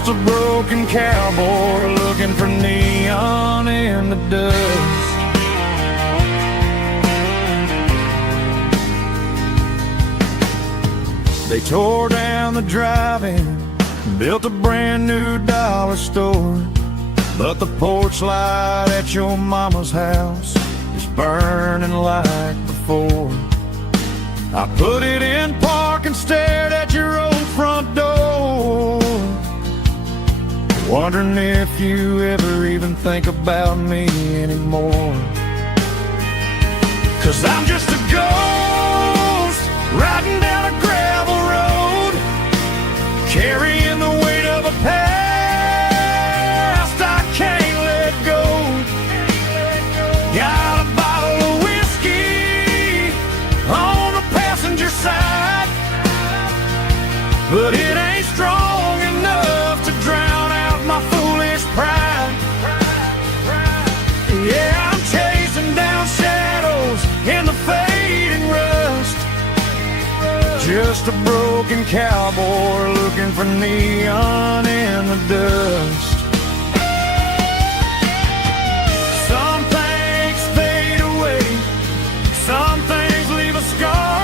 Just a broken cowboy looking for neon in the dust. They tore down the drive-in, built a brand new dollar store, but the porch light at your mama's house is burning like before. I put it in park and stared at your old front door, wondering if you ever even think about me anymore. 'Cause I'm just a ghost riding down a gravel road, carrying the weight of a past I can't let go. Got a bottle of whiskey on the passenger side, but it ain't strong enough to drown out my foolish pride. Yeah, I'm chasing down shadows in the fading rust, just a broken cowboy looking for neon in the dust. Some things fade away, some things leave a scar.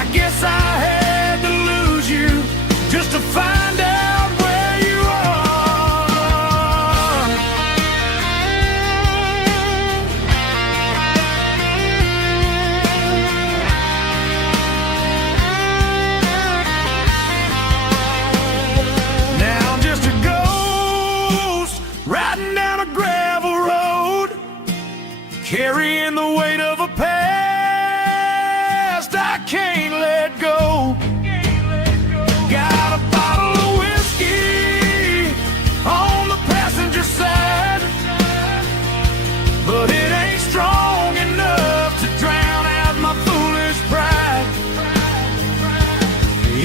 I guess I had to lose you just to find out where you are. Now I'm just a ghost riding down a gravel road, carrying the weight of a past I can't let go. Got a bottle of whiskey on the passenger side, but it ain't strong enough to drown out my foolish pride.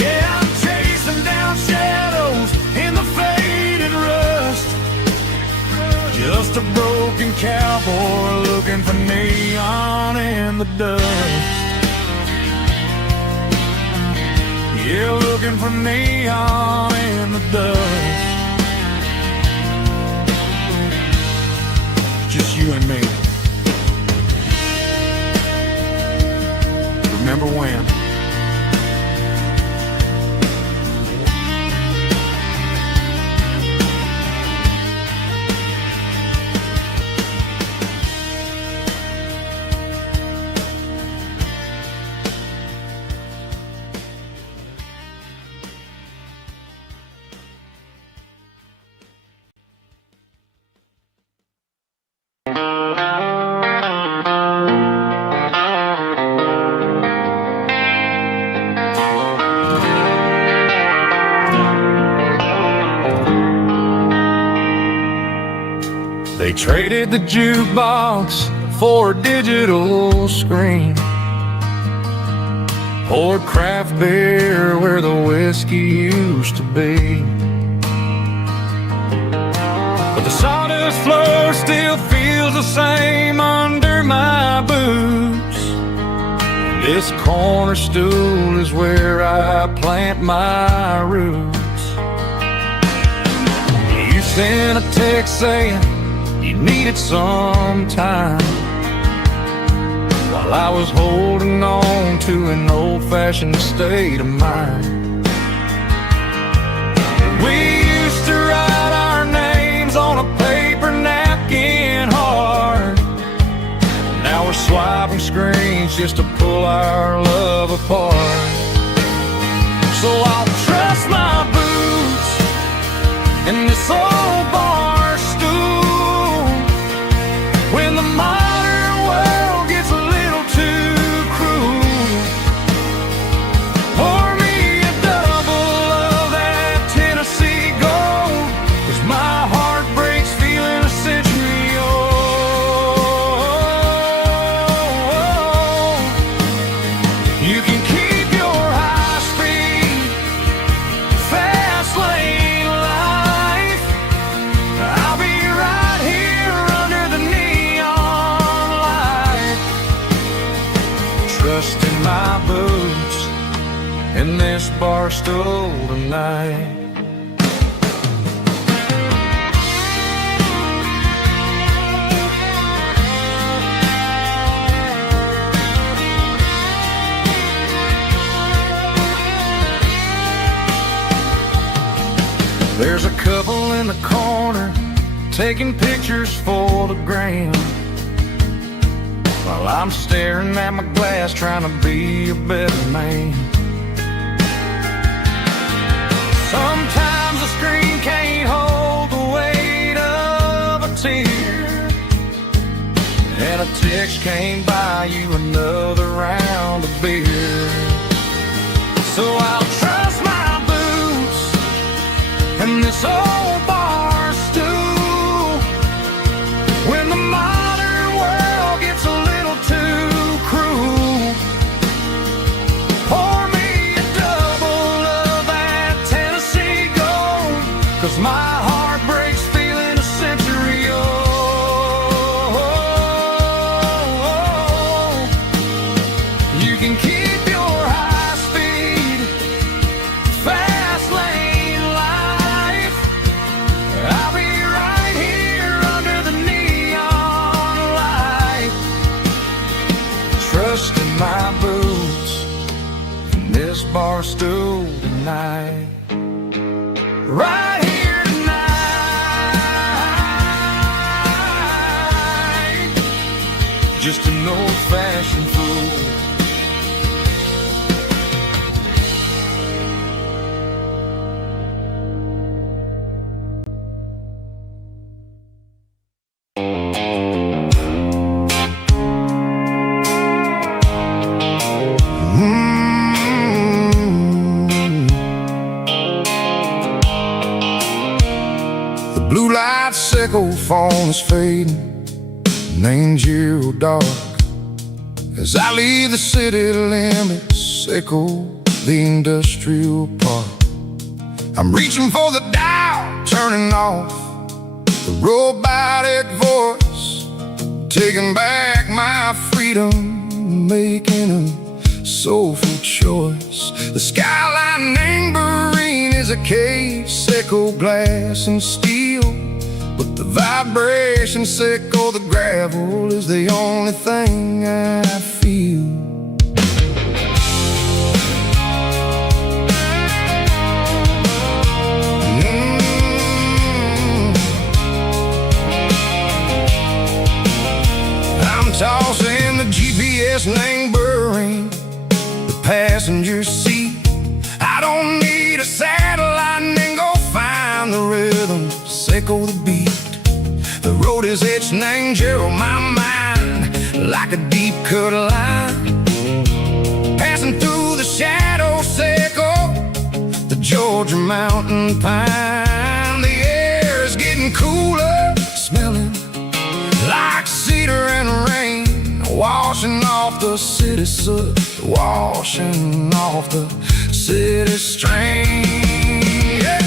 Yeah, I'm chasing down shadows in the faded rust, just a broken cowboy looking for neon in the dust. Yeah, looking for neon in the dust. Just you and me. Remember when? They traded the jukebox for a digital screen, poured craft beer where the whiskey used to be. But the sawdust floor still feels the same under my boots. This corner stool is where I plant my roots. You sent a text saying you needed some time, while I was holding on to an old-fashioned state of mind. We used to write our names on a paper napkin hard. Now we're swiping screens just to pull our love apart. So I'll trust my boots in this old bar stool when the modern world gets a little too cruel. Pour me a double of that Tennessee Gold, 'cause my heart breaks feeling a century old. You can keep your high-speed, fast lane life. I'll be right here under the neon light, trusting my boots in this bar stool tonight. the corner, taking pictures for the gram, while I'm staring at my glass, trying to be a better man. Sometimes the screen can't hold the weight of a tear, and a text can't buy you another round of beer. So I'll trust my boots and this old bar stool when the modern world gets a little too cruel. Pour me a double of that Tennessee Gold, 'cause my heart breaks feeling a century old. You can keep your high speed, fast lane life. I'll be right here under the neon light, trusting my boots and this bar stool tonight. Right here tonight, just an old-fashioned fool. The blue light sickle phone is fading, named Giro dark. As I leave the city limits, echo the industrial park. I'm reaching for the dial, turning off the robotic voice, taking back my freedom, making a soulful choice. The skyline named Marine is a case, echo glass and steel, but the vibrations echo the gravel is the only thing I feel. I'm tossing the GPS named Marine, the passenger seat. I don't need a satellite and go find the rhythm, echo the beat. The road is etched named Gerald, my mind, like a deep cut line. Passing through the shadows, echo the Georgia mountain pine. The air is getting cooler, smelling like cedar and rain, washing off the city soot, washing off the city strain. Yeah.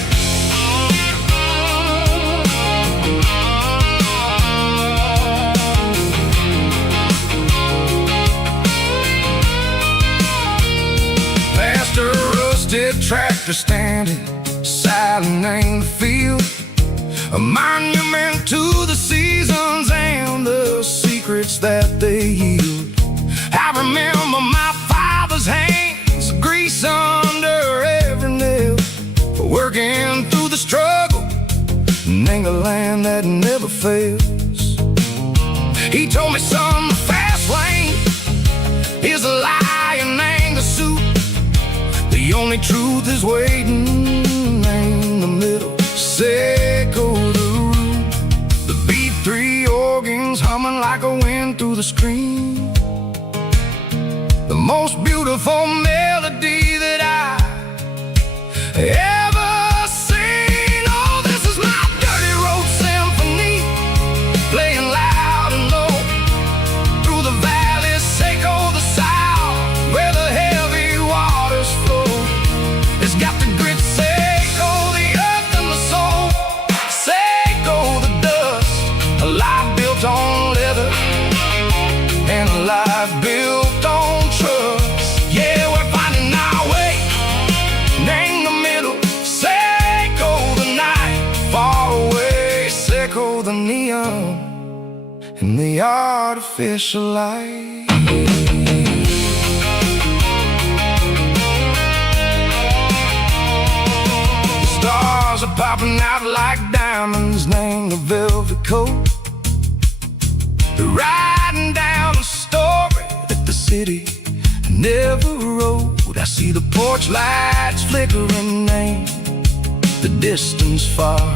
Past a rusted tractor standing silent in the field, a monument to the seasons and the secrets that they yield. I remember my father's hands, grease under every nail, working through the struggle, and a land that never fails. He told me, son, the fast lane is a lie and ain't the suit. The only truth is waiting in the middle, echo the root. The B3 organs humming like a wind through the screen, the most beautiful melody that I ever seen. Oh, this is my dirty road symphony, playing loud and low through the valleys, echo the south, where the heavy waters flow. It's got the grit, echo the earth and the soul, echo the dust, a life built on leather and a life built on trust. Yeah, we're finding our way, name the middle, echo the night, far away, echo the neon and the artificial light. The stars are popping out like diamonds, diamonds named the velvet coat. They're writing down a story that the city never wrote. I see the porch lights flickering in the distance far.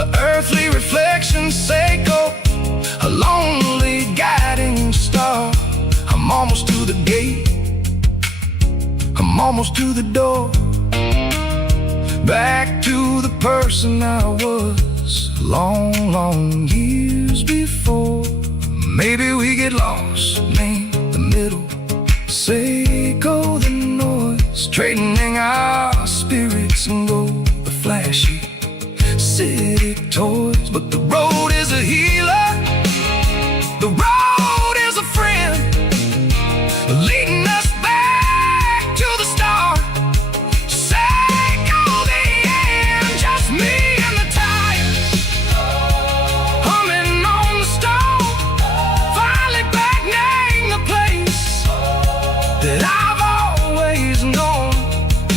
A earthly reflection, Seiko, a lonely guiding star. I'm almost to the gate, I'm almost to the door. Back to the person I was long, long years before. Maybe we get lost in the middle, Seiko the noise, trading our spirits and go the flashy city toys. But the road is a healer, the road is a friend, leading us back to the start. Seiko the end, just me and the tires, humming on the stove. Finally back name the place that I've always known.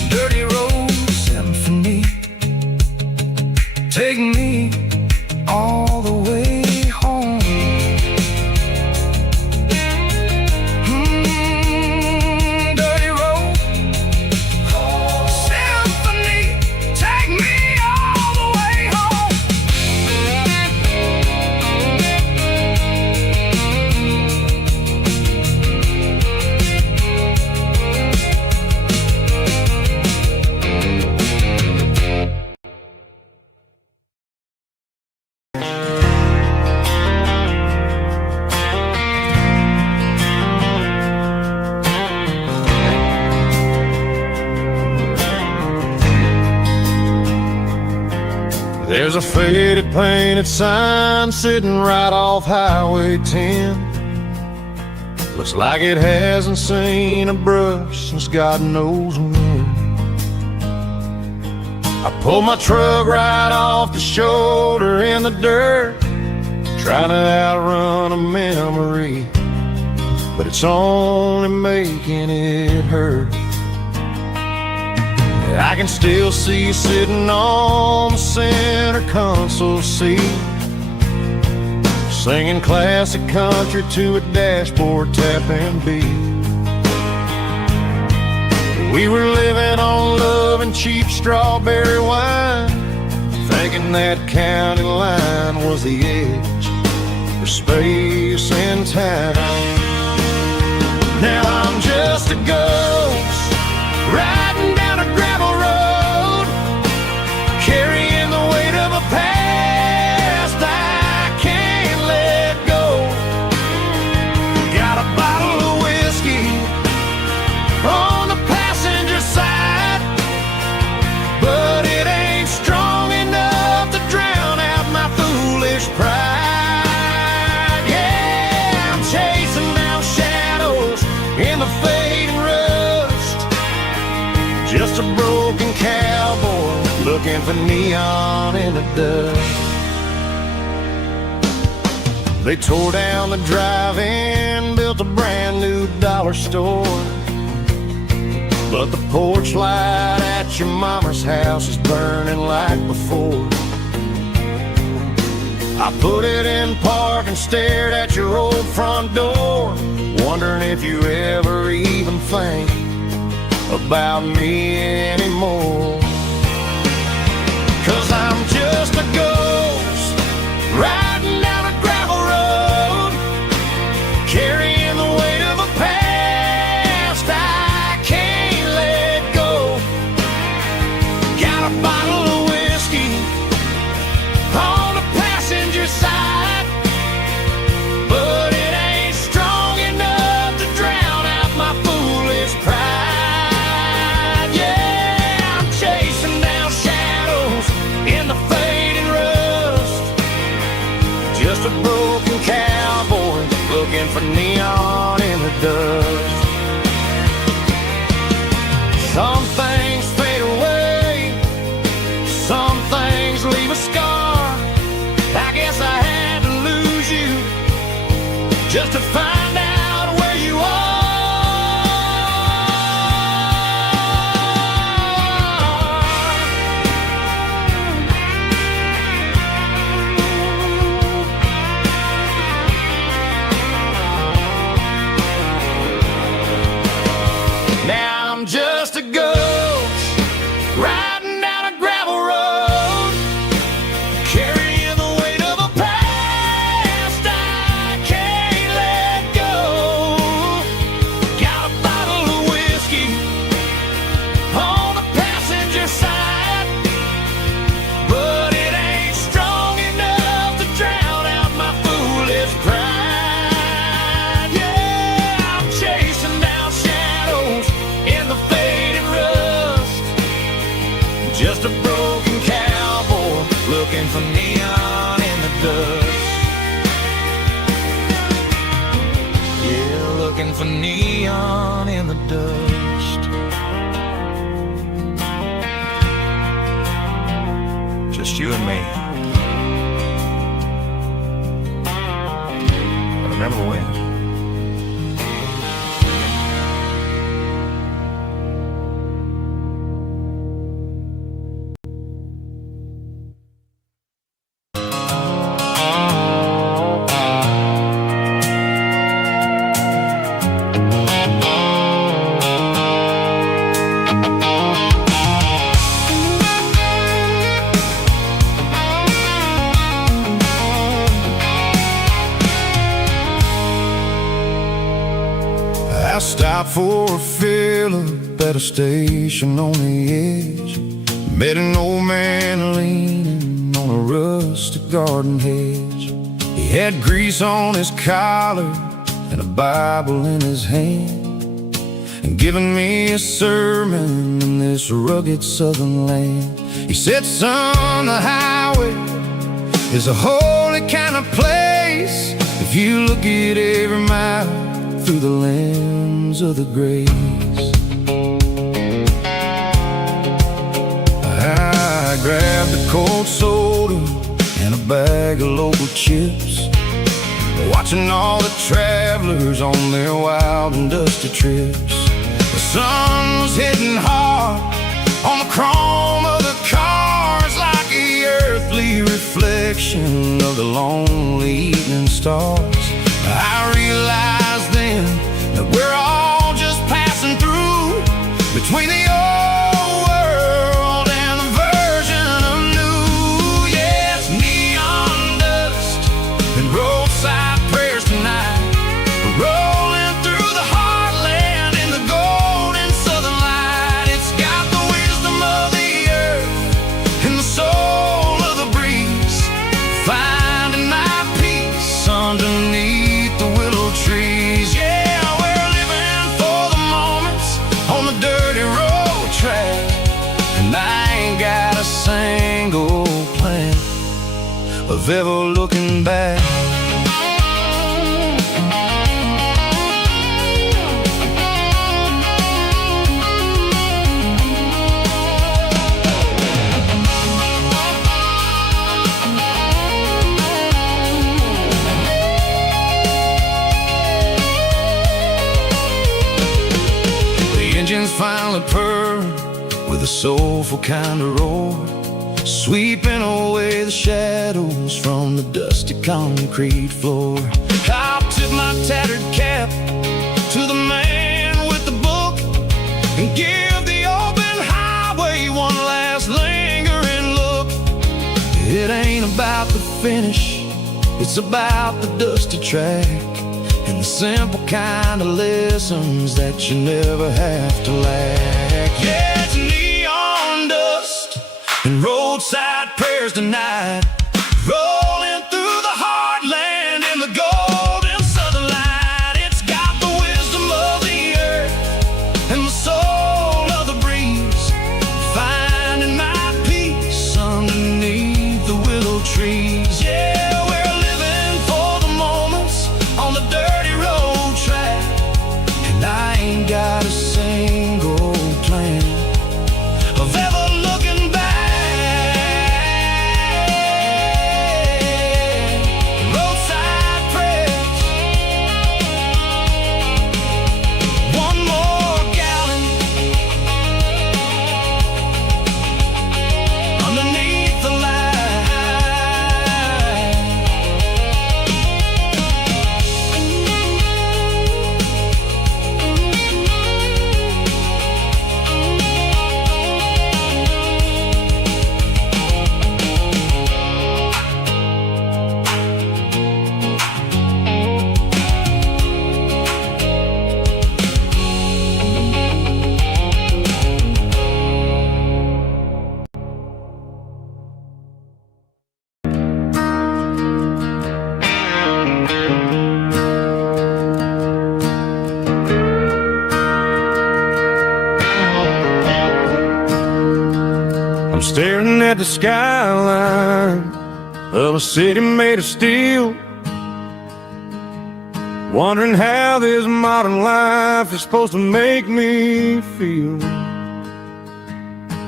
Dirty Road Symphony, take me all the way home. Dirty Road Symphony, take me all the way home. There's a faded painted sign sitting right off Highway 10. Looks like it hasn't seen a brush since God knows when. I pulled my truck right off the shoulder in the dirt, trying to outrun a memory, but it's only making it hurt. I can still see you sitting on the center console seat, singing classic country to a dashboard tapping beat. We were living on love and cheap strawberry wine, thinking that county line was the edge for space and time. Now I'm just a ghost riding down a gravel road, carrying the weight of a past I can't let go. Got a bottle of whiskey on the passenger side, but it ain't strong enough to drown out my foolish pride. Yeah, I'm chasing down shadows in the fading rust, just a broken cowboy looking for neon in the dust. They tore down the drive-in, built a brand new dollar store, but the porch light at your mama's house is burning like before. I put it in park and stared at your old front door, wondering if you ever even think about me anymore. 'Cause I'm just a ghost riding down a gravel road, carrying the weight of a past I can't let go. Got a bottle of whiskey on the passenger side, but it ain't strong enough to drown out my foolish pride. Yeah, I'm chasing down shadows in the fading rust, just a broken cowboy looking for neon in the dust. Some things fade away, some things leave a scar. I guess I had to lose you just to find out where you are. looking for neon in the dust. Just you and me. I remember when. I stopped for a fill-up at a station on the edge. Met an old man leaning on a rustic garden hedge. He had grease on his collar and a Bible in his hand, and giving me a sermon in this rugged southern land. He said, son, the highway is a holy kind of place if you look at every mile through the lens of the grace. I grabbed a cold soda and a bag of local chips, watching all the travelers on their wild and dusty trips. The sun was hitting hard on the chrome of the cars, like the earthly reflection of the lonely evening stars. I realized then that we're all just passing through between the old world and the version of new. Yeah, it's neon dust and roadside prayers tonight. We're rolling through the heartland in the golden southern light. It's got the wisdom of the earth and the soul of the breeze, finding my peace underneath the willow trees. Yeah, we're living for the moments on the dirty road track, and I ain't got a single plan of ever looking back. Engines finally purr with a soulful kind of roar, sweeping away the shadows from the dusty concrete floor. I'll tip my tattered cap to the man with the book and give the open highway one last lingering look. It ain't about the finish, it's about the dusty track and the simple kind of lessons that you never have to lack. Yeah, it's neon dust and roadside prayers tonight, rolling through the heartland in the golden southern light. It's got the wisdom of the earth and the soul of the breeze, finding my peace underneath the willow trees. Yeah, we're living for the moments on the dirty road track, and I ain't got a single plan of ever looking back. Roadside prayers, one more gallon underneath the light. I'm staring at the skyline of a city made of steel, wondering how this modern life is supposed to make me feel.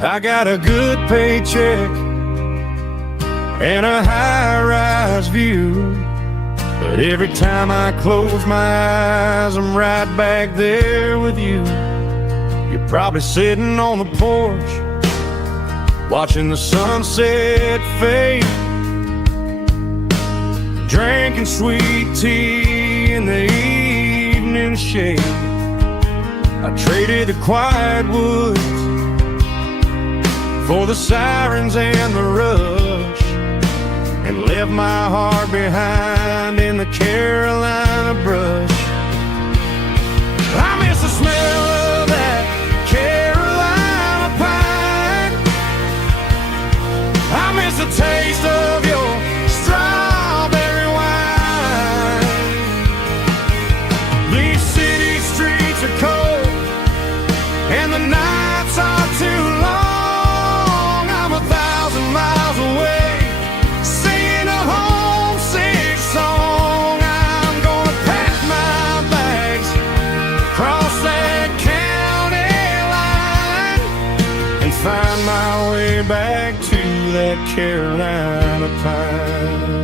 I got a good paycheck and a high-rise view, but every time I close my eyes, I'm right back there with you. You're probably sitting on the porch, watching the sunset fade, drinking sweet tea in the evening shade. I traded the quiet woods for the sirens and the rush, and left my heart behind in the Carolina brush. I miss the smell of that Carolina pine. I miss the taste of your strawberry wine. These city streets are cold and the nights are too long. I'm 1,000 miles away, singing a homesick song. I'm gonna pack my bags, cross that county line, and find my way back to that Carolina pine.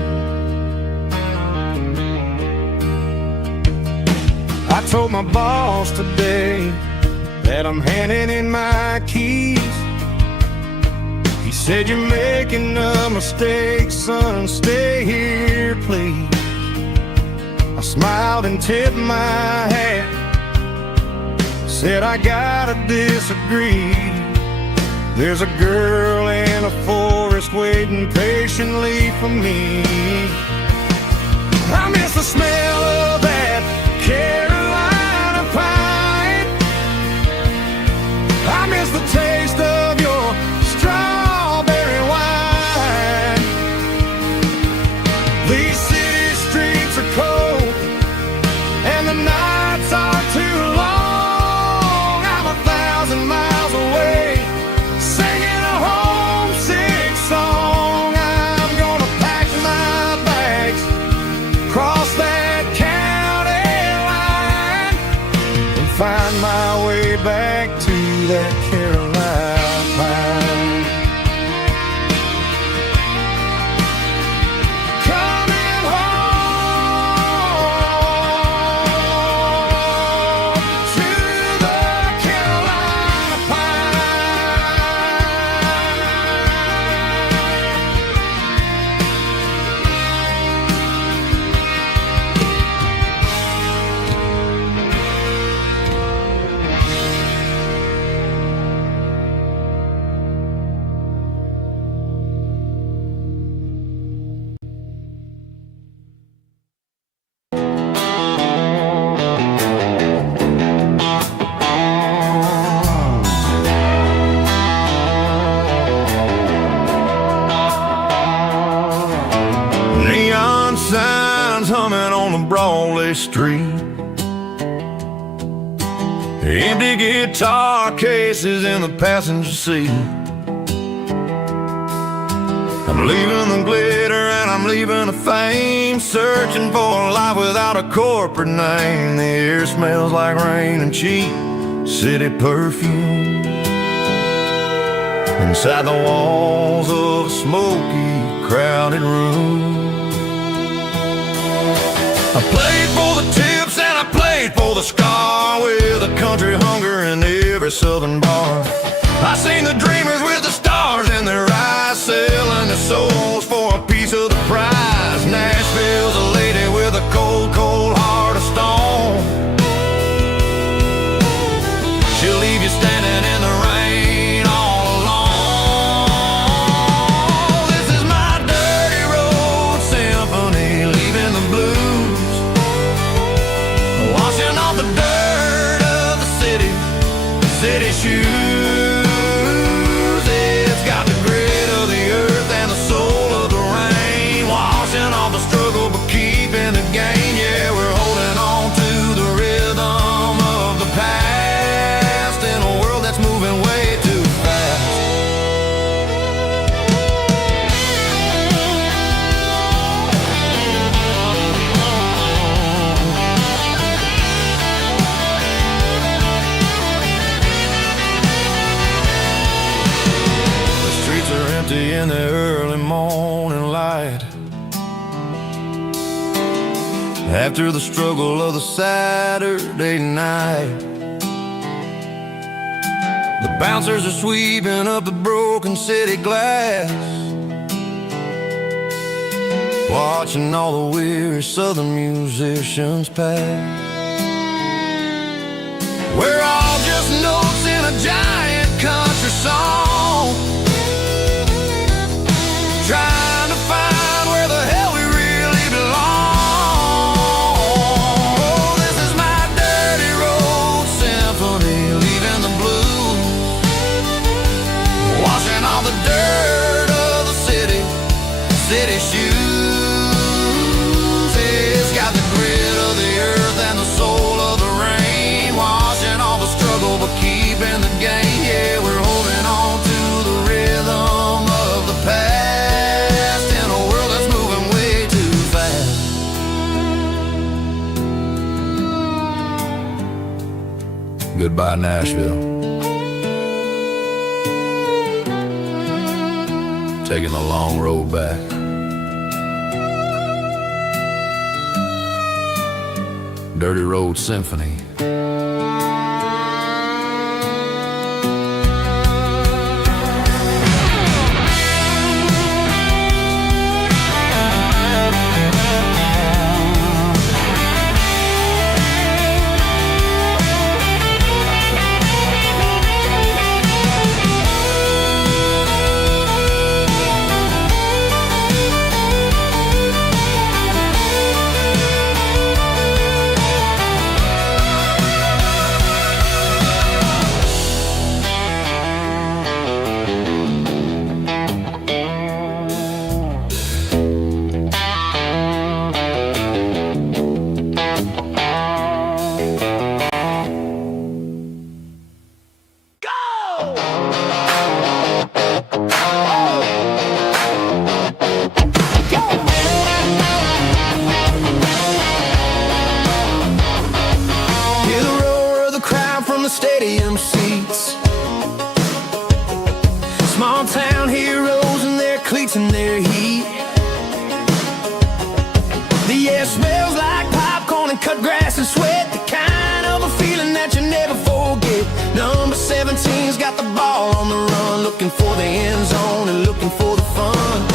I told my boss today that I'm handing in my keys. He said, "You're making a mistake, son, stay here, please." I smiled and tipped my hat, said, "I gotta disagree. There's a girl in a forest waiting patiently for me." I miss the smell of that Carolina pine. I miss the taste of your strawberry wine. These city streets are cold and the nights are too long. I'm 1,000 miles away, singing a homesick song. I'm gonna pack my bags, cross that county line, and find my way back to that Carolina pine. Coming home to the Carolina neon signs humming on the Broadway street, empty guitar cases in the passenger seat. I'm leaving the glitter and I'm leaving the fame, searching for a life without a corporate name. The air smells like rain and cheap city perfume inside the walls of a smoky, crowded room. I played for the tips and I played for the scar, with a country hunger in every southern bar. I seen the dreamers with the stars in their eyes, selling their souls for a piece of the prize. Nashville's a lady with a cold, cold heart of stone. She'll leave you standing in the rain all alone. This is my dirty road symphony, leaving the blues, washing off the dirt of the city shoes. It's got the grit of the earth and the soul of the rain, washing off the struggle but keeping the gain. Yeah, we're holding on to the rhythm of the past in a world that's moving way too fast. through the struggle of the Saturday night. The bouncers are sweeping up the broken city glass, watching all the weary southern musicians pass. We're all just notes in a giant country song, trying to find where the hell we really belong. Oh, this is my dirty road symphony, leaving the blues, washing all the dirt of the city shoes. It's got the grit of the earth and the soul of the rain, washing all the struggle but keeping the game. Yeah, we're holding on to the rhythm of the past in a world that's moving way too fast. Goodbye, Nashville. Taking the long road back. Dirty Road Symphony. Stadium seats, small town heroes in their cleats and their heat. The air smells like popcorn and cut grass and sweat, the kind of a feeling that you never forget. Number 17's got the ball on the run, looking for the end zone and looking for the fun.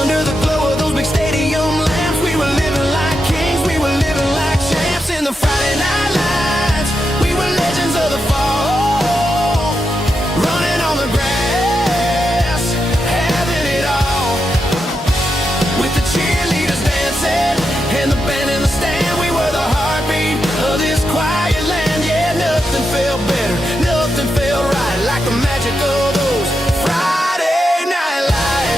Under the glow of those big stadium lamps, we were living like kings, we were living like champs. In the Friday night lights, we were legends of the fall, running on the grass, having it all, with the cheerleaders dancing and the band in the stand. We were the heartbeat of this quiet land. Yeah, nothing felt better, nothing felt right like the magic of those Friday night lights.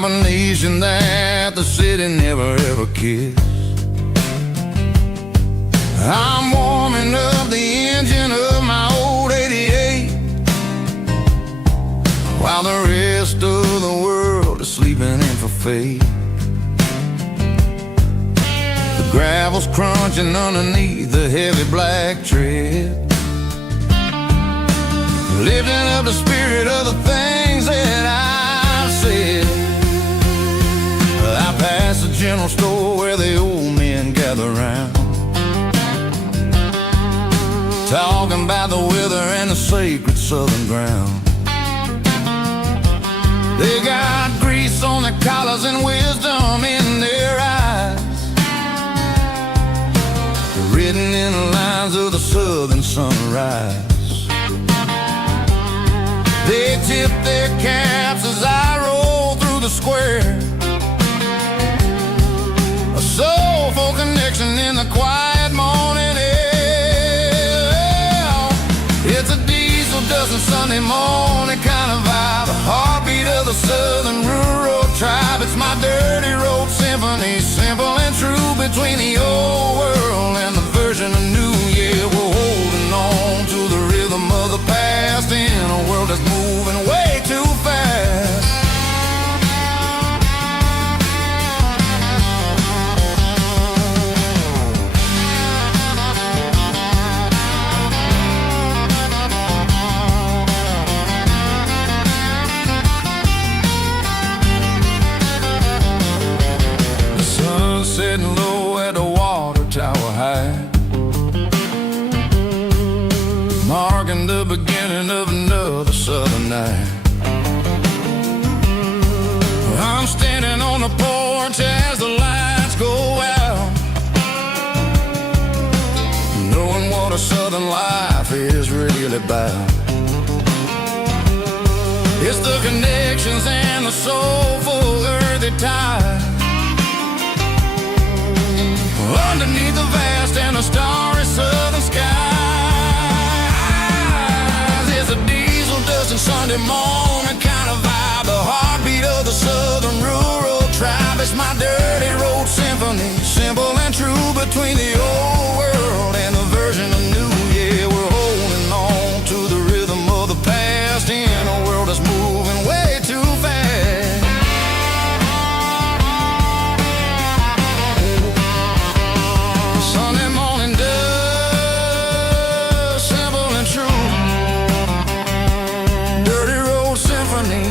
combination that the city never ever kissed. I'm warming up the engine of my old 88, while the rest of the world is sleeping in for fate. The gravel's crunching underneath the heavy black tread, lifting up the spirit of the things that I've said. I pass the general store where the old men gather round, talking about the weather and the sacred southern ground. They got grease on their collars and wisdom in their eyes, written in the lines of the southern sunrise. They tip their caps as I roll through the square, a soulful connection in the quiet morning air. It's a diesel dusting Sunday morning kind of vibe, a heartbeat of the southern rural tribe. It's my dirty road symphony, simple and true, between the old world and the version of new. Yeah, we're holding on to the rhythm of the past in a world that's moving way too fast. The sun's setting low at the water tower high, marking the beginning of another southern night. I'm standing on the porch as the lights go out, knowing what a southern life is really about. It's the connections and the soulful earthy tide, underneath the vast and the starry southern skies. It's a diesel dusting Sunday morning kind of vibe, the heartbeat of the southern rural tribe. It's my dirty road symphony, simple and true, between the old world and the version of new. Yeah, we're holding on to the rhythm of the past in a world that's moving way too fast. Sunday morning dust, simple and true, dirty road symphony.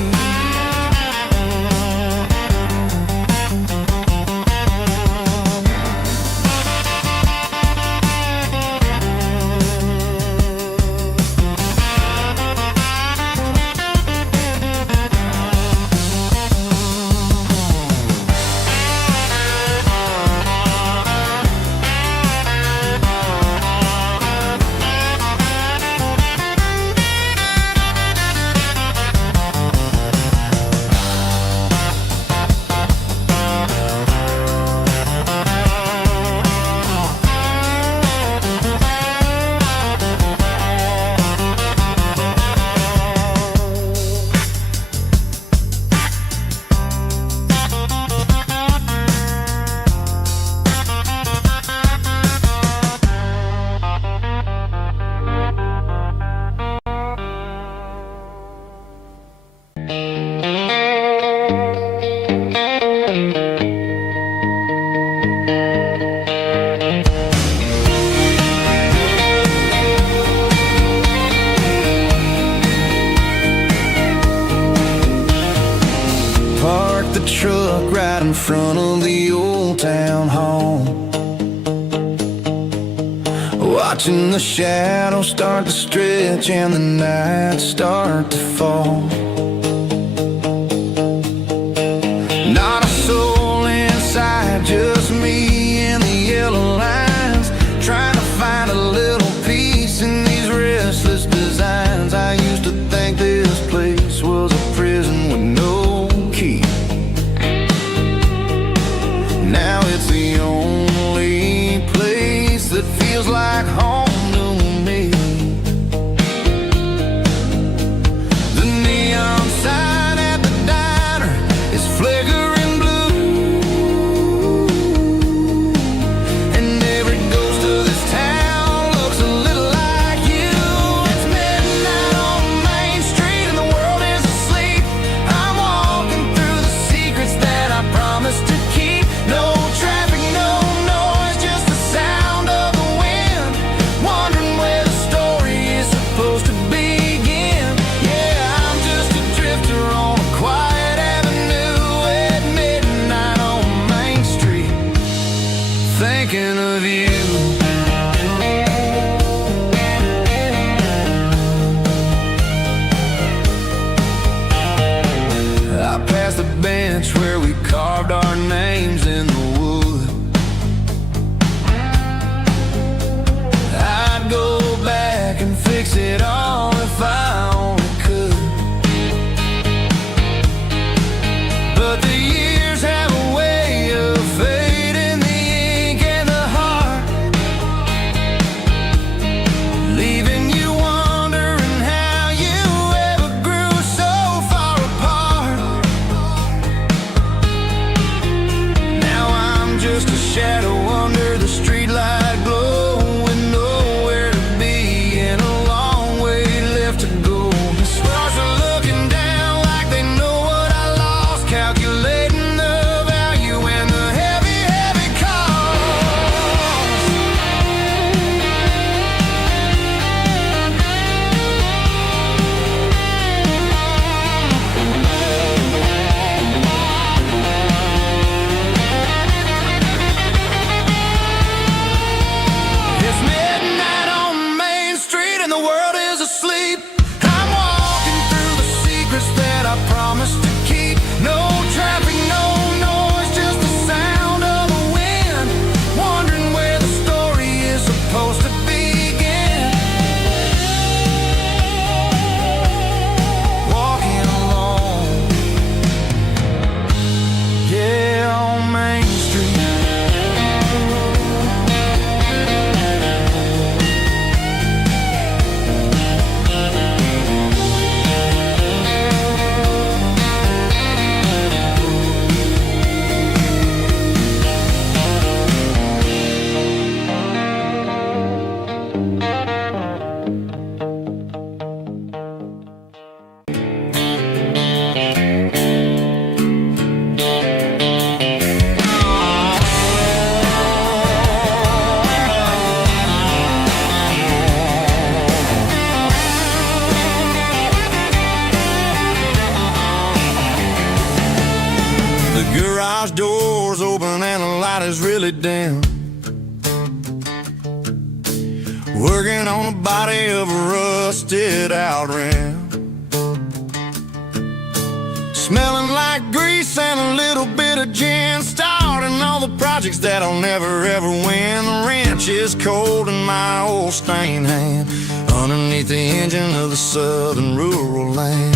The truck right in front of the old town hall, watching the shadows start to stretch and the nights start to fall. Not a soul inside, just me and the yellow lines, trying to find a little peace in these restless designs. I used to think this place was a prison with no key. Now it's the only place that feels like home to me. The neon thinking of you. I passed the bench where we carved our names in the wood. I'd go back and fix it all if I only could. But the years have a way of fading the ink and the heart, leaving you wondering how you ever grew so far apart. Now I'm just a shadow under the streetlight glow, with nowhere to be and a long way left to go. The stars are looking down like they know what I lost, calculating the value and the heavy, heavy cost. It's midnight on Main Street and the world is asleep. I'm walking through the secrets that I promised to keep. No traffic, no noise, just the sound of the wind, wondering where the story is supposed to begin. Walking alone, yeah, on Main Street. The garage door's open and the light is really dim. Working on the body of a rusted out rim, smelling like grease and a little bit of gin, starting all the projects that I'll never ever win. The wrench is cold in my old stained hand, underneath the engine of the southern rural land.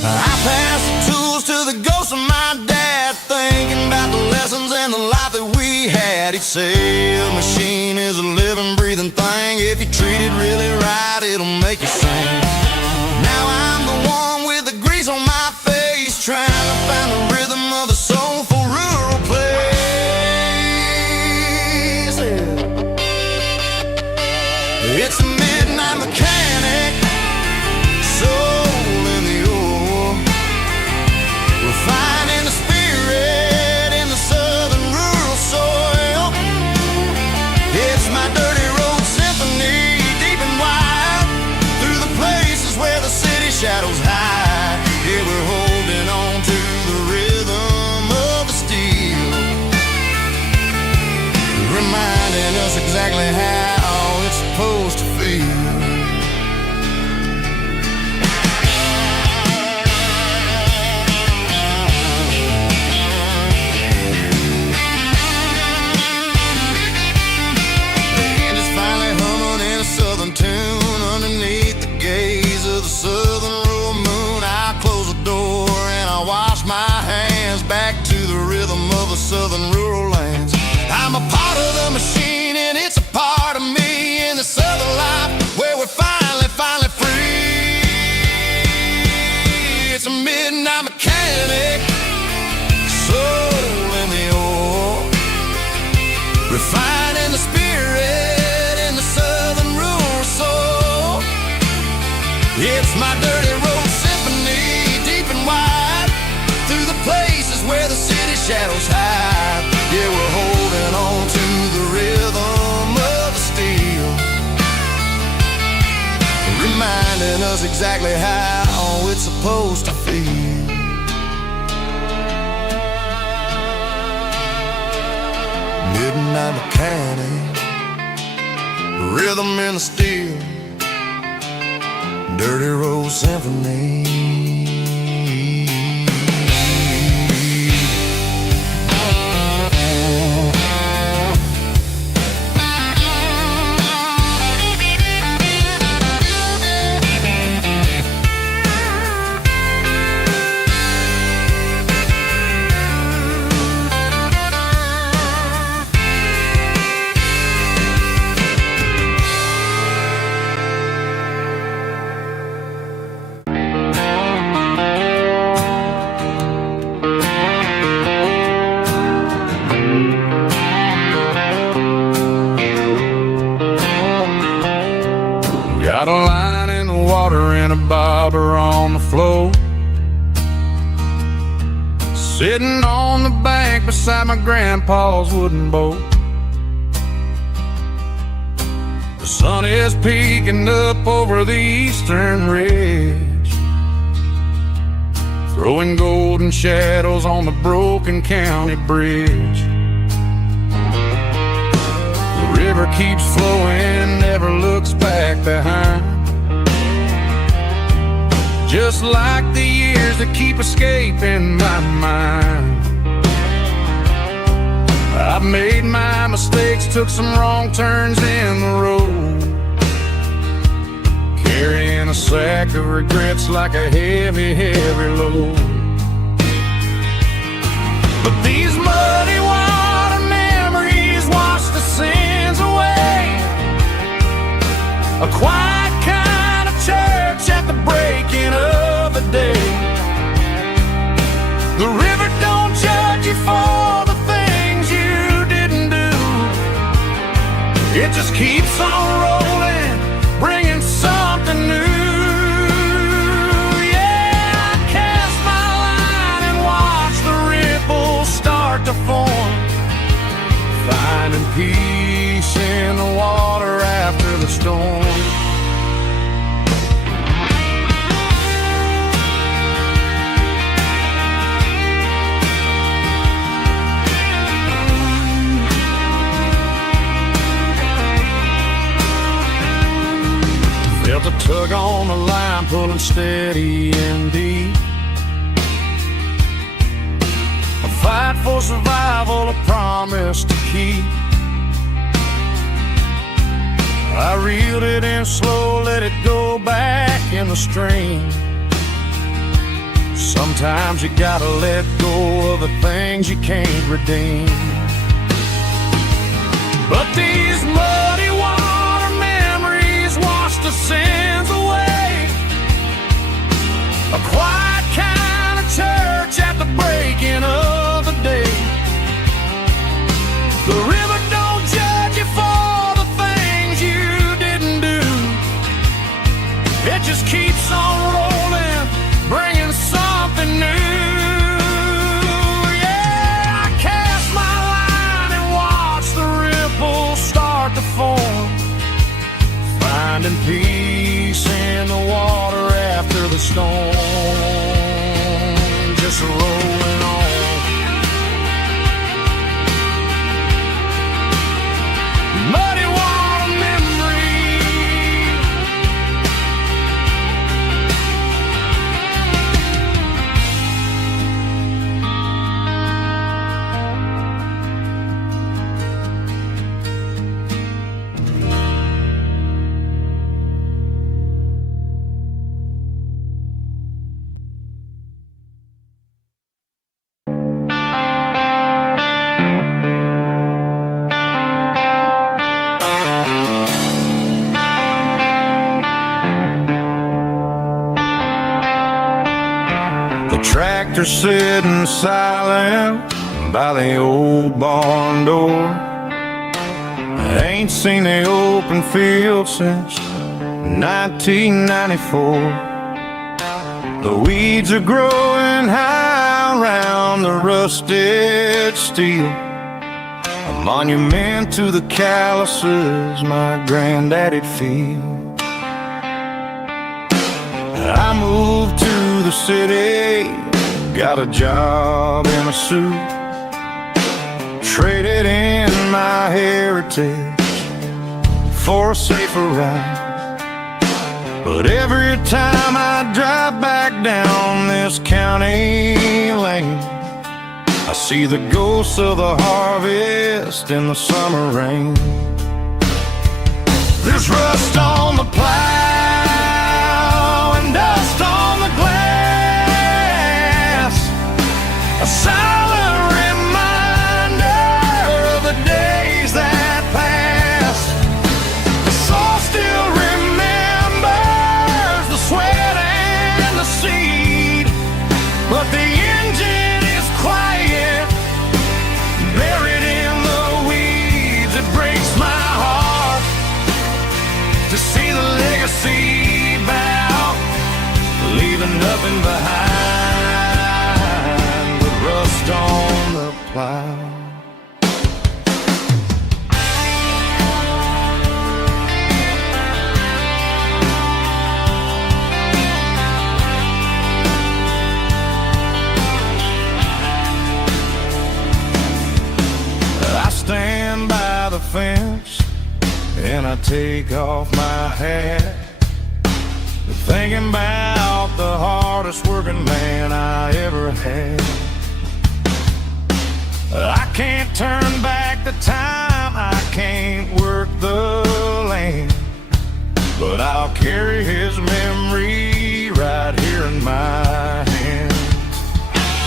I pass the tools to the ghost of my dad, thinking about the lessons and the life that we had. He'd say a machine is a living, breathing thing. If you treat it really right, it'll make you sing. Now I'm the one with the grease on my face, trying to find the rhythm of the soulful rural place. It's the midnight mechanic, soul in the ore, refining the spirit in the southern rural soil. It's my dirty road symphony, deep and wide, through the places where the city shadows hide. Yeah, we're holding on to the rhythm of the steel, reminding us exactly how it's supposed to feel. Tune underneath the gaze of the southern rural moon. I close the door and I wash my hands, back to the rhythm of the southern rural lands. I'm a part of the machine and it's a part of me, in the southern life where we're finally free. It's a midnight mechanic, soul in the ore, refining the spirit in the southern rural soul. It's my dirty road symphony, deep and wide, through the places where the city shadows hide. Yeah, we're holding on to the rhythm of the steel, reminding us exactly how it's supposed to feel. midnight mechanic, rhythm in the steel, dirty road symphony. Got a line in the water and a bobber on the floor, sitting on the bank beside my grandpa's wooden boat. The sun is peeking up over the eastern ridge, throwing golden shadows on the broken county bridge. The river keeps flowing, never looks back behind, just like the years that keep escaping my mind. I've made my mistakes, took some wrong turns in the road, carrying a sack of regrets like a heavy, heavy load. But these muddy water memories wash the sins away. A quiet kind of church at the breaking of the day. The river don't judge you for the things you didn't do. It just keeps on rolling, bringing something new. Yeah, I cast my line and watch the ripples start to form, finding peace in the water after the storm. Felt a tug on the line, pulling steady and deep. A fight for survival, a promise to keep. I reeled it in slow, let it go back in the stream. Sometimes you gotta let go of the things you can't redeem. But these muddy water memories wash the sins away. A quiet kind of church at the breaking of the day. The river don't judge you for the things you didn't do. It just keeps on rolling, bringing something new. Yeah, I cast my line and watch the ripples start to form, finding peace in the water after the storm. Just rolling on. Muddy water memory. Tractor sitting silent by the old barn door. I ain't seen the open field since 1994. The weeds are growing high around the rusted steel, a monument to the calluses my granddaddy'd feel. I moved to the city, got a job in a suit, traded in my heritage for a safer ride. But every time I drive back down this county lane, I see the ghosts of the harvest in the summer rain. There's rust on the plow and dust on the glass, a silent reminder of the days that passed. The soul still remembers the sweat and the seed, but the engine is quiet, buried in the weeds. It breaks my heart to see the legacy bow, leaving nothing behind but rust on the plow. I stand by the fence and I take off my hat, thinking about the hardest working man I ever had. I can't turn back the time, I can't work the land, but I'll carry his memory right here in my hand.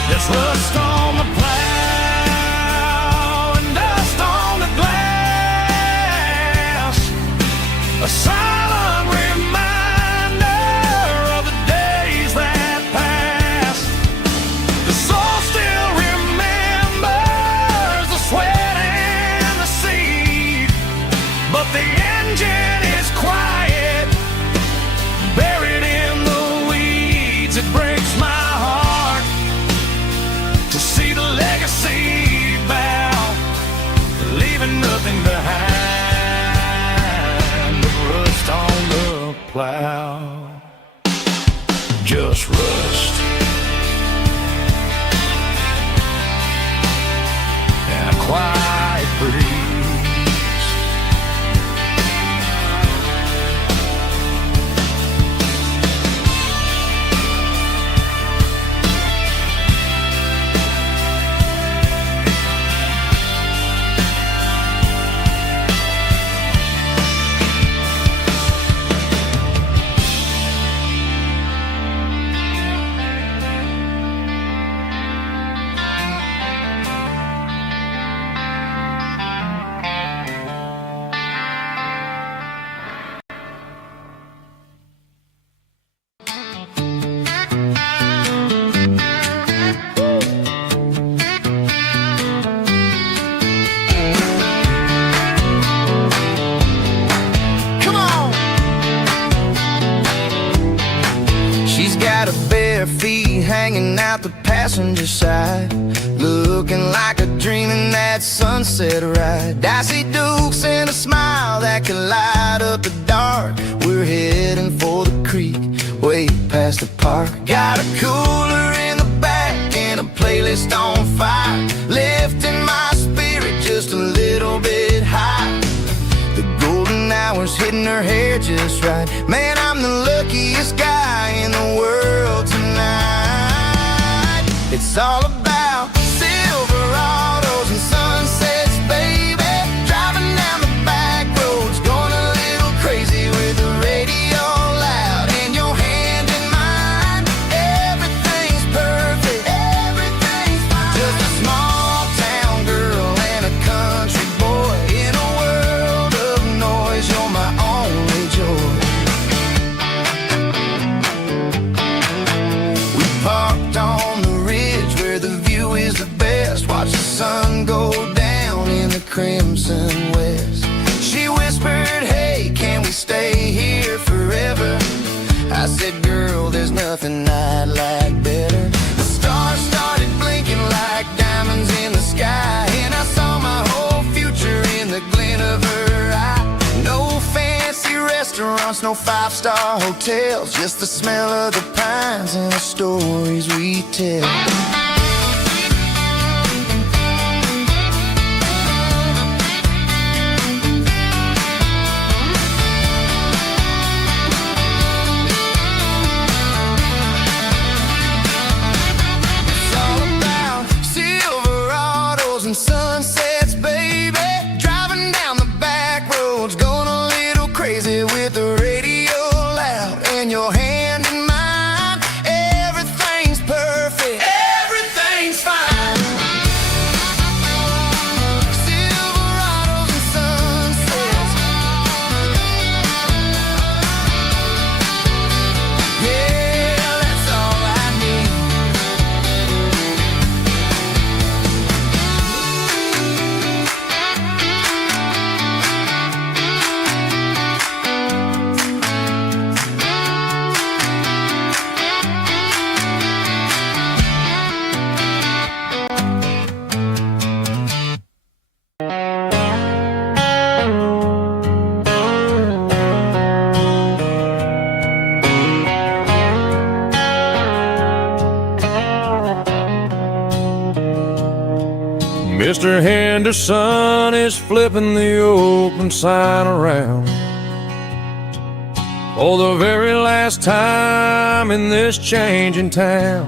There's rust on the plow and dust on the glass, a silent reminder of the days that passed. The soul still remembers the sweat and the seed, but the engine is quiet, buried in the weeds. It breaks my heart to see the legacy bow, leaving nothing behind but rust on the plow. Just rust and a quiet breeze. Feet hanging out the passenger side, looking like a dream in that sunset ride. I see Dukes and a smile that can light up the dark. We're heading for the creek, way past the park. Got a cooler in the back and a playlist on fire, lifting my spirit just a little bit high. The golden hours hitting her hair just right. Man, I'm the luckiest guy in the world tonight. It's all about Silverados and sunsets, baby. Driving down the back roads, going a little crazy with the radio loud and your hand in mine. Everything's perfect, everything's fine. Just a small town girl and a country boy in a world of noise. You're my only joy. We parked on the ridge where the view is the best. Watch the sun go down in the crimson west. She whispered, hey, can we stay here forever? I said, girl, there's nothing I'd like better. The stars started blinking like diamonds in the sky, and I saw my whole future in the glint of her eye. No fancy restaurants, no five-star hotels, just the smell of the pines and the stories we tell. and sunsets, baby. Driving down the back roads, going a little crazy with the radio loud and your hand in mine. Everything's perfect, everything's fine. Silverados and sunsets, yeah, that's all I need. Mr. Henderson is flipping the open sign around for the very last time in this changing town.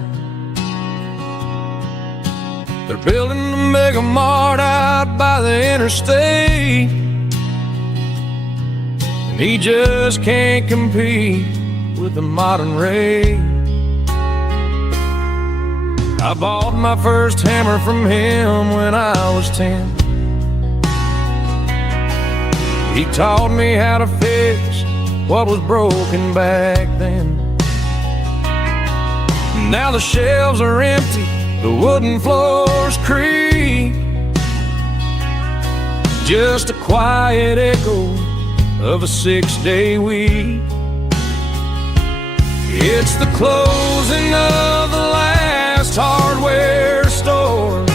They're building a mega mart out by the interstate, and he just can't compete with the modern rate. I bought my first hammer from him when I was 10. He taught me how to fix what was broken back then. Now the shelves are empty, the wooden floors creak, just a quiet echo of a 6-day week. It's the closing of the last hardware store.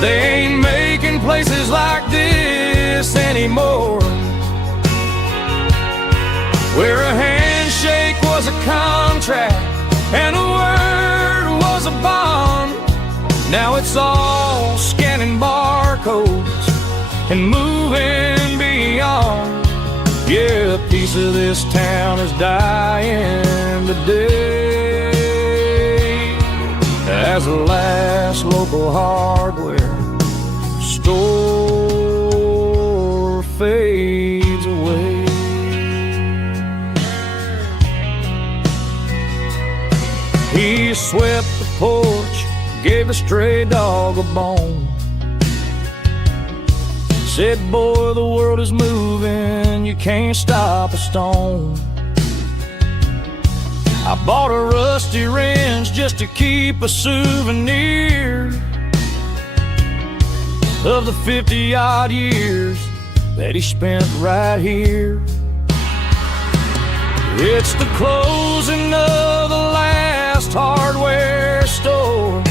They ain't making places like this anymore, where a handshake was a contract and a word was a bond. Now it's all scanning barcodes and moving beyond. Yeah, a piece of this town is dying today as the last local hardware store fades away. He swept the porch, gave a stray dog a bone, said, boy, the world is moving, you can't stop a stone. I bought a rusty wrench just to keep a souvenir of the 50-odd years that he spent right here. It's the closing of the last hardware store.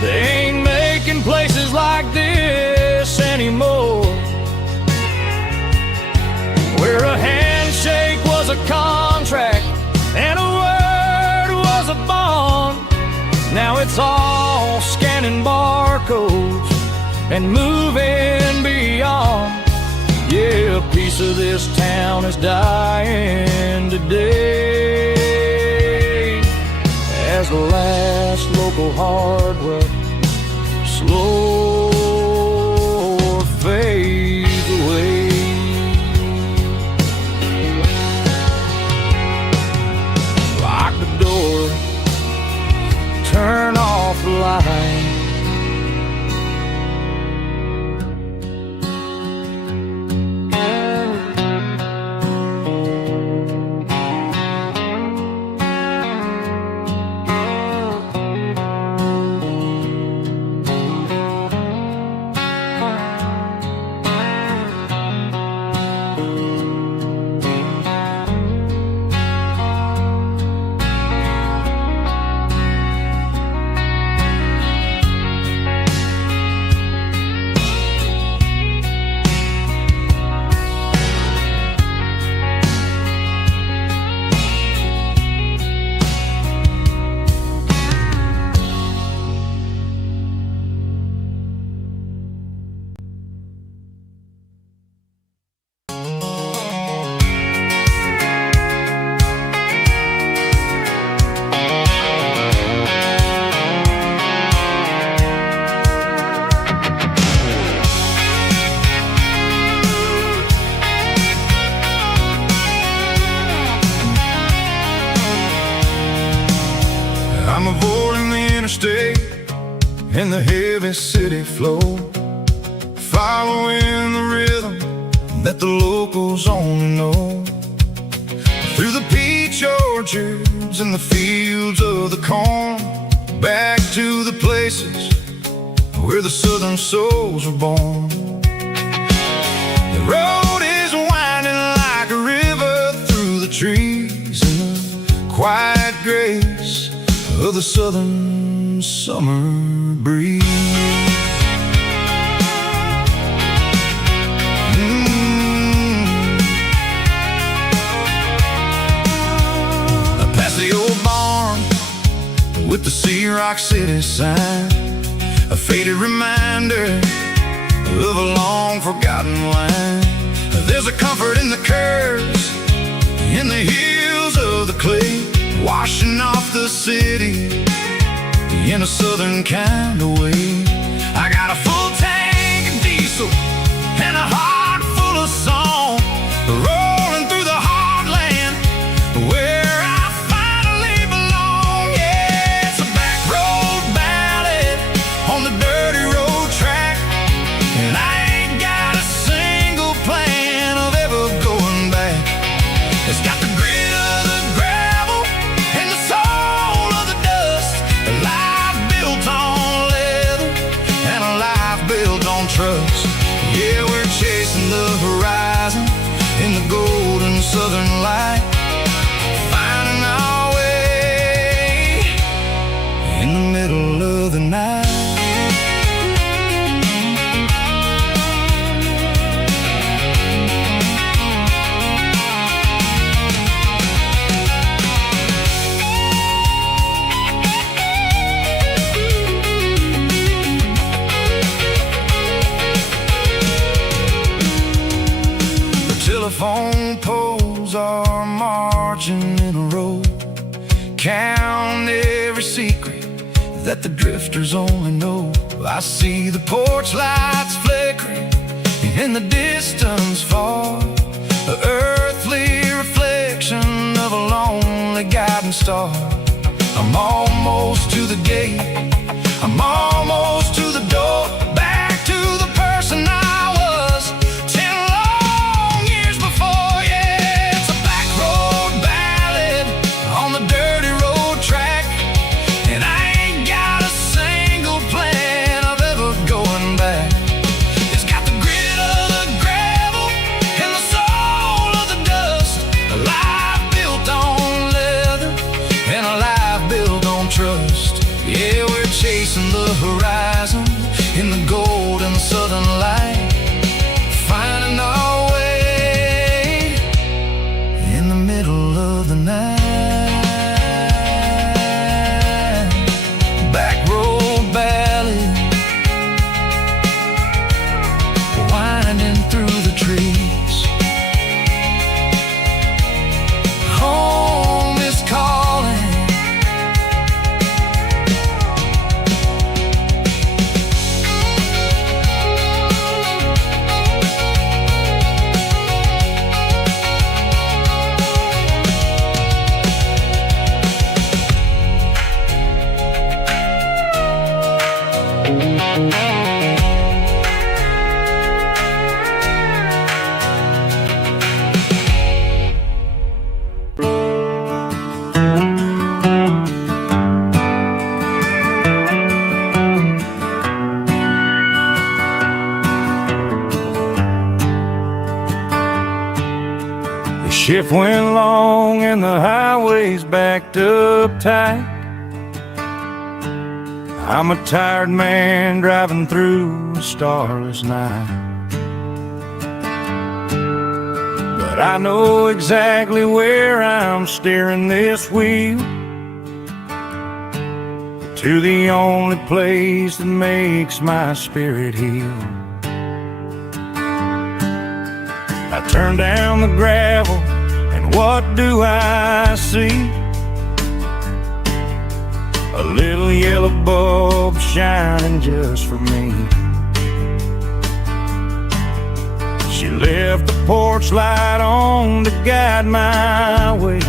They ain't making places like this anymore, where a handshake was a contract and a word was a bond. Now it's all scanning barcodes and moving beyond. Yeah, a piece of this town is dying today as the last local hardware slow fades away. Lock the door, turn off the light. in the heavy city flow, following the rhythm that the locals only know. Through the peach orchards and the fields of the corn, back to the places where the southern souls were born. The road is winding like a river through the trees in the quiet grace of the southern summer breeze. Past the old barn with the Sea Rock City sign, a faded reminder of a long forgotten line. There's a comfort in the curves, in the hills of the clay, washing off the city in a southern kind of way. I got a full tank of diesel and a heart full of song, rolling through the heartland where I finally belong. Yeah, it's a back road ballad on the dirty road track, and I ain't got a single plan of ever going back. It's got the grit of the gravel and the soul of the dust, a life built on leather and a life built on trust. Yeah, we're chasing the horizon in the golden southern light, finding our way in the middle of the night. Telephone poles are marching in a row, count every secret that the drifters only know. I see the porch lights flickering in the distance far, the earthly reflection of a lonely guiding star. I'm almost to the gate, I'm almost to the door, back to the person I was 10 long years before. Yeah, it's a back road ballad on the dirty road track, and I ain't got a single plan of ever going back. It's got the grit of the gravel and the soul of the dust, a life built on leather and a life built on trust. Yeah, we're chasing the horizon in the golden southern light, finding our way in the middle of the night. Back road ballad, winding through the trees. Home is calling. The shift went long and the highway's backed up tight. I'm a tired man driving through a starless night, but I know exactly where I'm steering this wheel, to the only place that makes my spirit heal. I turn down the gravel, and what do I see? A little yellow bulb shining just for me. She left the porch light on to guide my way,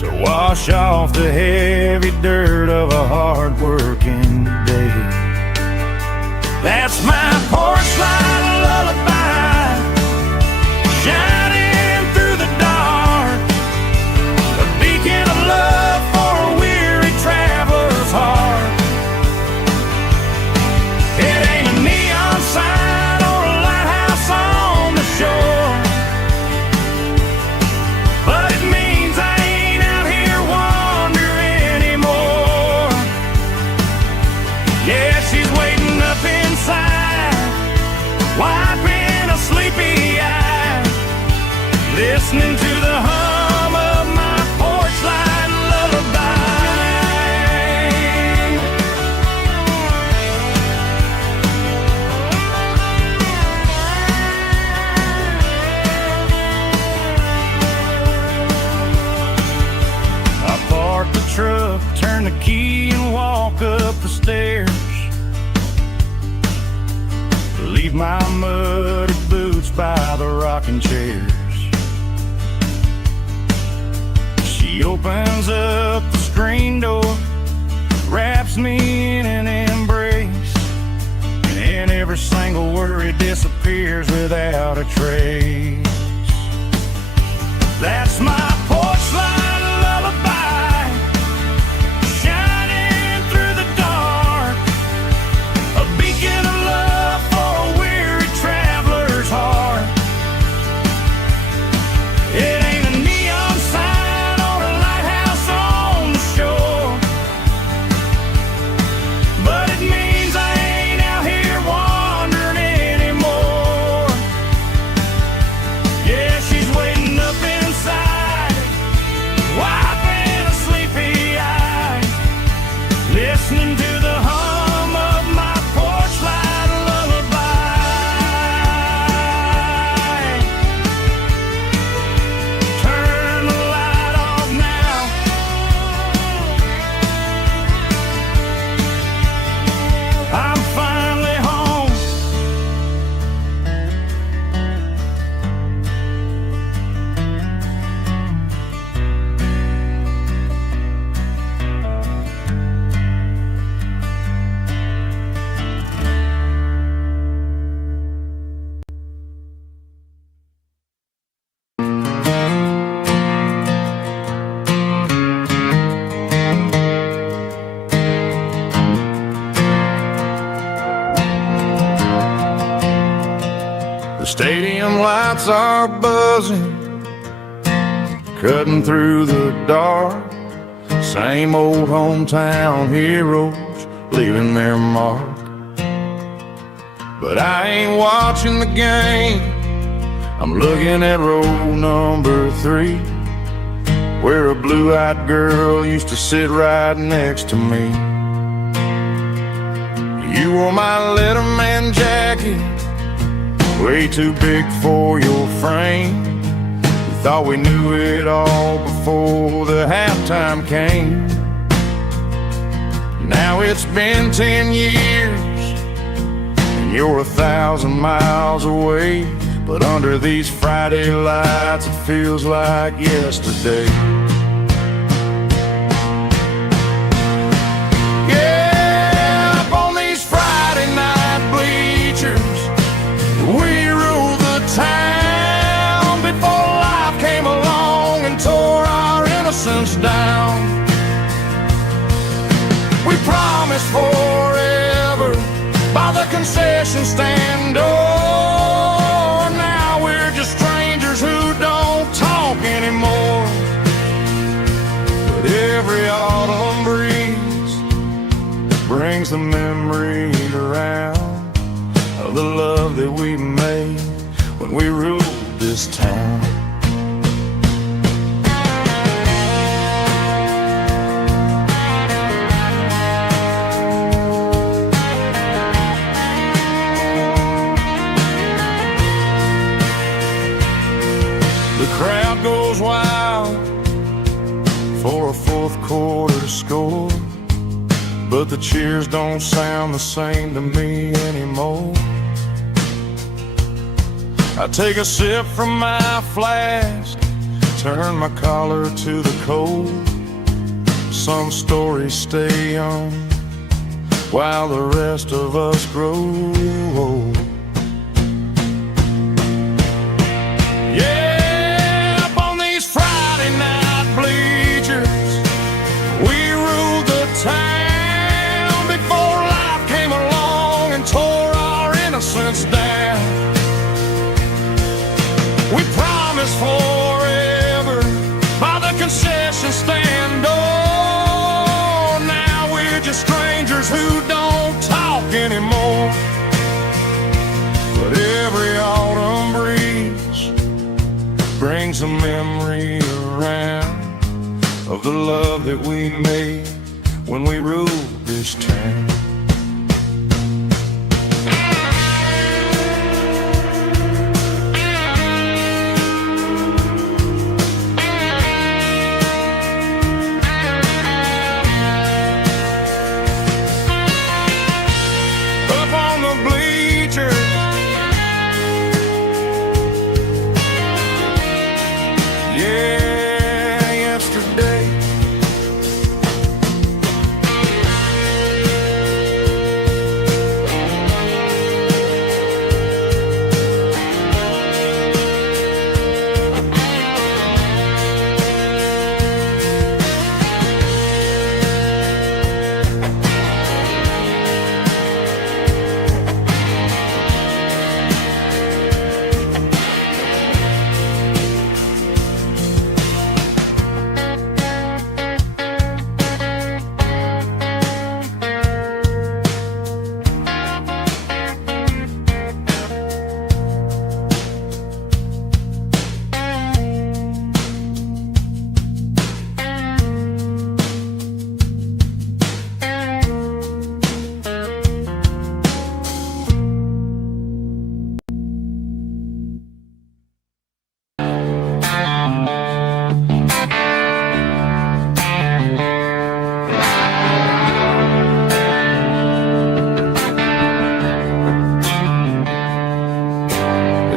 to wash off the heavy dirt of a hard work working day. That's my porch light lullaby, shining through the dark, a beacon of love for a weary traveler's heart. It ain't a neon sign or a lighthouse on the shore, but it means I ain't out here wandering anymore. Yeah, she's waiting up inside, wiping a sleepy eye, listening to the hum of my porch light lullaby. I park the truck, turn the key and walk up the stairs, leave my muddy boots by the rocking chairs. She opens up the screen door, wraps me in an embrace, and every single worry disappears without a trace. That's my porch light lullaby, shining through the dark, a beacon of love for a weary traveler's heart. It ain't a neon sign or a lighthouse on the shore, but it means I ain't out here wandering anymore. Yeah, she's waiting up inside, wiping a sleepy eye, listening to the hum of my porch light lullaby. Turn the light off now, I'm finally home. The stadium lights are buzzing, cutting through the dark. Same old hometown heroes leaving their mark. But I ain't watching the game, I'm looking at row number 3, where a blue-eyed girl used to sit right next to me. You wore my Letterman jacket, way too big for your frame. We thought we knew it all before the halftime came. Now it's been 10 years and you're 1,000 miles away, but under these Friday lights it feels like yesterday. Yeah, up on these Friday night bleachers, we rule the town before life came along and tore our innocence down. We promised forever by the concession stand door. Now we're just strangers who don't talk anymore. But every autumn breeze brings the memories around of the love that we made when we ruled this town. The crowd goes wild for a fourth quarter score, but the cheers don't sound the same to me anymore. I take a sip from my flask, turn my collar to the cold. Some stories stay young, while the rest of us grow old. Yeah, up on these Friday night bleachers, we ruled the town before life came along and tore our innocence down. We promised forever by the concession stand door. Now we're just strangers who don't talk anymore. But every autumn breeze brings a memory around of the love that we made when we ruled this town.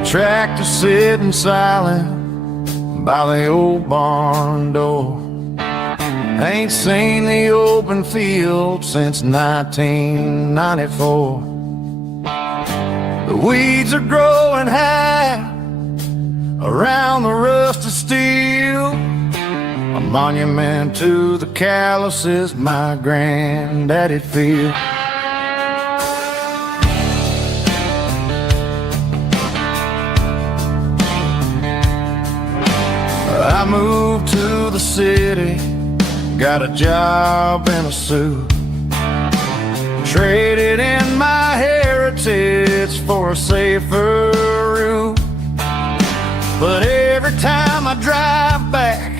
Tractor sitting silent by the old barn door. Ain't seen the open field since 1994. The weeds are growing high around the rusted steel, a monument to the calluses my granddaddy feel. I moved to the city, got a job and a suit, traded in my heritage for a safer route. But every time I drive back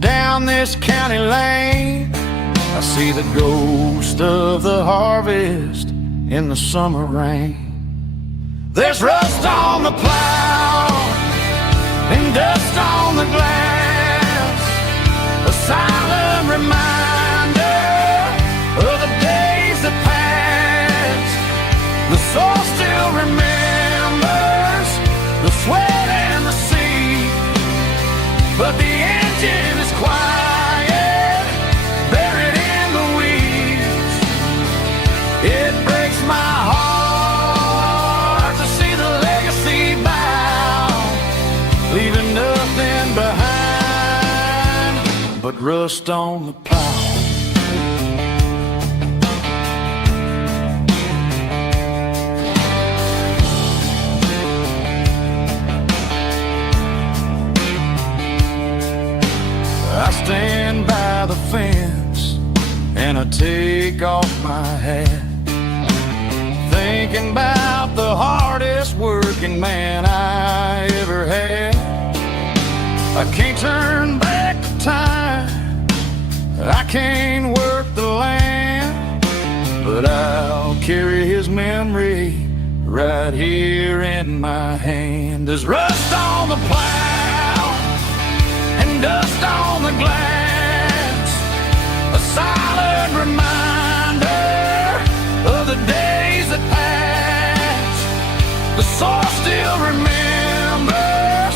down this county lane, I see the ghost of the harvest in the summer rain. There's rust on the plow and dust on the glass, a silent reminder of the days that passed. The soul still remembers the sweat and the sea, but the engine is quiet, buried in the weeds. It breaks my heart to see the legacy bow, leaving nothing behind but rust on the plow. I stand by the fence and I take off my hat, thinking about the hardest working man I ever had. I can't turn back the time, I can't work the land, but I'll carry his memory right here in my hand. There's rust on the plow and dust on the glass, a silent reminder of the days that passed. The soil still remembers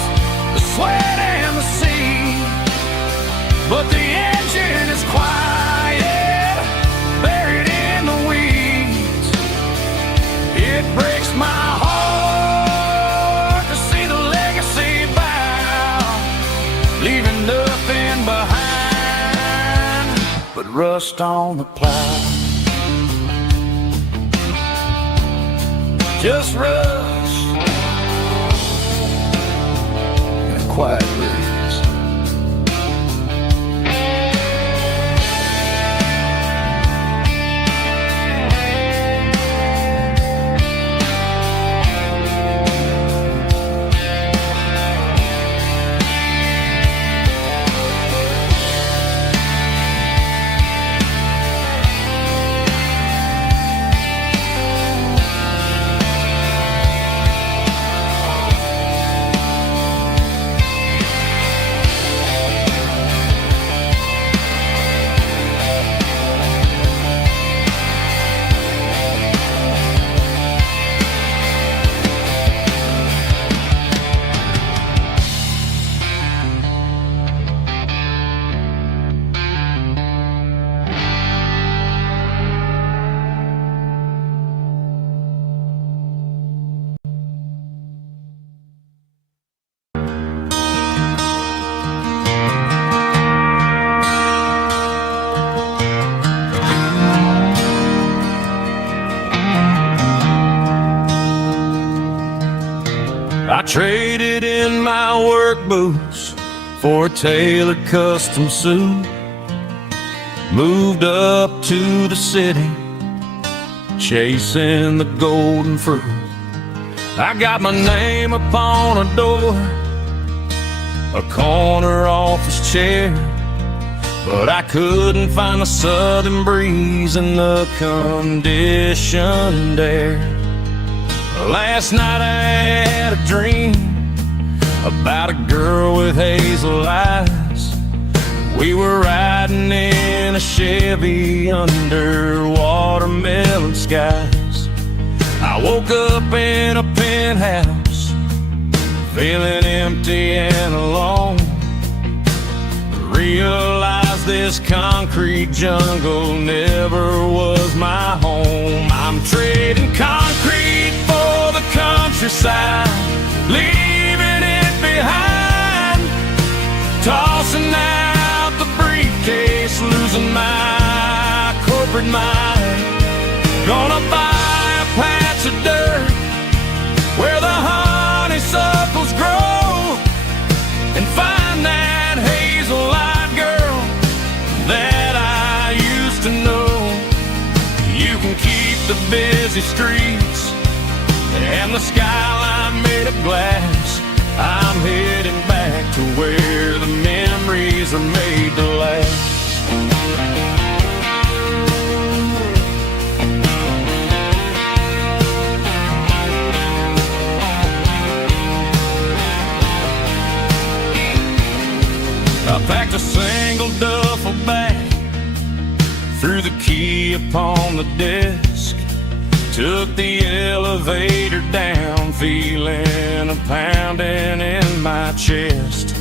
the sweat and the sea, but the engine is quiet, buried in the weeds. rust on the plow. Just rust and a quiet breeze. I traded in my work boots for a tailored custom suit. Moved up to the city, chasing the golden fruit. I got my name upon a door, a corner office chair, but I couldn't find the southern breeze in the conditioned air. Last night I had a dream about a girl with hazel eyes. We were riding in a Chevy under watermelon skies. I woke up in a penthouse, feeling empty and alone. Realized this concrete jungle never was my home. I'm trading concrete for the countryside, leaving it behind. Tossing out the briefcase, losing my corporate mind. Gonna buy a patch of dirt where the honeysuckles grow, and find that hazel-eyed girl that I used to know. You can keep the busy streets and the skyline made of glass. I'm heading back to where the memories are made to last. I packed a single duffel bag, threw the key upon the desk, took the elevator down, feeling a pounding in my chest.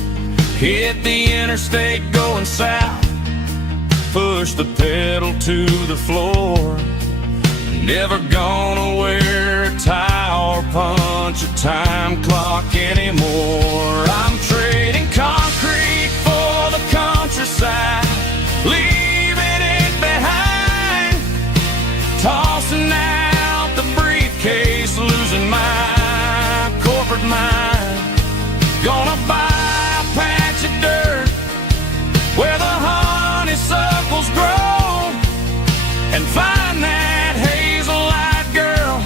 Hit the interstate going south, pushed the pedal to the floor. Never gonna wear a tie or punch a time clock anymore. I'm trading concrete for the countryside, leaving it behind. Tossing out the briefcase, losing my corporate mind. Gonna buy a patch of dirt where the honeysuckles grow, and find that hazel-eyed girl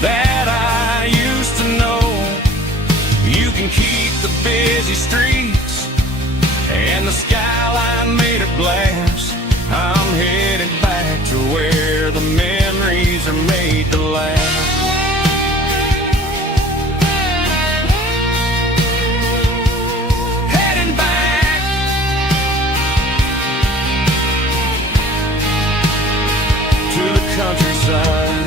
that I used to know. You can keep the busy streets and the skyline made of glass. I'm headed back to where the memories are made to last. Heading back to the countryside.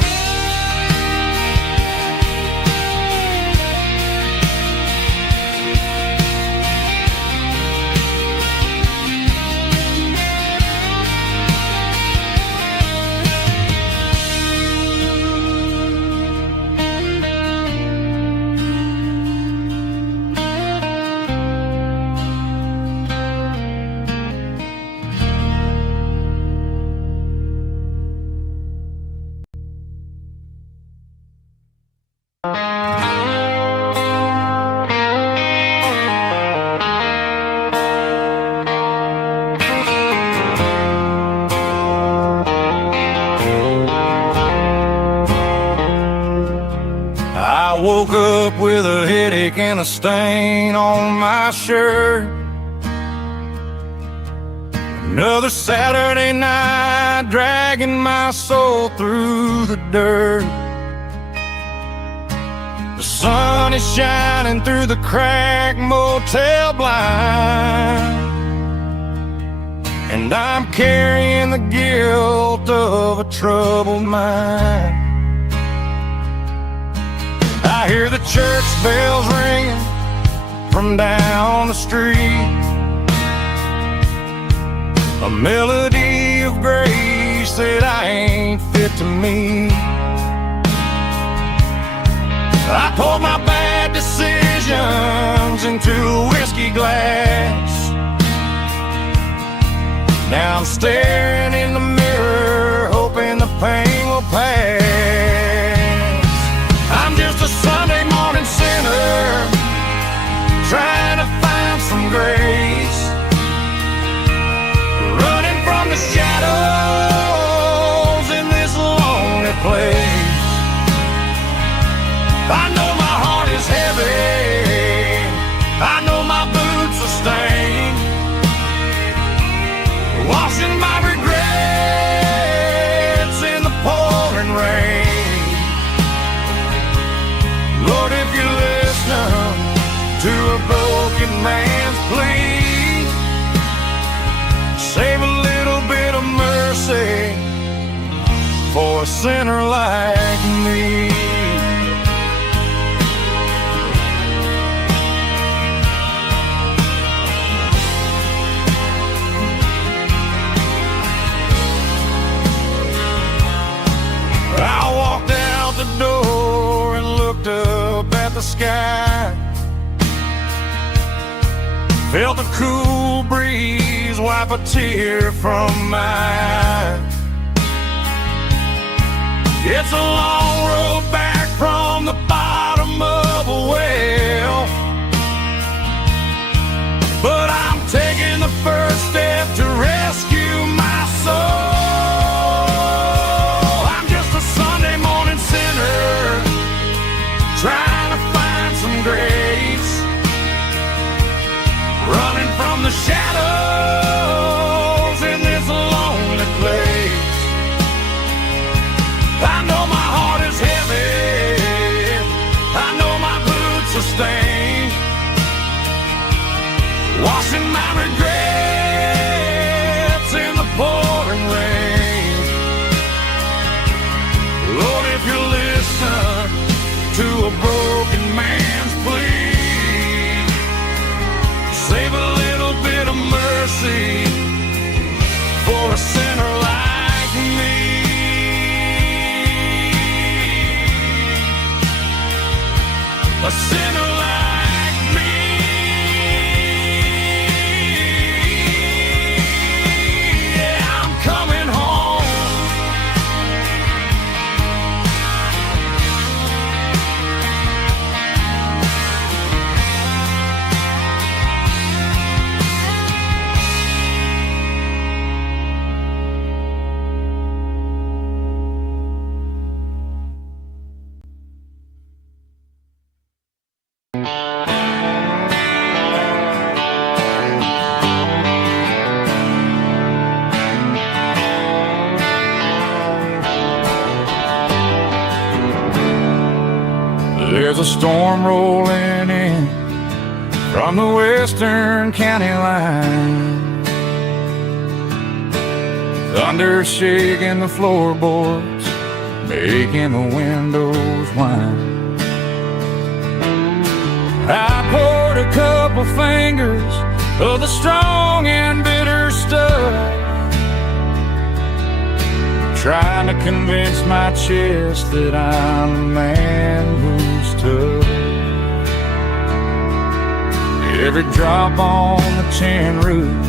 woke up with a headache and a stain on my shirt. Another Saturday night, dragging my soul through the dirt. The sun is shining through the cracked motel blind, and I'm carrying the guilt of a troubled mind. I hear the church bells ringing from down the street, a melody of grace that I ain't fit to meet. I poured my bad decisions into a whiskey glass. Now I'm staring in the mirror, hoping the pain will pass. I'm just a Sunday morning sinner, trying to find some grace, running from the shadows in this lonely place. I know my heart is heavy, I know my boots are stained, washing my regrets in the pouring rain. Lord, if you're listening to a broken man's plea, save a little bit of mercy for a sinner like me. I walked out the door and looked up at the sky, felt a cool breeze wipe a tear from my eye. It's a long road back from the bottom of a well, but I'm taking the first step to rescue my soul. Trying to find some grace, running from the shadows in this lonely place. I know my heart is heavy, I know my boots are stained, washing my regrets in the pouring rain. Lord, if you're listening to a broken man's plea, save a little bit of mercy for a sinner like me. A sinner like me. Yeah, I'm coming home. There's a storm rolling in from the western county line, thunder shaking the floorboards, making the windows whine. I poured a couple fingers of the strong and bitter stuff, trying to convince my chest that I'm a man who's tough. Every drop on the tin roof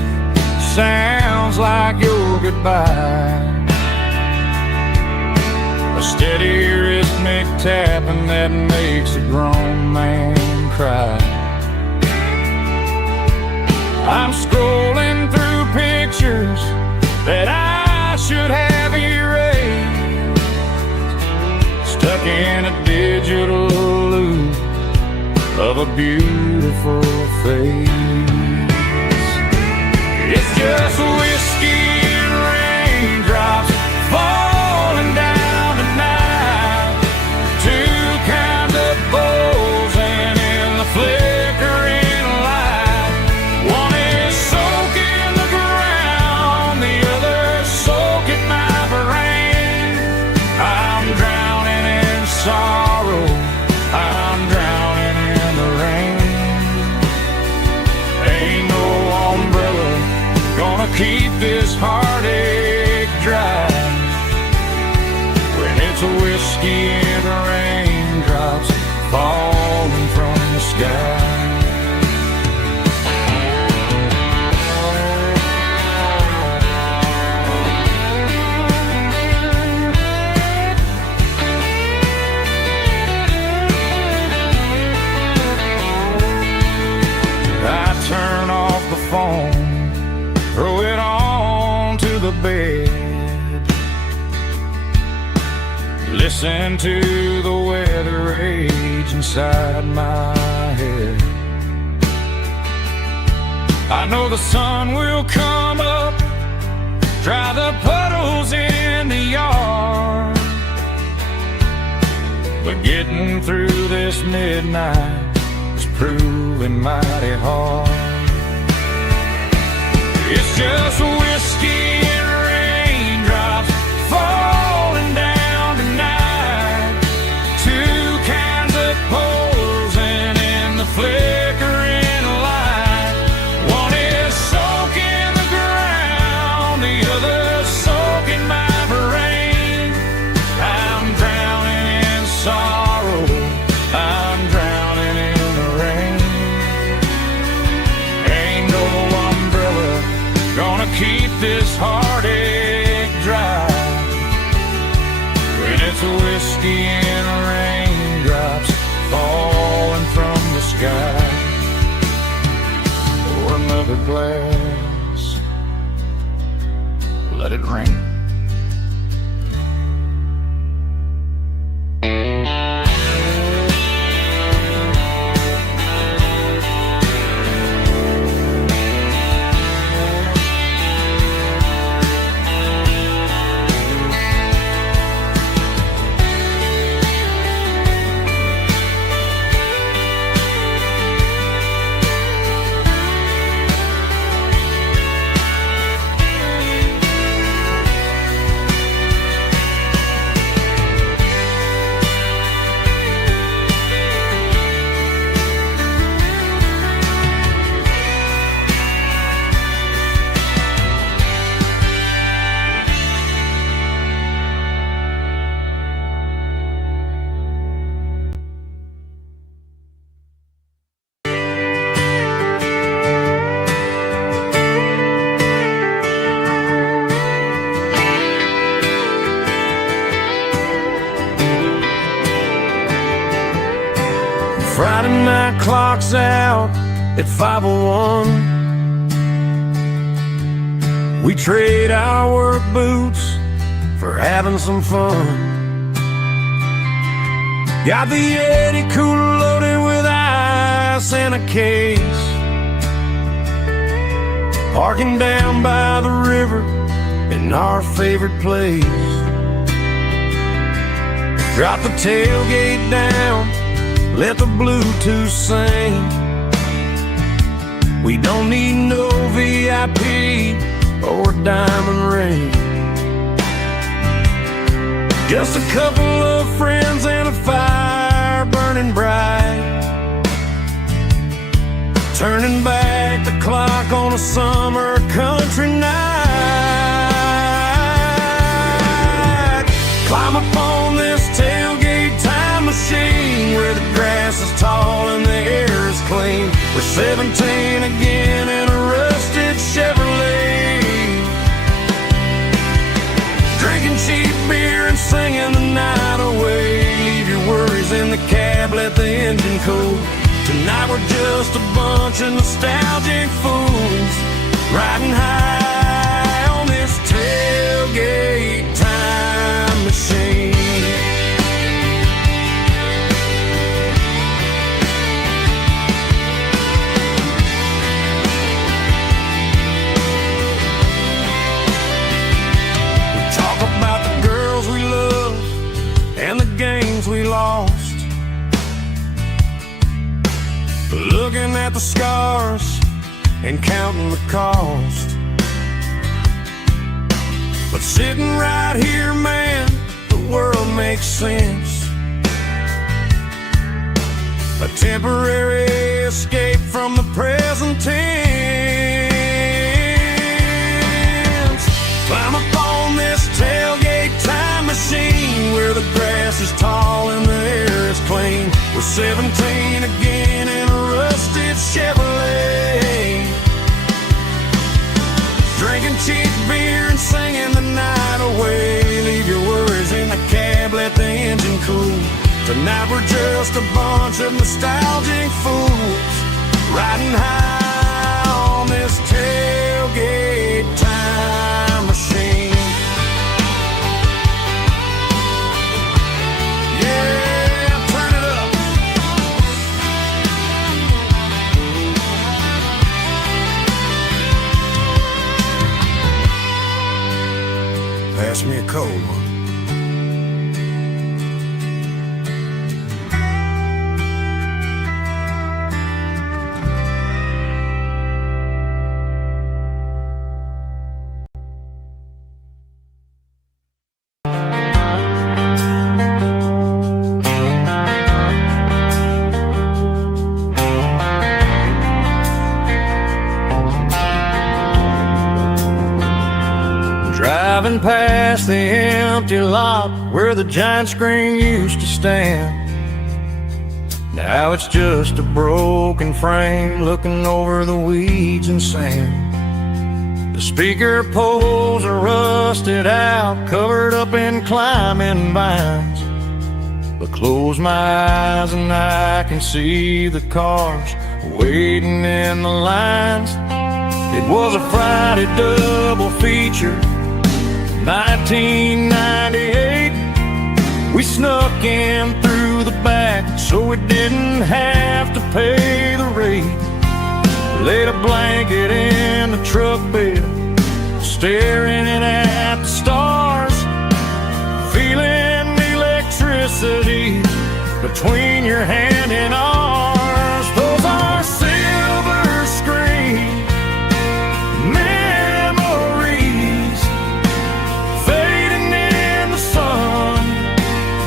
sounds like your goodbye, a steady rhythmic tapping that makes a grown man cry. I'm scrolling through pictures that I should have erased, stuck in a digital illusion of a beautiful face. It's just whiskey and raindrops falling down tonight. Two kinds of bowls and in the flickering light. One is soaking the ground, the other soaking my brain. I'm drowning in sorrow, I'm drowning in the rain. Ain't no umbrella gonna keep this heartache dry when it's a whiskey and the raindrops falling from the sky. I turn off the phone, throw it on to the bed, listen to the weather rage inside my head. I know the sun will come up, dry the puddles in the yard, but getting through this midnight is proving mighty hard. It's just whiskey and raindrops falling down tonight. Two kinds of poles and in the flickering light. One is soaking the ground, the other soaking my brain. I'm drowning in sorrow, I'm drowning in the rain. Ain't no umbrella gonna keep this heartache dry when it's a whiskey and raindrops falling from the sky. Pour another glass, let it rain. Friday night clock's out at 5:01. We trade our work boots for having some fun. Got the Yeti cooler loaded with ice and a case, parking down by the river in our favorite place. Drop the tailgate down, let the Bluetooth sing. We don't need no VIP or diamond ring. Just a couple of friends and a fire burning bright, turning back the clock on a summer country night. Climb up on this tailgate time machine where the grass is tall and the air is clean. We're 17 again in a rusted Chevrolet, drinking cheap beer and singing the night away. Leave your worries in the cab, let the engine cool. Tonight we're just a bunch of nostalgic fools riding high on this tailgate time machine. looking at the scars and counting the cost. But sitting right here, man, the world makes sense. A temporary escape from the present tense. Climb up on this tailgate time machine where the grass is tall and the air is clean. We're 17 again in a rusted Chevrolet, drinking cheap beer and singing the night away. Leave your worries in the cab, let the engine cool. Tonight we're just a bunch of nostalgic fools riding high on this tailgate time machine. Yeah, turn it up. Pass me a cold one. Driving past the empty lot where the giant screen used to stand. Now it's just a broken frame looking over the weeds and sand. The speaker poles are rusted out, covered up in climbing vines. But close my eyes and I can see the cars waiting in the lines. It was a Friday double feature, 1998. We snuck in through the back so we didn't have to pay the rate. Laid a blanket in the truck bed, staring at the stars, feeling the electricity between your hand and ours. Those are silver screen memories fading in the sun.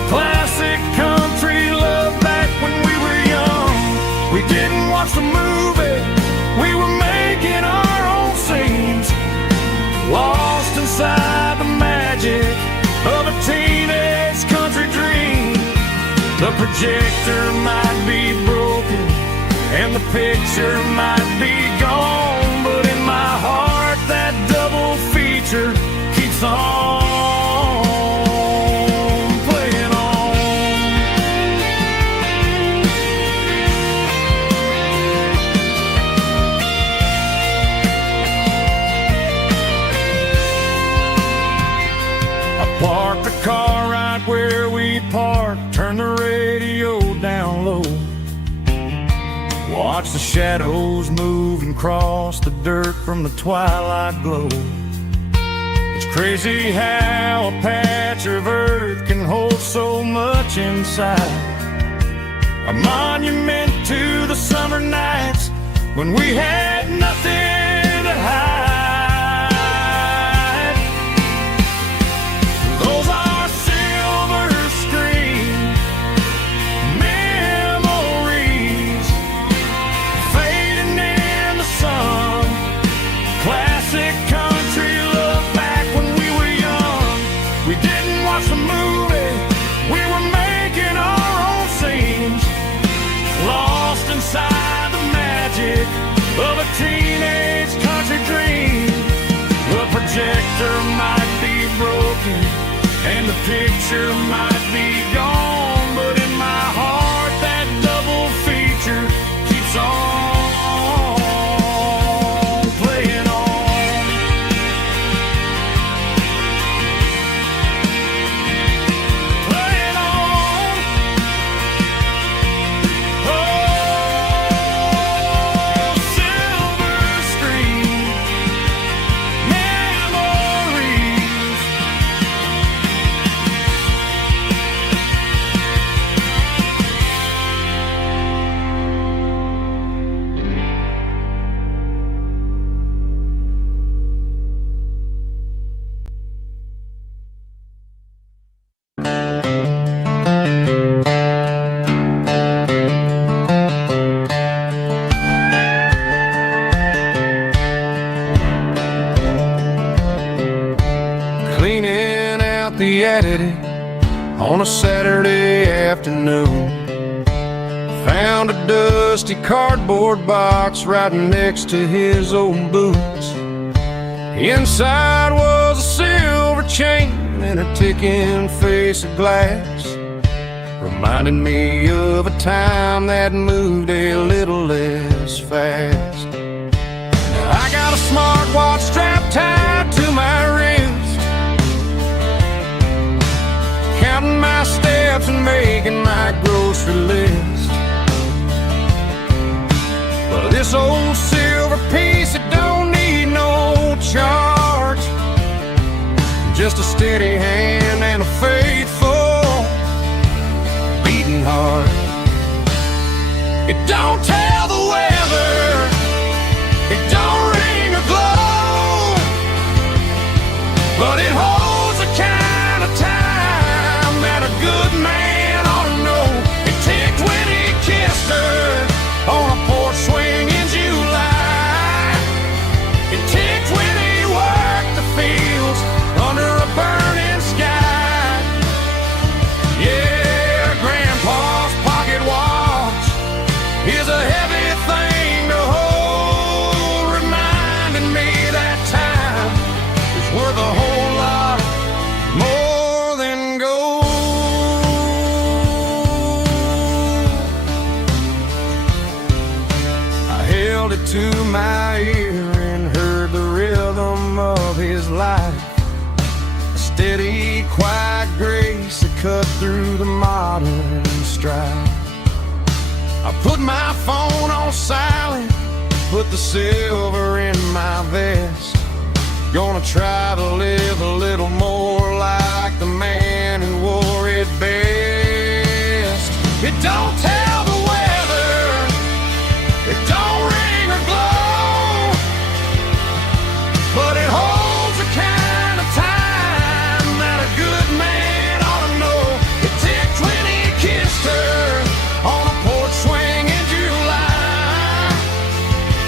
Classic country love back when we were young. We didn't watch the movie, we were making our own scenes, lost inside the magic of a teenage country dream. The projector might be broken and the picture might be gone, but in my heart that double feature keeps on playing on. I parked the car right where we parked, turned the radio down low, watch the shadows move and cross the dirt from the twilight glow. It's crazy how a patch of earth can hold so much inside. A monument to the summer nights when we had nothing to hide. Those are silver screen memories fading in the sun. Classic country love back when we were young. We didn't watch the movie, we were making our own scenes, lost inside the magic of a teenage country dream. The projector might be broken and the picture might be gone, but in my heart that double feature keeps on playing on. Playing on. Oh, silver screen memories. on a Saturday afternoon. Found a dusty cardboard box right next to his old boots. Inside was a silver chain and a ticking face of glass, reminding me of a time that moved a little less fast. Now I got a smartwatch strapped tied to my wrist, counting my steps and making my grocery list. But this old silver piece, it don't need no charge, just a steady hand and a faithful beating heart. It don't tell the weather, it don't ring or glow, but it holds the kind of time that a good man ought to know. It ticked when he kissed her on a porch swing in July. It ticked when he worked the fields under a burning sky. Yeah, Grandpa's pocket watch is a heavy thing to hold, reminding me that time is worth a whole lot more than gold. I held it to my ear and heard the rhythm of his life, a steady, quiet grace that cut through the modern strife. I put my phone on silent, put the silver in my vest. Gonna try to live a little more like the man who wore it best. It don't tell the weather, it don't ring or glow, but it holds the kind of time that a good man ought to know. It ticked when he kissed her on a porch swing in July.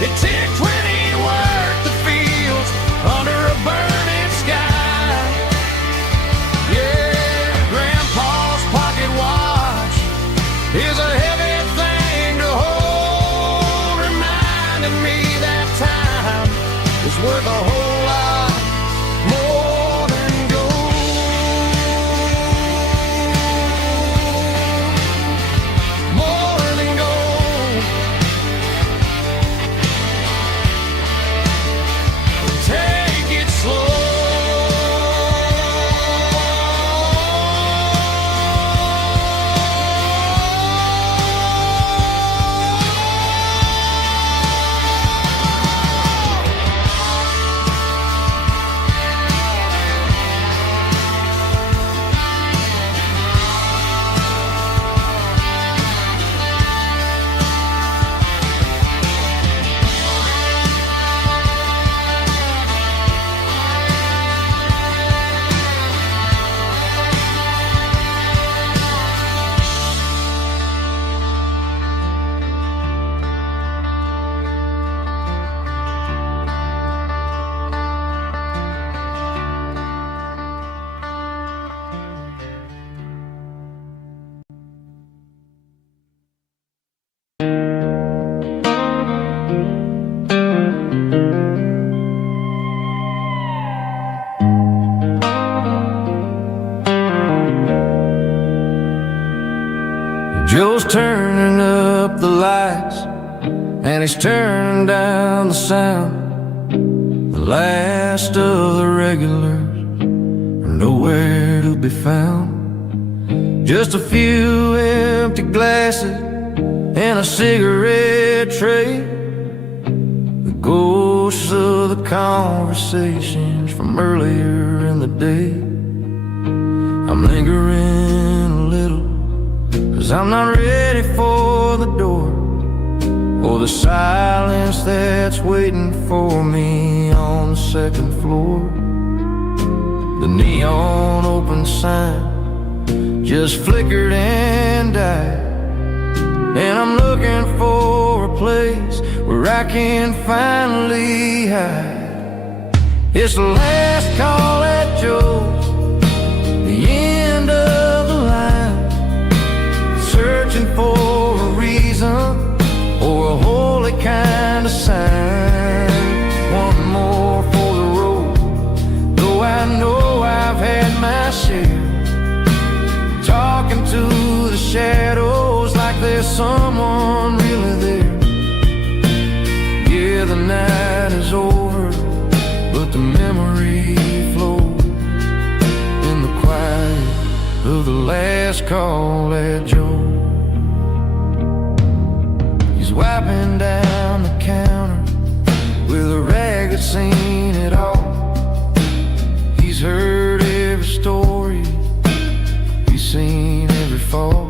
It ticked when he worked the fields under a burning sky. Yeah, Grandpa's pocket watch is a heavy thing to hold, reminding me that time is worth a whole lot more than gold. More than gold. Take it slow. Joe's turning up the lights and he's turning down the sound. The last of the regulars are nowhere to be found. Just a few empty glasses and a cigarette tray, the ghosts of the conversations from earlier in the day. I'm lingering a little, 'cause I'm not ready for the door, or the silence that's waiting for me on the second floor. The neon open sign just flickered and died, and I'm looking for a place where I can finally hide. It's the last call at Joe's, the end of the of the last call at Joe. He's wiping down the counter with a rag that's seen it all. He's heard every story, he's seen every fall.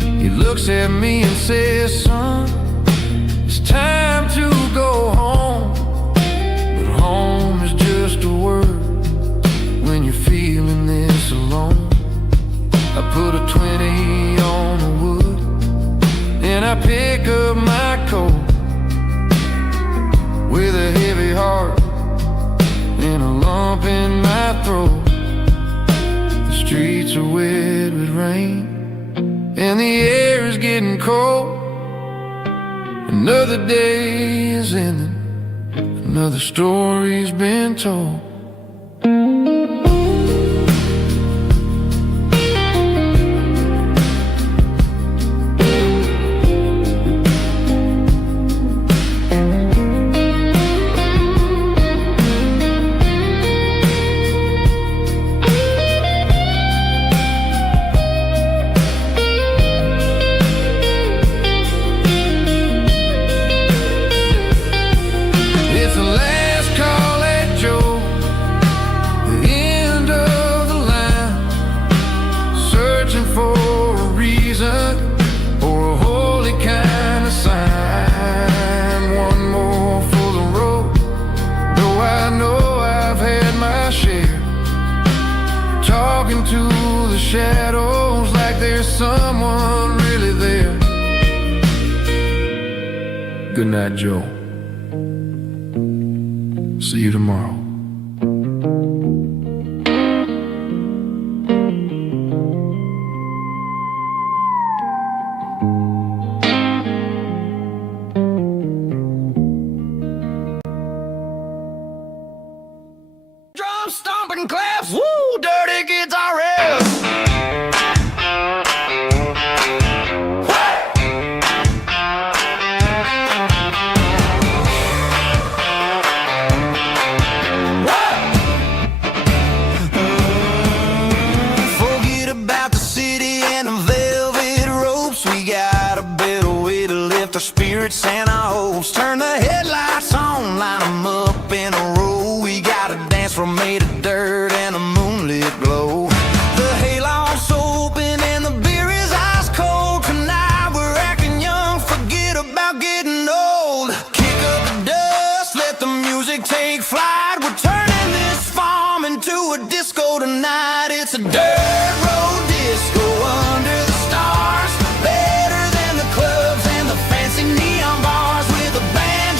He looks at me and says, son, it's time to go home. But home is just a word when you're feeling this alone. I put a 20 on the wood and I pick up my coat with a heavy heart and a lump in my throat. The streets are wet with rain and the air is getting cold. Another day is ending, another story's been told. Talking to the shadows like there's someone really there. Good night, Joe. See you tomorrow. Drum stomping claps, woo, dirty guitar riffs. Forget about the city and the velvet ropes. We got a better way to lift our spirits and our hopes. Turn the headlights on, line them up in a row. We got a dance floor made of dirt and a moonlit glow. The hayloft's open and the beer is ice cold. Tonight we're acting young, forget about getting old. Kick up the dust, let the music take flight. We're turning this farm into a disco tonight. It's a dirt road disco under the stars. Better than the clubs and the fancy neon bars. With a band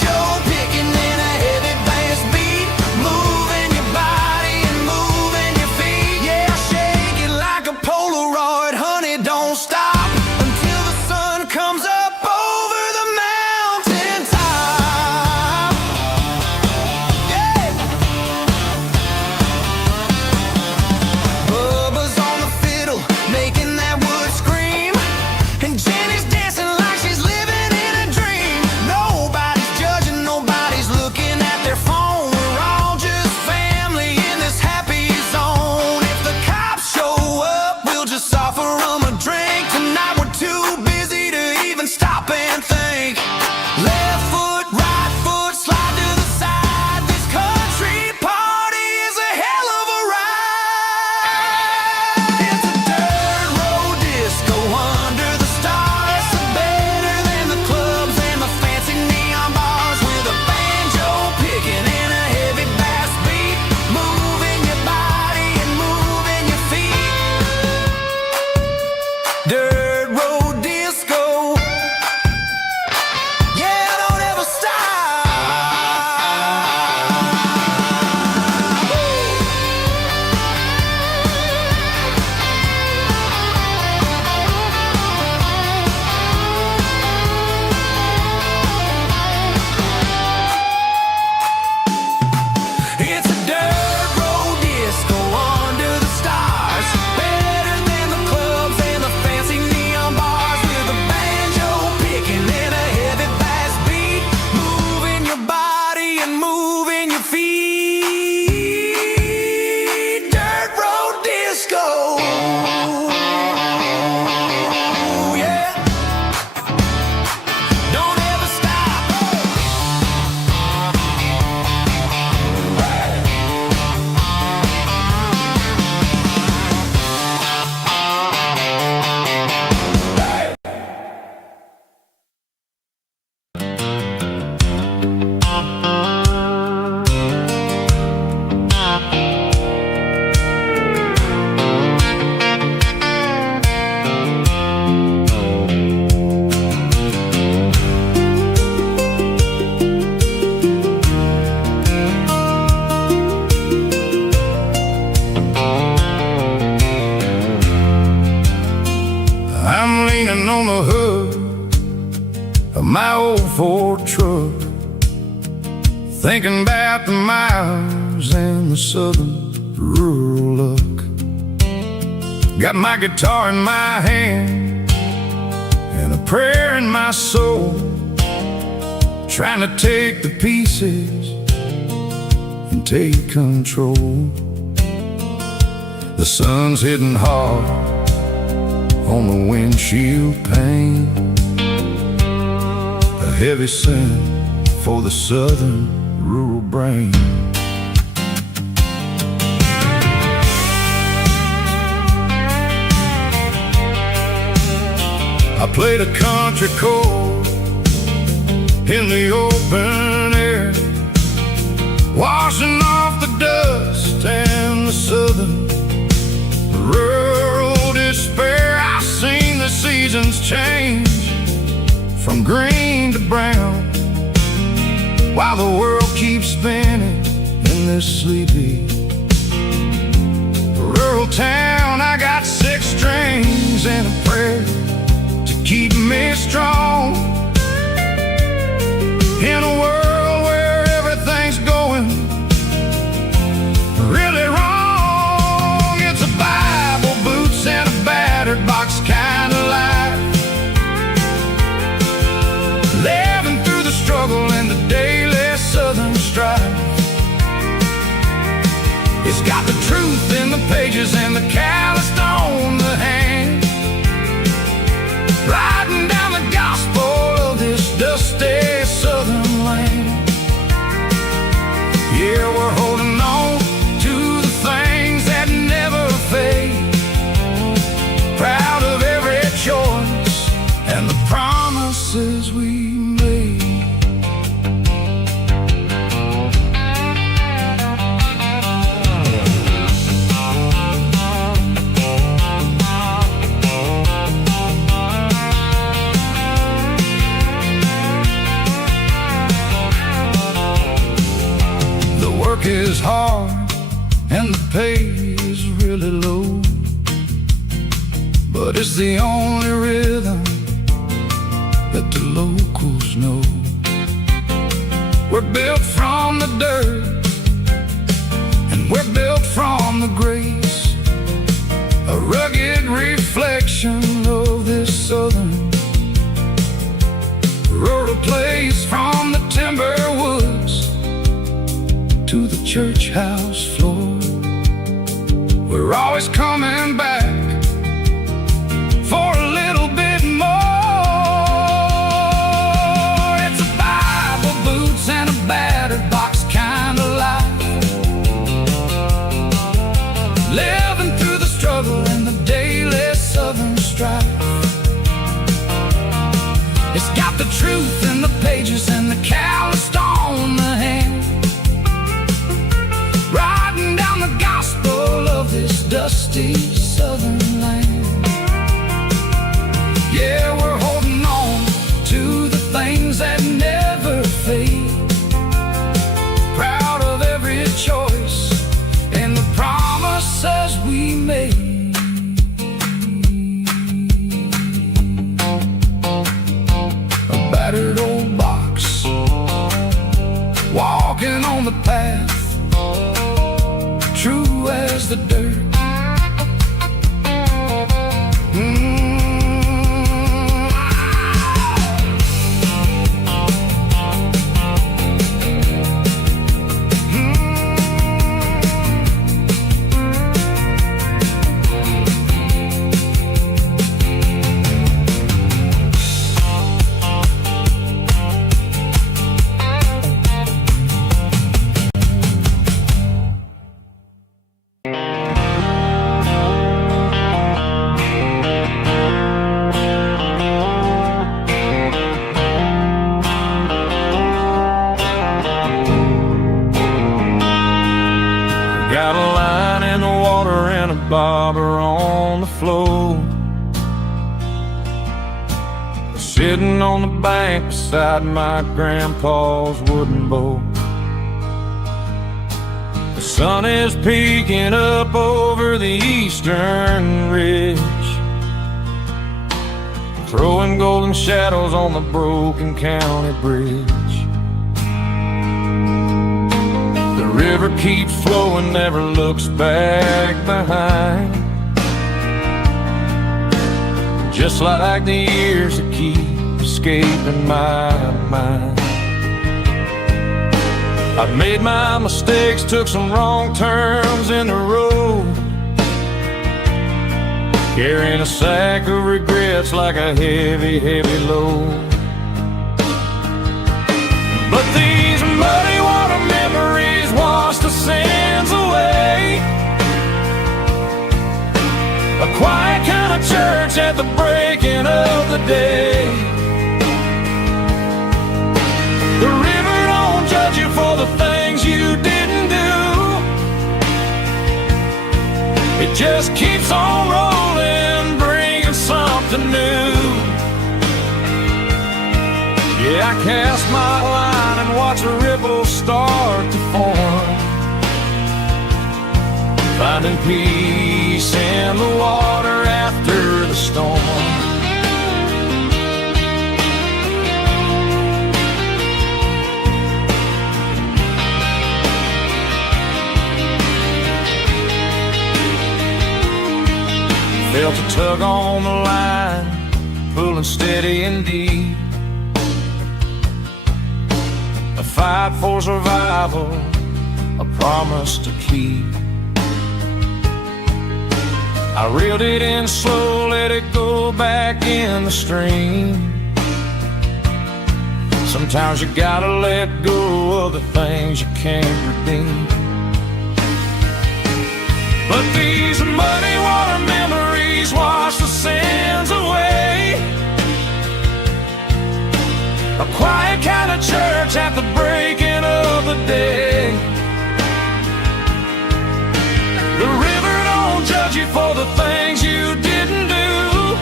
Standing on the hood of my old Ford truck, thinking about the miles and the southern rural look. Got my guitar in my hand and a prayer in my soul, trying to take the pieces and take control. The sun's hitting hard on the windshield pane, a heavy scent for the southern rural brain. I played a country chord in the open air, washing off the dust and the southern rural despair. I've seen the seasons change from green to brown, while the world keeps spinning in this sleepy rural town. I got 6 strings and a prayer to keep me strong in a world where everything's going really wrong. It's a Bible, boots, and a battered box kind of life, living through the struggle and the daily southern strife. It's got the truth in the pages and the calloused on the hand, writing down the gospel of this dusty southern land. Yeah, we're holding on to the things that never fade, proud of every choice and the promises we made. The work is hard and the pay is really low, but it's the only rhythm that the locals know. We're built from the dirt and we're built from the grace, a rugged reflection of this southern rural place. From the timber woods to the church house floor, we're always coming back for a little bit more. It's a Bible, boots, and a battered box kind of life, living through the struggle and the daily southern strife. It's got the truth in the pages and the calloused on the hand, writing down the gospel of this dusty southern land. Yeah, we're holding on to the things that never fade, proud of every choice and the promises we made. A battered old box, walking on the path, true as the dirt. Got a line in the water and a bobber on the floor, sitting on the bank beside my grandpa's wooden boat. The sun is peeking up over the eastern ridge, long shadows on the broken county bridge. The river keeps flowing, never looks back behind, just like the years that keep escaping my mind. I've made my mistakes, took some wrong turns in the road, carrying a sack of regrets like a heavy, heavy load. But these muddy water memories wash the sins away. A quiet kind of church at the breaking of the day. The river don't judge you for the things you didn't do. It just keeps on rolling, bringing something new. Yeah, I cast my line and watch a ripple start to form, finding peace in the water after the storm. Felt a tug on the line, pulling steady and deep. A fight for survival, a promise to keep. I reeled it in slow, let it go back in the stream. Sometimes you gotta let go of the things you can't redeem. But these muddy water memories wash the sins away. A quiet kind of church at the breaking of the day. The river don't judge you for the things you didn't do.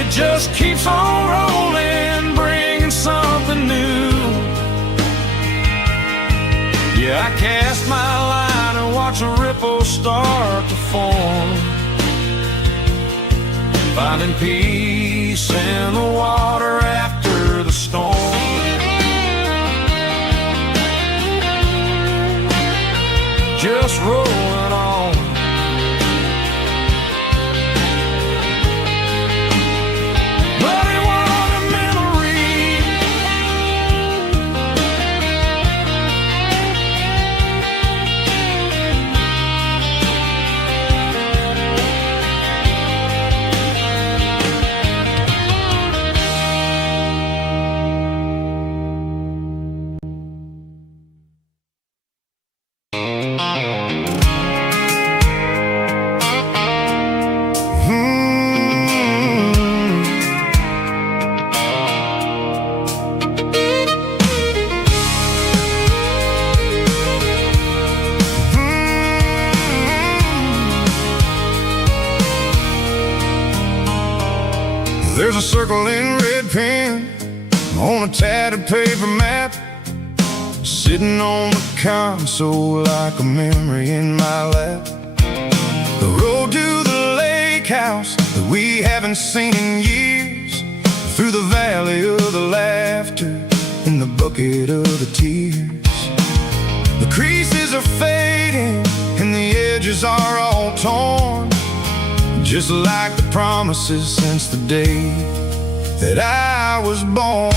It just keeps on rolling, bringing something new. Yeah, I cast my line and watch a ripple start to form, finding peace in the water after the storm. Just rolling on. Muddy water memory. There's a circle in red pen on a tattered paper map, sitting on the console like a memory in my lap. The road to the lake house that we haven't seen in years, through the valley of the laughter and the bucket of the tears. The creases are fading and the edges are all torn, just like the promises since the day that I was born.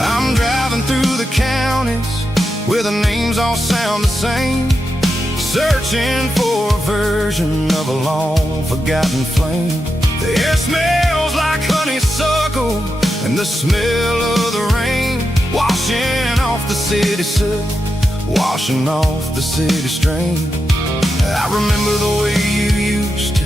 I'm driving through the counties where the names all sound the same, searching for a version of a long forgotten flame. The air smells like honeysuckle and the smell of the rain, washing off the city soot, washing off the city strain. I remember the way you used to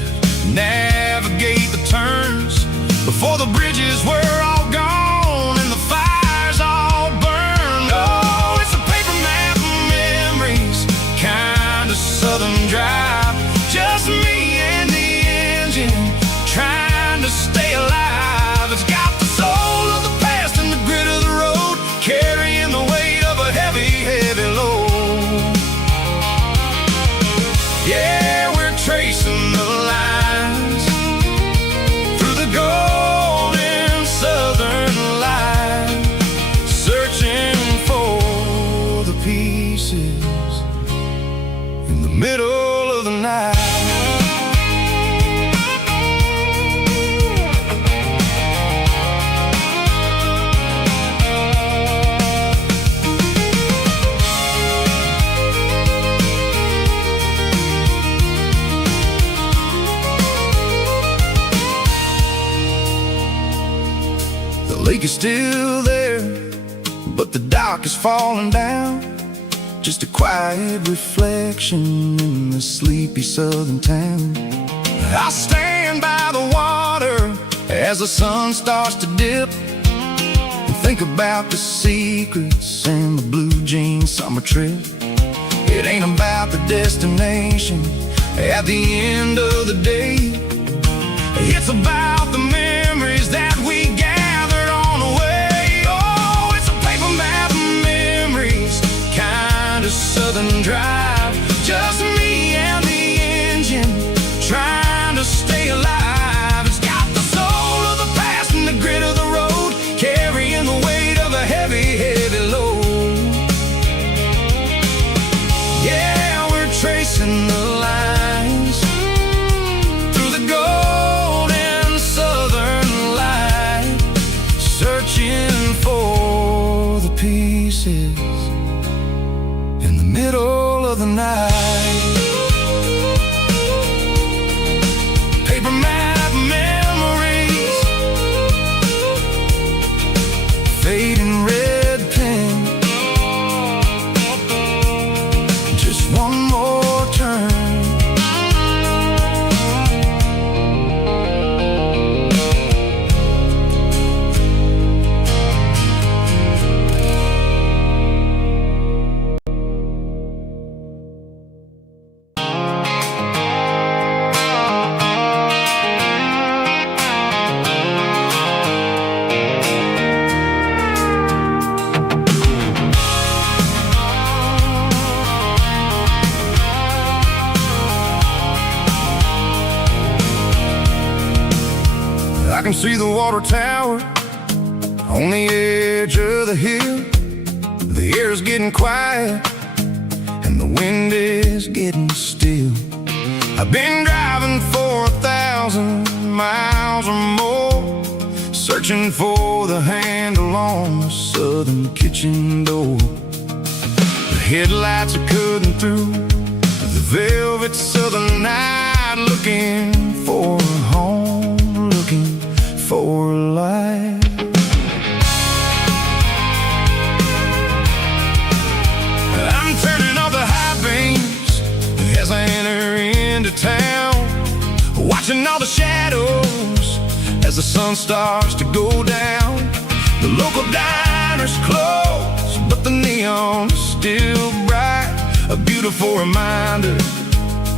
navigate the turns before the bridges were all gone and the fires all burned. Oh, it's a paper map of memories, kind of southern drive, just me and the engine trying to stay alive. It's got the soul of the past and the grit of the road, carrying the weight of still there, but the dock is falling down. Just a quiet reflection in the sleepy southern town. I stand by the water as the sun starts to dip, and think about the secrets and the blue jean summer trip. It ain't about the destination at the end of the day. It's about the memories that we gathered on the way. Oh, it's a paper map of memories, kind of southern drive. Just me and the engine, trying to stay alive. It's got the soul of the past and the grit of the road, carrying the weight of a heavy, heavy load. Yeah, we're tracing the lines through the golden southern light, searching for the pieces in the middle of the night. Paper map memories, fading red pen, just one more turn. I can see the water tower on the edge of the hill. The air's getting quiet and the wind is getting still. I've been driving for 1,000 miles or more, searching for the handle on the southern kitchen door. The headlights are cutting through the velvet southern night, looking for a home, looking for life. I'm turning off the high beams as I enter into town, watching all the shadows as the sun starts to go down. The local diner's closed, but the neon is still bright, a beautiful reminder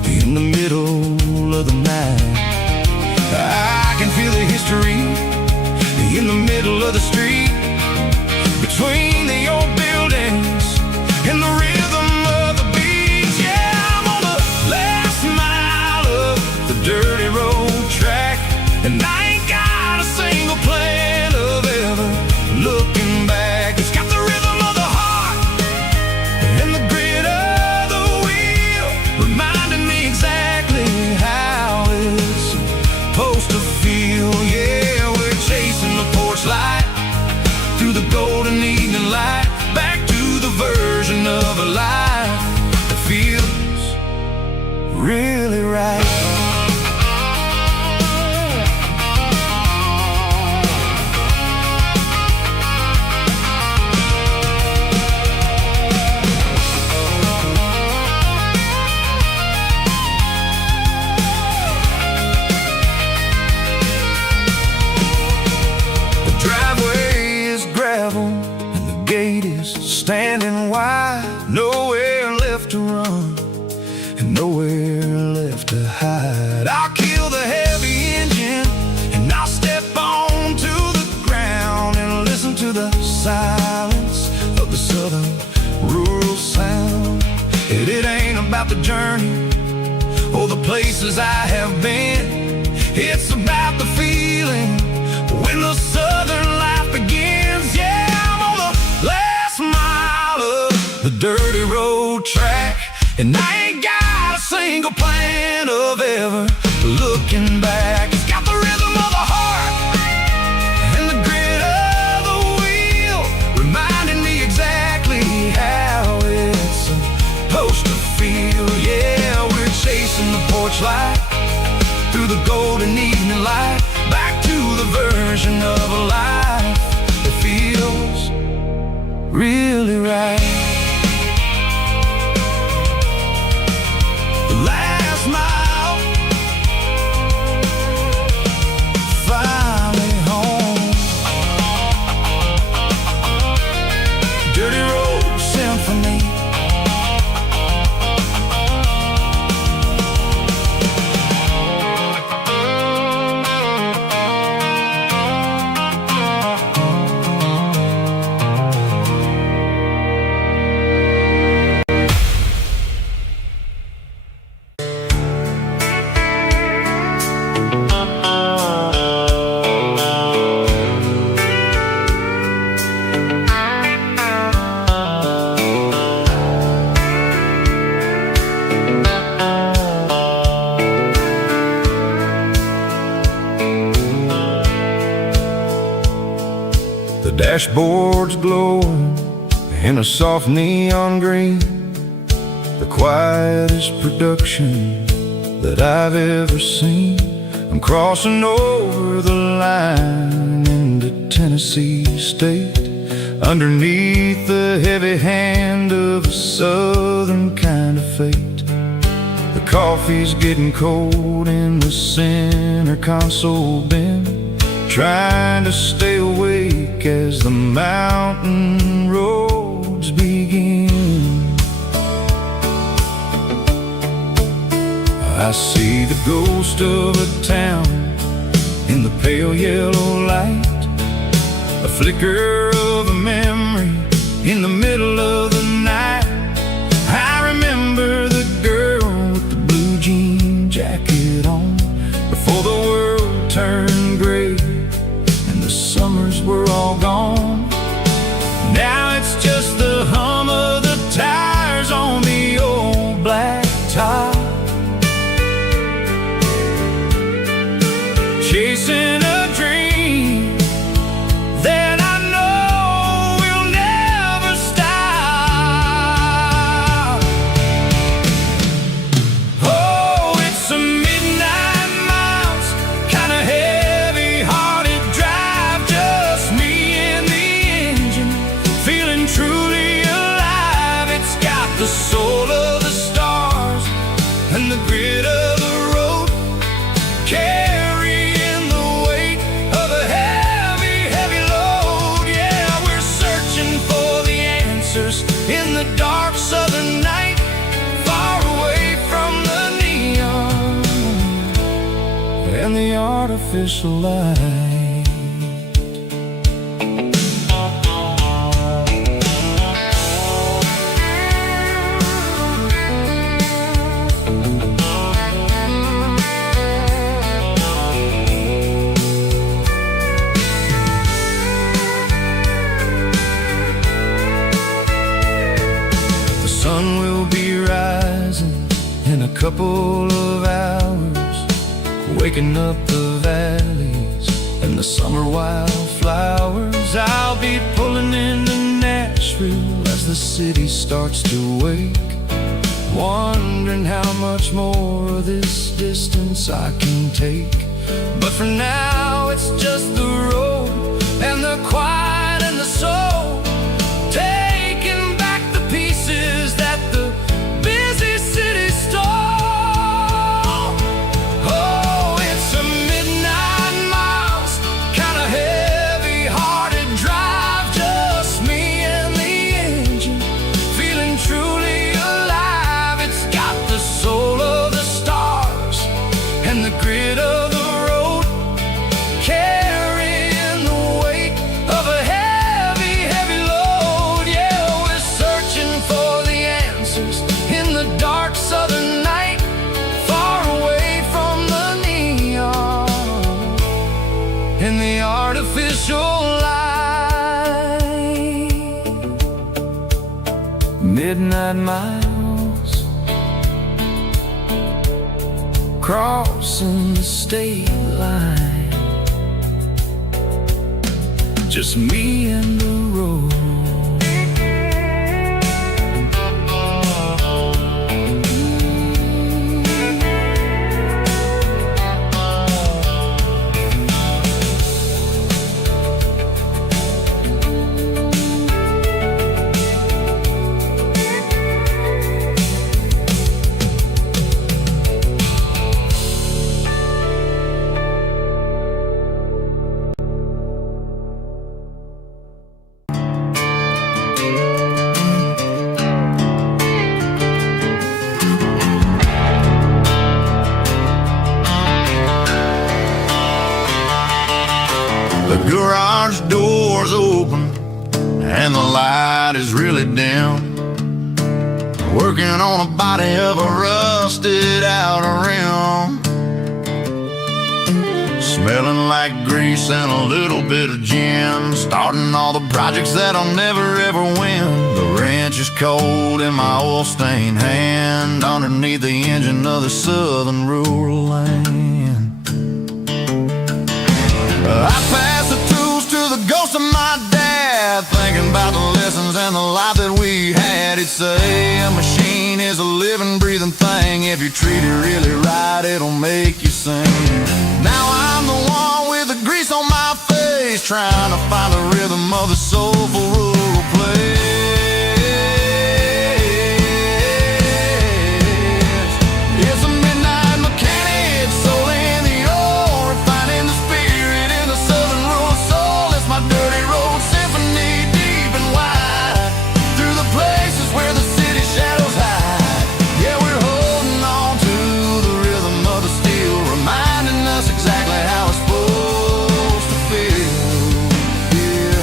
in the middle of the night. I can feel the history in the middle of the street, between the old buildings and the rhythm of the beats. Yeah, I'm on the last mile of the dirty road track, and I ain't got a single plan of ever looking back. It's got the rhythm of the heart and the grit of the wheel, reminding me exactly how it's supposed to feel. Yeah, we're chasing the porch light through the golden evening light, back to the version of a life that feels really right. Standing wide, nowhere left to run and nowhere left to hide. I'll kill the heavy engine and I'll step onto the ground and listen to the silence of the southern rural sound. It ain't about the journey or the places I have been, it's about the feeling when the southern life begins. Yeah, I'm on the last mile of the dirty road track, and I ain't got a single plan of ever looking back. It's got the rhythm of the heart and the grit of the wheel, reminding me exactly how it's supposed to feel. Yeah, we're chasing the porch light through the golden evening light, back to the version of a life that dashboard's glowing in a soft neon green, the quietest production that I've ever seen. I'm crossing over the line into Tennessee State, underneath the heavy hand of a southern kind of fate. The coffee's getting cold in the center console bin, trying to stay awake as the mountain roads begin. I see the ghost of a town in the pale yellow light, a flicker of a memory in the middle of the night. I remember the girl with the blue jean jacket on, before the world turned gray and the summers were all gone. Now it's just the hum of the tires on the old black top, chasing a dream that I know will never stop. Oh, it's a midnight miles, kind of heavy-hearted drive, just me and the engine, feeling truly alive. It's got the soul of the stars and the grit of the road, carrying the weight of a heavy, heavy load. Yeah, we're searching for the answers in the dark southern night, far away from the neon and the artificial light. The sun will be rising in a couple of hours, waking up the valleys and the summer wildflowers. I'll be pulling into Nashville as the city starts to wake, wondering how much more of this distance I can take. But for now it's just the road and the quiet and the soul, taking back the pieces that the busy city stole. Oh, it's a midnight miles, kind of heavy-hearted drive, just me and the engine, feeling truly alive. It's got the soul of the stars and the grit of the road, carrying the weight of a heavy, heavy load. Yeah, we're searching for the answers in the dark southern night, far away from the neon and the artificial light. Midnight miles, crossing the state line, just me and the road. The garage door's open and the light is really dim, working on a body of a rusted out rim, smelling like grease and a little bit of gin, starting all the projects that I'll never ever win. The wrench is cold in my oil-stained hand, underneath the engine of the southern rural land. I pass the tools to the ghost of my dad, sad thinking about the lessons and the life that we had. It'd say a machine is a living, breathing thing. If you treat it really right, it'll make you sing. Now I'm the one with the grease on my face, trying to find the rhythm of the soulful rural place. It's a midnight mechanic, soul in the ore, refining the spirit in the southern rural soul. It's my dirty road symphony, deep and wide, through the places where the city shadows hide. Yeah, we're holding on to the rhythm of the steel, reminding us exactly how it's supposed to feel. Yeah.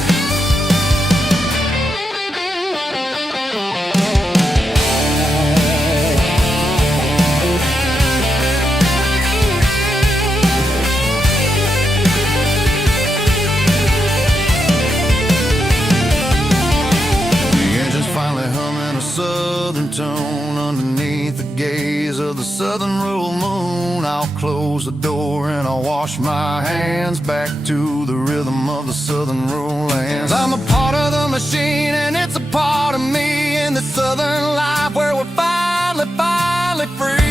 The engine's finally humming a southern tone underneath the gaze of the southern rural moon. I'll close the door and I'll wash my hands back to the rhythm of the southern rural lands. I'm a part of the machine and it's a part of me in the southern life where we're finally free.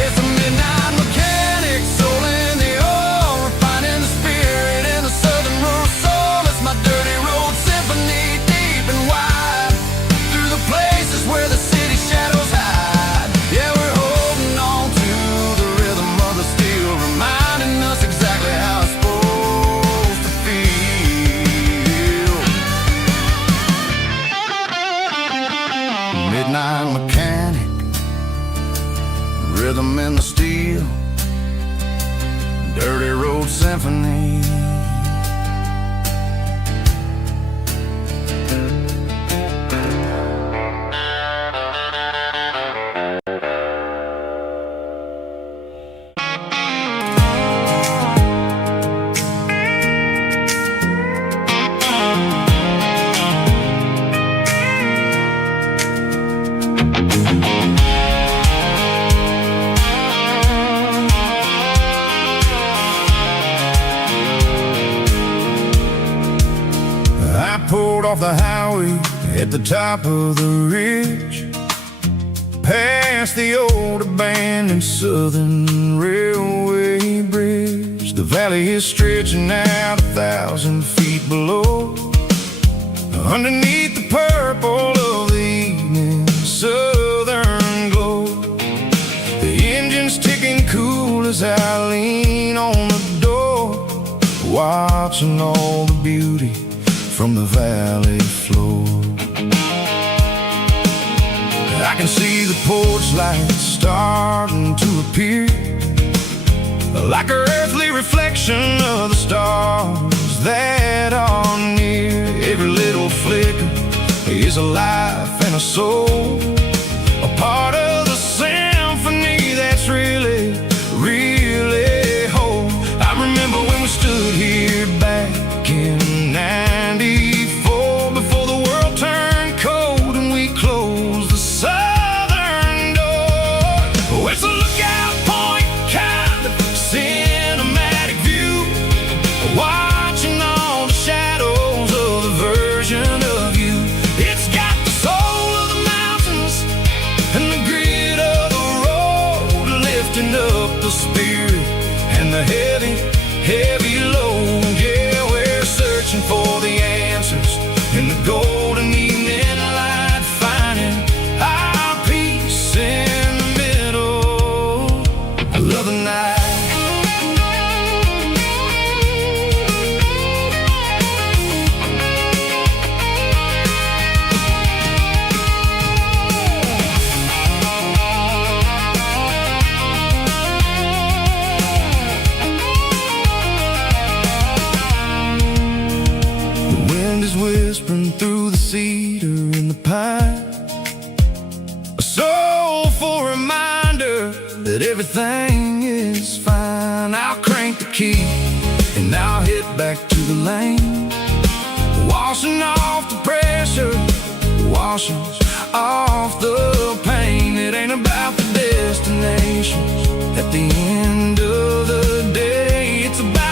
It's a midnight mechanic, soul in the ore, refining the spirit in the southern rural soul. It's my dirty road symphony, deep and wide, through the places where the city shadows hide. Yeah, we're holding on to the rhythm of the steel, reminding us exactly how it's supposed to feel. Midnight mechanic, rhythm in the steel, dirty road symphony. I pulled off the highway at the top of the ridge, past the old abandoned southern railway bridge. The valley is stretching out 1,000 feet below, underneath the purple of the evening southern glow. The engine's ticking cool as I lean on the door, watching all the beauty from the valley floor. I can see the porch lights starting to appear, like an earthly reflection of the stars that are near. Every little flicker is a life and a soul, a part of the symphony that's really whole. I remember when we stood here back in '94, before the world turned cold and we closed the southern door. Oh, it's a lookout point, kind of cinematic view, watching all the shadows of the version of you. It's got the soul of the mountains and the grit of the road, lifting up the spirit and the heavy load. Yeah, we're searching for the answers in the golden evening light, finding our peace in the middle of the night. The wind is whispering through the cedar and the pine, a soulful reminder that everything is fine. I'll crank the key and I'll head back to the lane, washing off the pressure, washing off the pain. It ain't about the destinations at the end of the day, it's about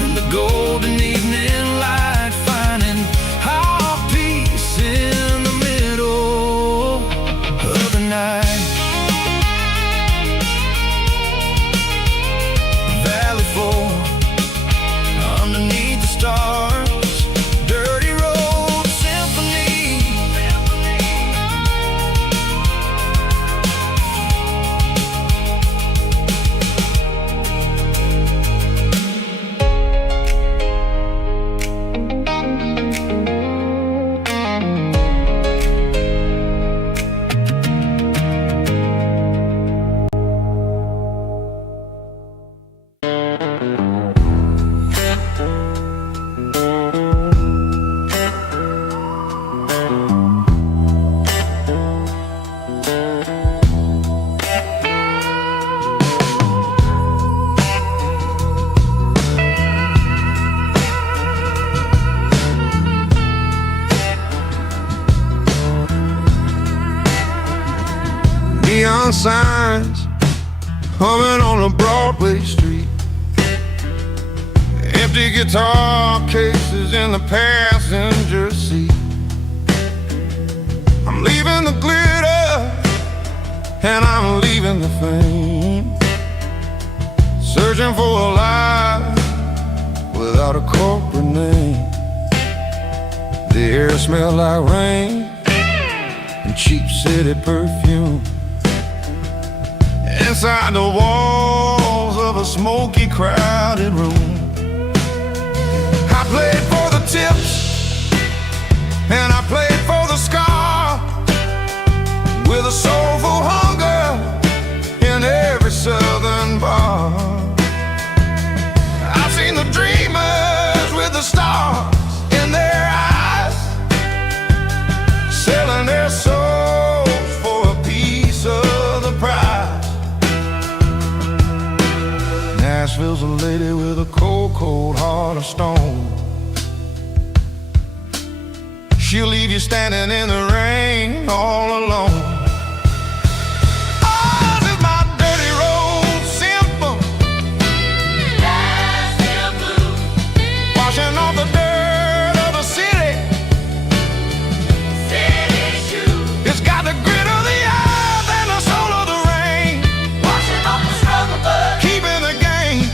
and the golden evening light, finding our peace in the middle of the night. Valley floor, underneath the stars, dirty road symphony. Neon signs humming on a Broadway street, empty guitar cases in the passenger seat. I'm leaving the glitter and I'm leaving the fame, searching for a life without a corporate name. The air smells like rain and cheap city perfume. Inside the walls of a smoky, crowded room, I played for the tips and I played for the scar, with a soulful hunger in every southern bar. I've seen the dreamers with the stars in their eyes, selling their souls for a piece of the prize. Nashville's a lady with a cold, cold heart of stone. She'll leave you standing in the rain all alone. Oh, this is my dirty road symphony, Nashville blues, washing off the dirt of the city, city shoes. It's got the grit of the earth and the soul of the rain, washing off the struggle bug, keeping the game.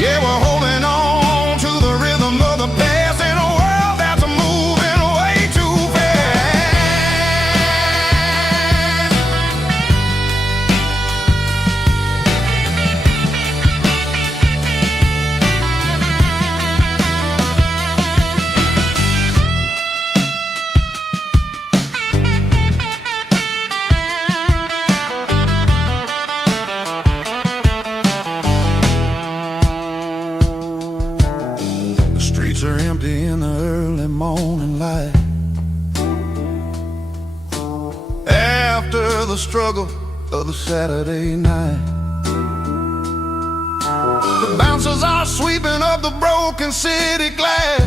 Yeah, we're holding on to the rhythm of the past in a world that's moving way too fast. The streets are empty in the early morning light, after the struggle of the Saturday night. The bouncers are sweeping up the broken city glass,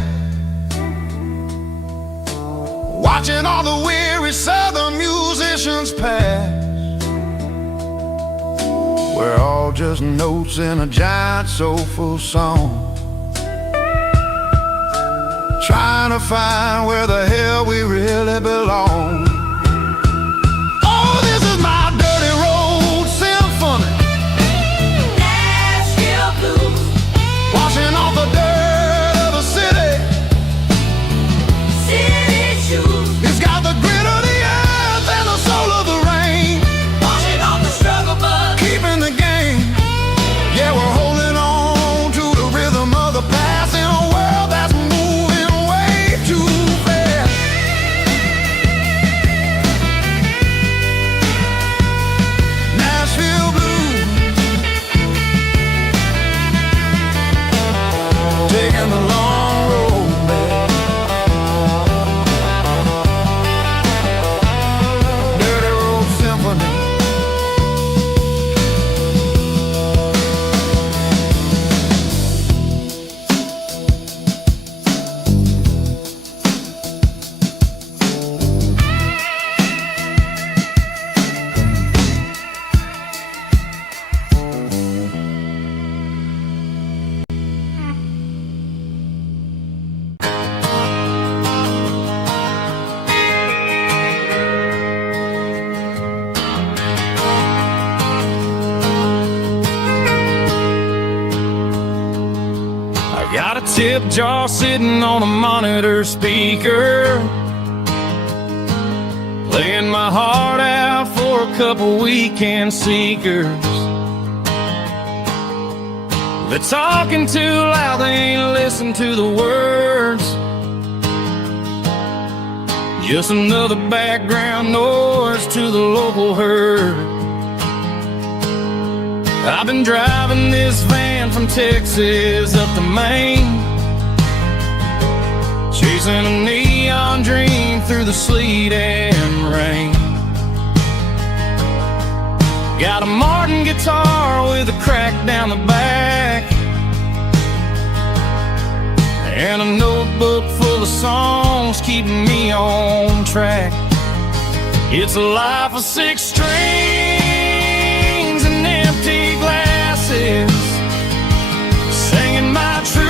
watching all the weary southern musicians pass. We're all just notes in a giant soulful song, trying to find where the hell we really belong. Oh, this is my dirty road symphony, Nashville blues, washing off the dirt of the city, city shoes. It's got the grit of the earth and the soul of the rain, washing off the struggle bug, keeping the game. Yeah, we're holding on to the rhythm of the past in a world that's moving way too fast. got a tip jar sitting on a monitor speaker, playing my heart out for a couple weekend seekers. They're talking too loud, they ain't listen to the words. Just another background noise to the local herd. I've been driving this van from Texas up to Maine, chasing a neon dream through the sleet and rain. Got a Martin guitar with a crack down the back, and a notebook full of songs keeping me on track. It's a life of 6 strings and empty glasses, singing my truth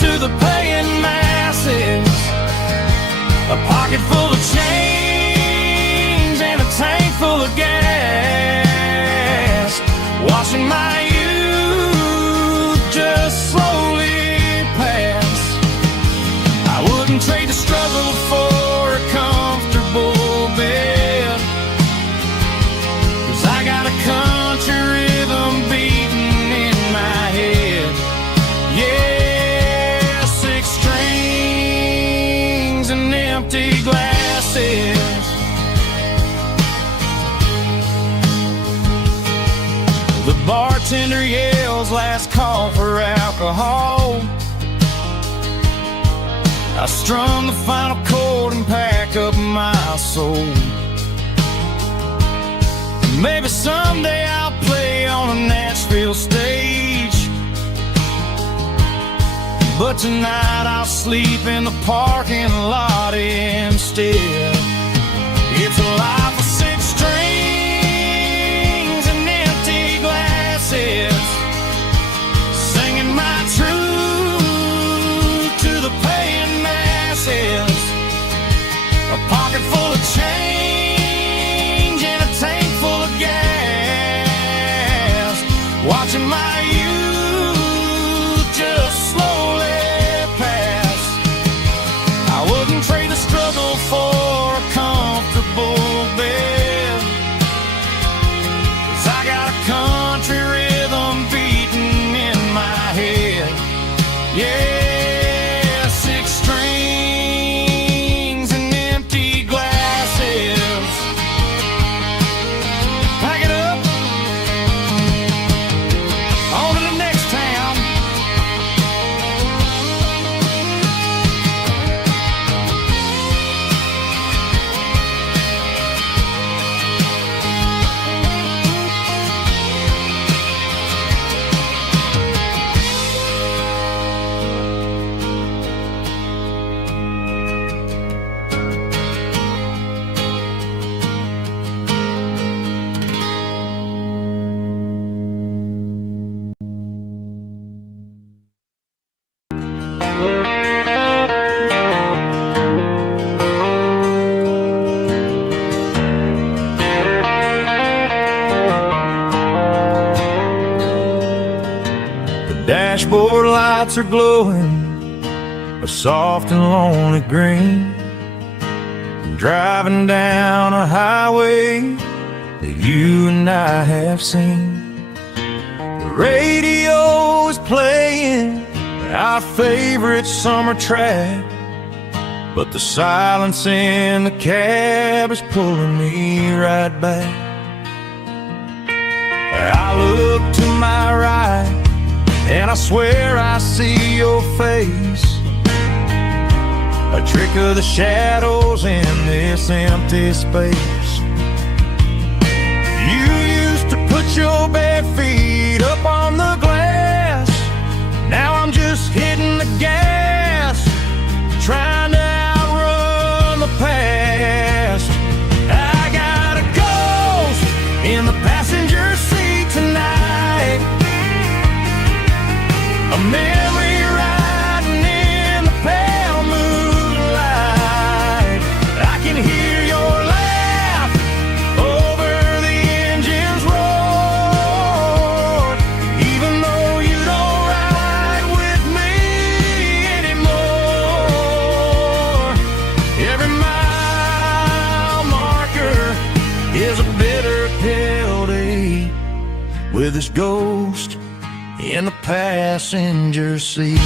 to the paying masses. A pocket full of change and a tank full of gas, watching my youth just slowly pass. I wouldn't trade the struggle for a comfortable bed, 'cause I got a country rhythm beating in my head. Yeah, 6 strings and empty glasses. The bartender yells last call for alcohol. I strum the final chord and pack up my soul. Maybe someday I'll play on a Nashville stage, but tonight I'll sleep in the parking lot instead. It's a life of 6 strings and empty glasses, singing my truth to the paying masses. A pocket full of change and a tank full of gas, watching my youth just slowly pass. I wouldn't trade the struggle for a comfortable bed, 'cause I got a country rhythm beating in my head. Yeah, 6 strings and empty glasses. Pack it up, on to the next town. Dashboard lights are glowing a soft and lonely green. I'm driving down a highway that you and I have seen. The radio is playing our favorite summer track, but the silence in the cab is pulling me right back. I look to my right and I swear I see your face, a trick of the shadows in this empty space. You used to put your bare feet up on the glass. Now I'm just hitting the gas, trying to outrun the past. I got a ghost in the passenger seat tonight, a memory riding in the pale moonlight. I can hear your laugh with his ghost in the passenger seat.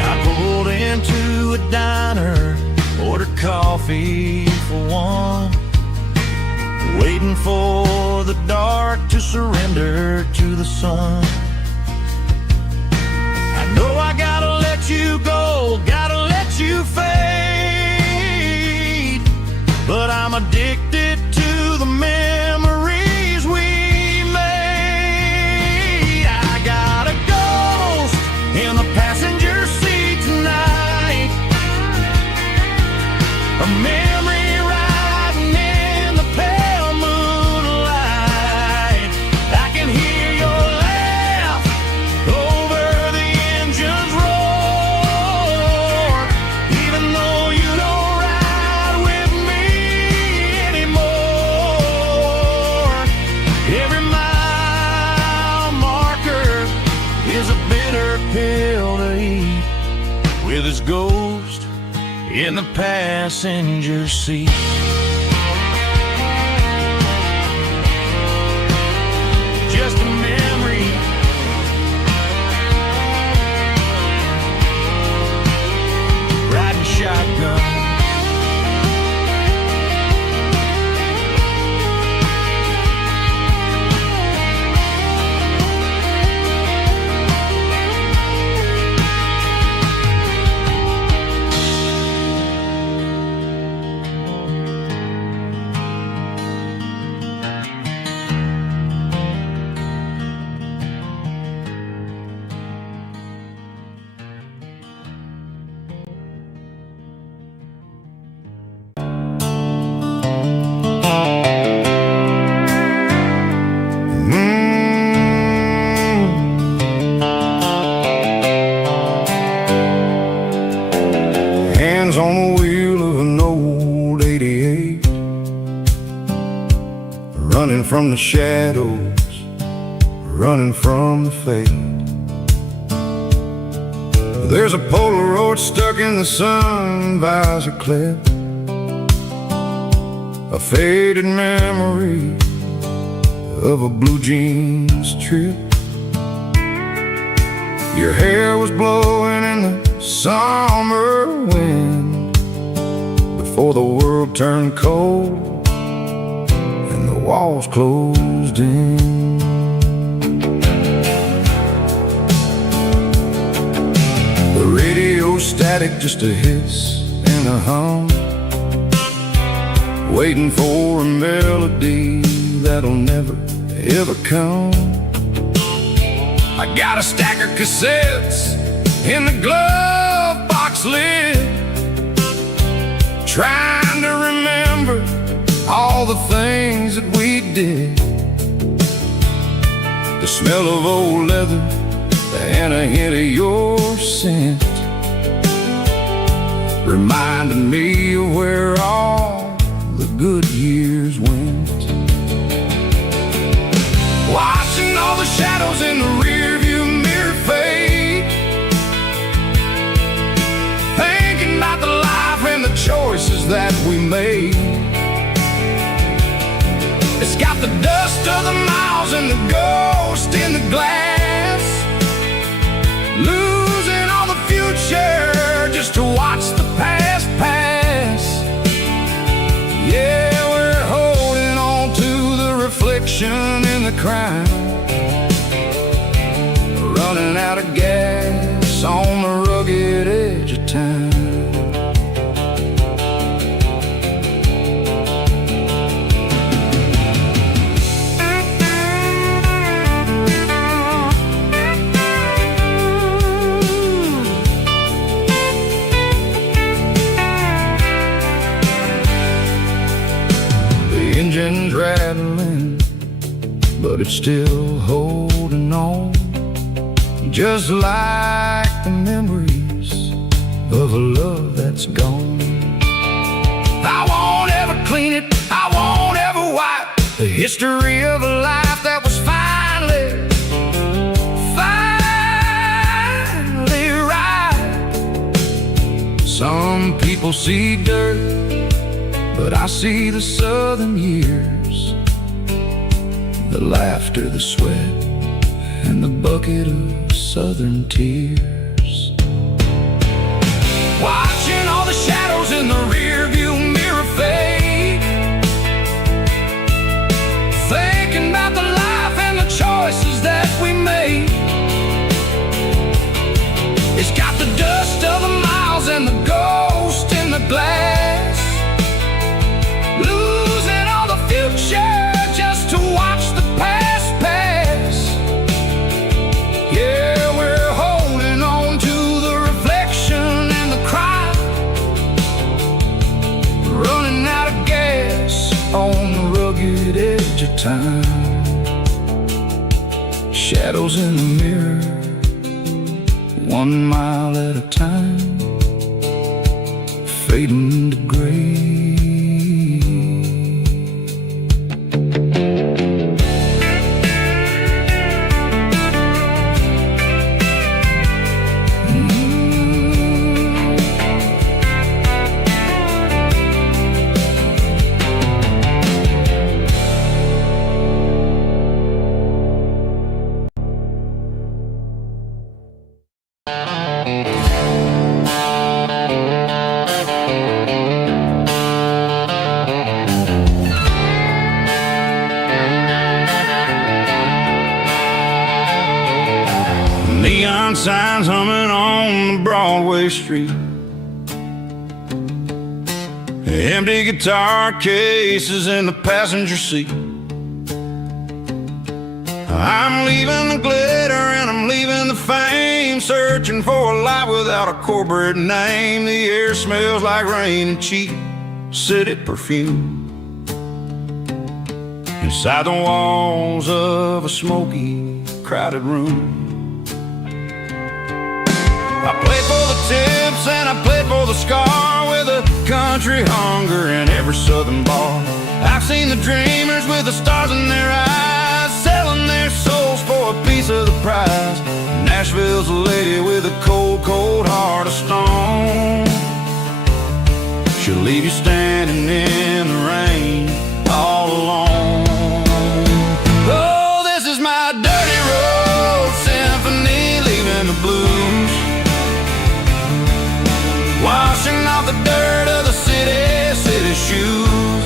I pulled into a diner, ordered coffee for one, waiting for the dark to surrender to the sun. I know I gotta let you go, gotta let you fade, but I'm addicted to the memories we made. I got a ghost in the passenger seat tonight, a memory riding in the pale moonlight. I can hear your laugh over the engine's roar, even though you don't ride with me anymore. Every mile marker is a bitter pill to eat, with his ghost in the passenger seat. Just a memory, riding shotgun. Hands on the wheel of an old 88, running from the shadows, running from the fate. There's a Polaroid stuck in the sun visor clip, a faded memory of a blue jeans trip. Your hair was blowing in the summer wind before the world turned cold and the walls closed in. The radio static, just a hiss and a hum, waiting for a melody that'll never ever come. I got a stack of cassettes in the glove box lid, trying to remember all the things that we did. The smell of old leather and a hint of your scent reminded me of where all the good years went. Watching all the shadows in the rearview mirror fade, thinking about the life and the choices that we made. It's got the dust of the miles and the ghost in the glass, losing all the future just to watch the past pass. Yeah, we're holding on to the reflection in the crime, running out of gas on the rugged edge of time. The engine's rattling, but it's still holding on, just like the memories of a love that's gone. I won't ever clean it, I won't ever wipe the history of a life that was finally Some people see dirt, but I see the southern years, the laughter, the sweat, and the bucket of southern tears. Watching all the shadows in the rearview mirror fade, thinking about the life and the choices that we made. It's got the dust of the miles and the ghost in the glass, losing all the future just to watch the past pass. Yeah, we're holding on to the reflection and the cry, running out of gas on the rugged edge of time. Shadows in the mirror, 1 mile at a time, fading to gray. Neon signs humming on the Broadway street, empty guitar cases in the passenger seat. I'm leaving the glitter and I'm leaving the fame, searching for a life without a corporate name. The air smells like rain and cheap city perfume inside the walls of a smoky, crowded room. I played for the tips and I played for the scar, with a country hunger in every southern bar. I've seen the dreamers with the stars in their eyes, selling their souls for a piece of the prize. Nashville's a lady with a cold, cold heart of stone. She'll leave you standing in the rain all alone. Oh, this is my dirty road symphony, leaving the blues, washing off the dirt of the city shoes.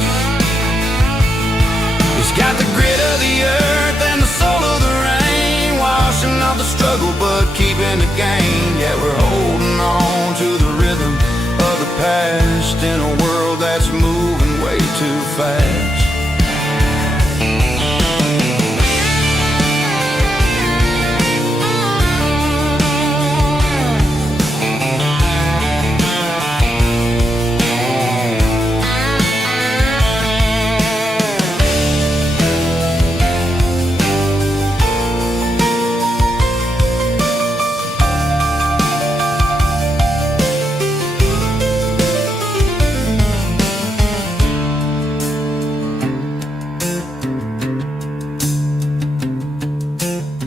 It's got the grit of the earth and the soul of the rain, washing off the struggle but keeping the gain. Yeah, we're holding on to the rhythm of the past in a world that's moving way too fast.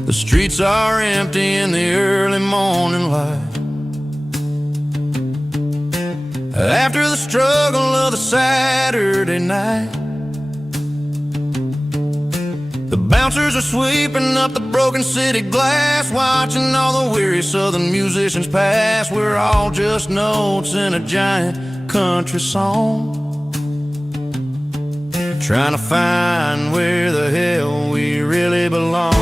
The streets are empty in the early morning light, after the struggle of the Saturday night. The bouncers are sweeping up the broken city glass, watching all the weary southern musicians pass. We're all just notes in a giant country song, trying to find where the hell we really belong.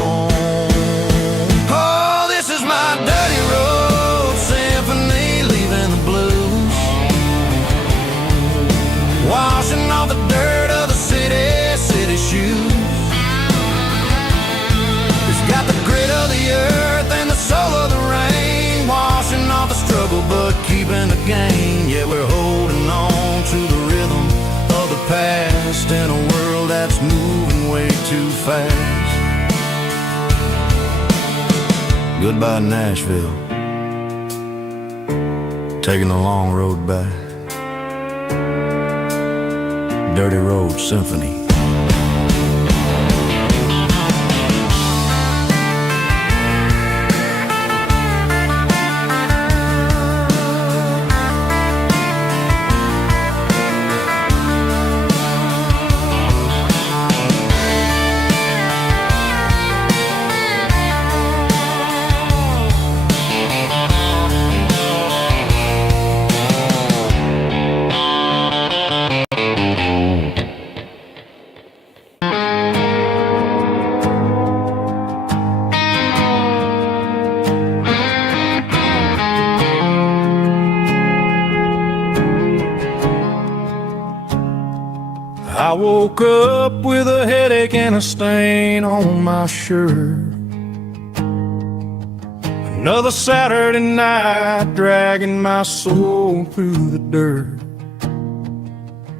My dirty road symphony, leaving the blues, washing off the dirt of the city shoes. It's got the grit of the earth and the soul of the rain, washing off the struggle but keeping the gain. Yeah, we're holding on to the rhythm of the past in a world that's moving way too fast. Goodbye, Nashville, taking the long road back. Dirty Road Symphony. I woke up with a headache and a stain on my shirt. Another Saturday night, dragging my soul through the dirt.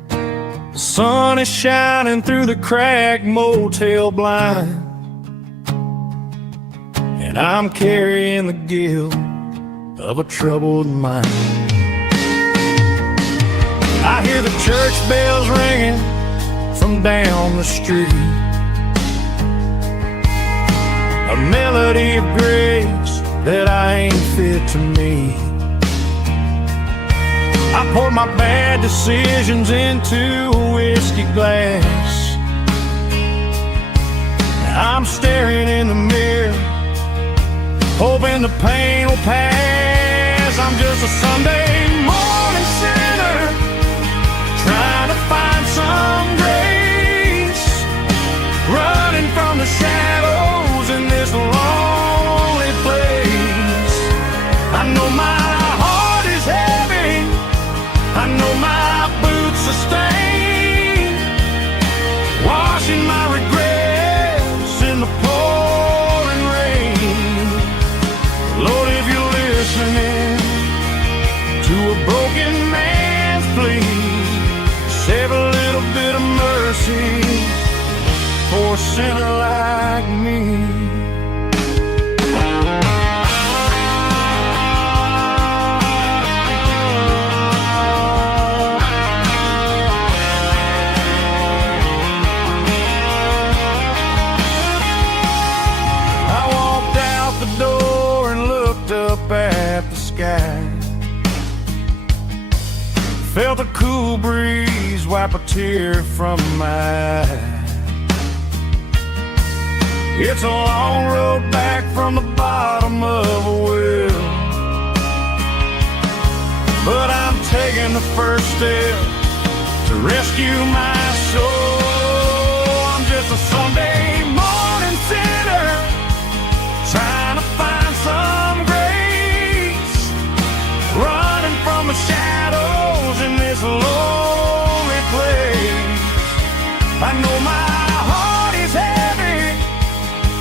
The sun is shining through the cracked motel blind, and I'm carrying the guilt of a troubled mind. I hear the church bells ringing from down the street, a melody of grace that I ain't fit to meet. I pour my bad decisions into a whiskey glass. I'm staring in the mirror, hoping the pain will pass. I'm just a Sunday morning sinner, trying to find some grace, running from the shadows in this lonely place. I know my heart is heavy, I know my boots are stained, washing my regrets in the pouring rain. Lord, if you're listening to a broken man's plea, save a little bit of mercy for a sinner like me. I walked out the door and looked up at the sky, felt a cool breeze wipe a tear from my eye. It's a long road back from the bottom of a well, but I'm taking the first step to rescue my soul. I'm just a Sunday morning sinner, trying to find some grace, running from the shadows in this lonely place. I know my heart is heavy,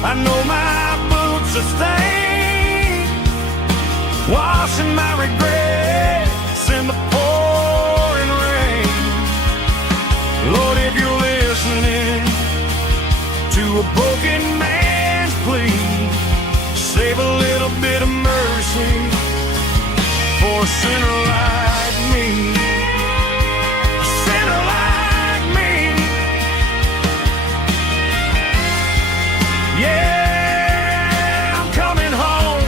I know my boots are stained, washing my regrets in the pouring rain. Lord, if you're listening to a broken man's plea, save a little bit of mercy for a sinner like me. A sinner like me. Yeah, I'm coming home.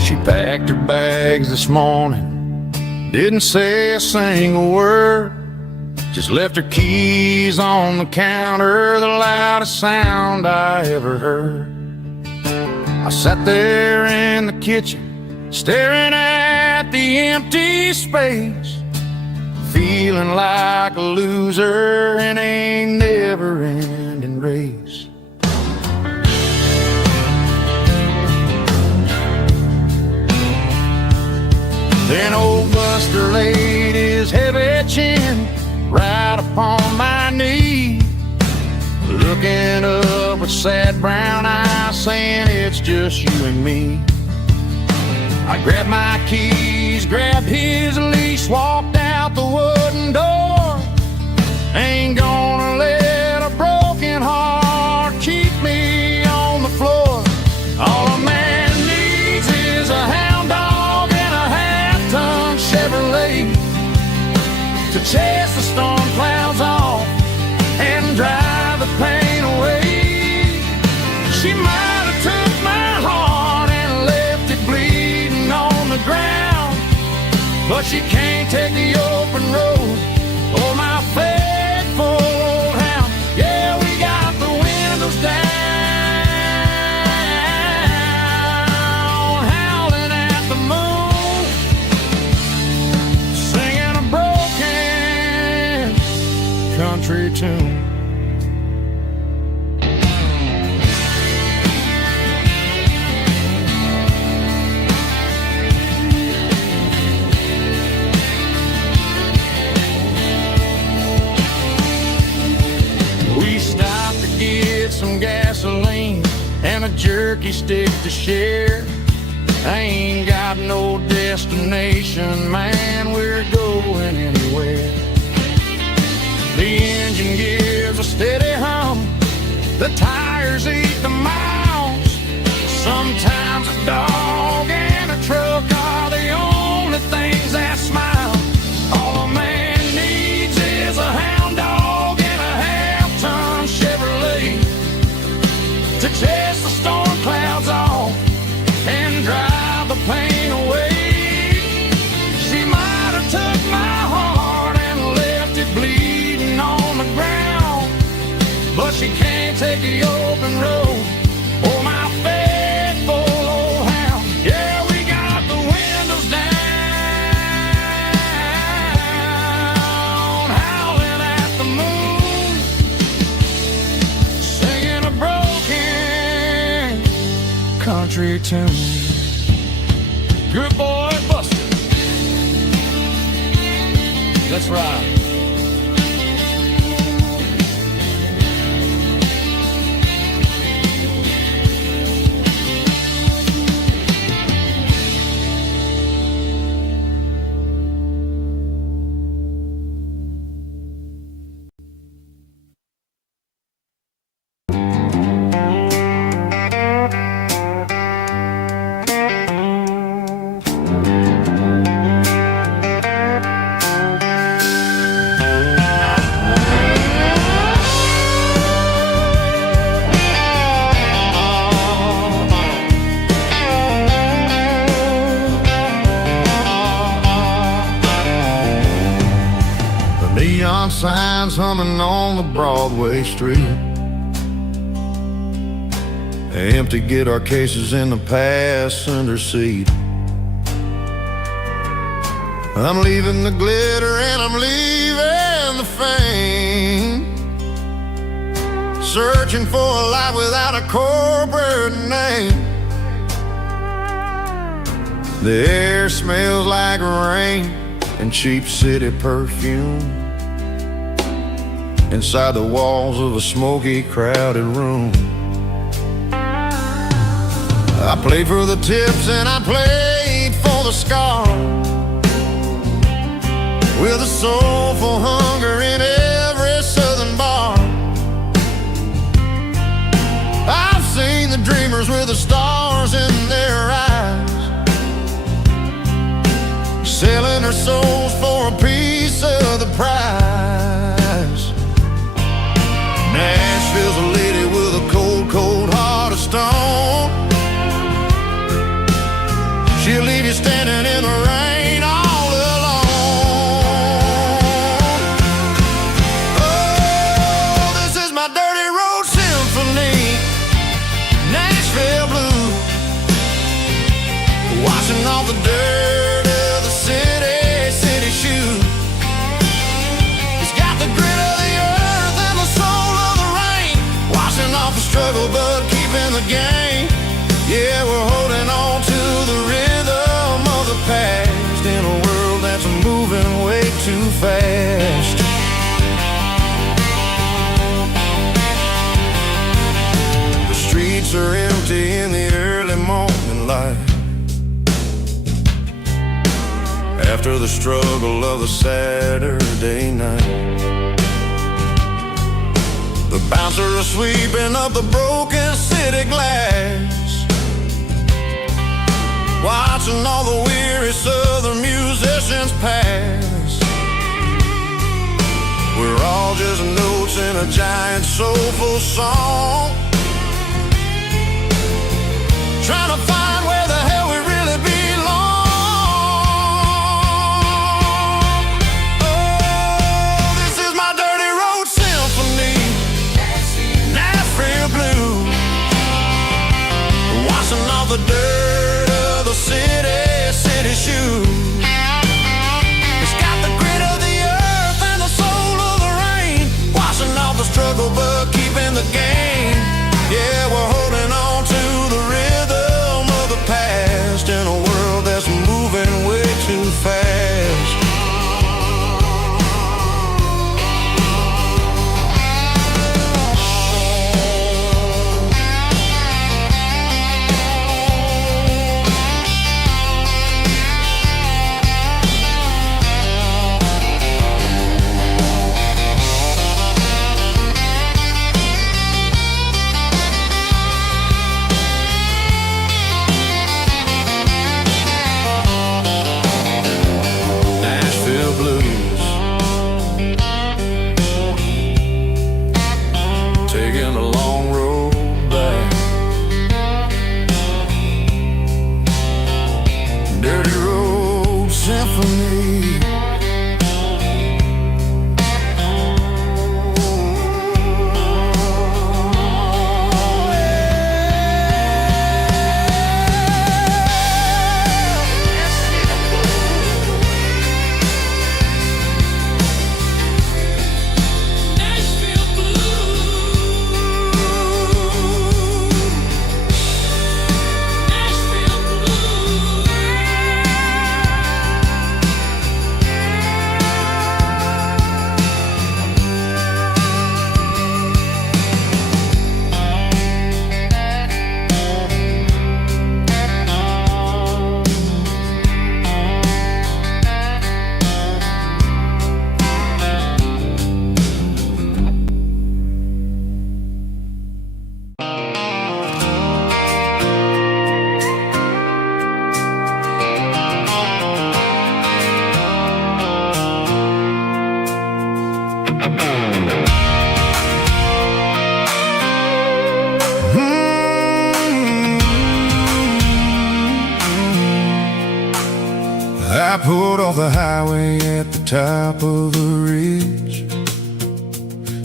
She packed her bags this morning, didn't say a single word, just left her keys on the counter, the loudest sound I ever heard. I sat there in the kitchen, staring at the empty space, feeling like a loser in a never-ending race. Then old Buster laid his heavy chin right upon my knee, looking up with sad brown eyes, saying it's just you and me. I grabbed my keys, grabbed his leash, walked out the wooden door. Ain't gonna let a broken heart keep me on the floor. All a man needs is a hound dog but she can't take the open road. Oh, my faithful old hound. Yeah, we got the windows down, howling at the moon, singing a broken country tune. Some gasoline and a jerky stick to share. I ain't got no destination, man, we're going anywhere. The engine gives a steady hum, the tires eat the miles. Sometimes a dog and a truck are the only things that smile. All a man needs is a hound dog and a half-ton Chevrolet to chase the storm clouds off and drive the pain away. She might have took my heart and left it bleeding on the ground, but she can't take the open road. Oh, my faithful old hound. Yeah, we got the windows down, howling at the moon, singing a broken country tune. Good boy, Buster. Let's ride. Neon signs humming on the Broadway street. Empty guitar cases in the passenger seat. I'm leaving the glitter and I'm leaving the fame, searching for a life without a corporate name. The air smells like rain and cheap city perfume inside the walls of a smoky, crowded room. I played for the tips and I played for the scars, with a soulful hunger in every southern bar. I've seen the dreamers with the stars in their eyes, selling their souls for a piece of the prize. Nashville's a lady with a cold, cold heart of stone. She'll leave you standing in the rain all alone. Oh, this is my dirty road symphony, Nashville blues, washing off the dirt of the city shoes. It's got the grit of the earth and the soul of the rain, washing off the struggle but keeping the game. Yeah, we're holding on to the rhythm of the past in a world that's moving way too fast. The streets are empty in the early morning light, after the struggle of the Saturday night. The bouncers are sweeping up the broken city glass, watching all the weary southern musicians pass. We're all just notes in a giant soulful song, trying to find where the hell we really belong. the dirt of the city shoes. It's got the grit of the earth and the soul of the rain, washing off the struggle but keeping the gain. Yeah, we're holding on to the rhythm of the past in a world that's moving way too fast. I pulled off the highway at the top of a ridge,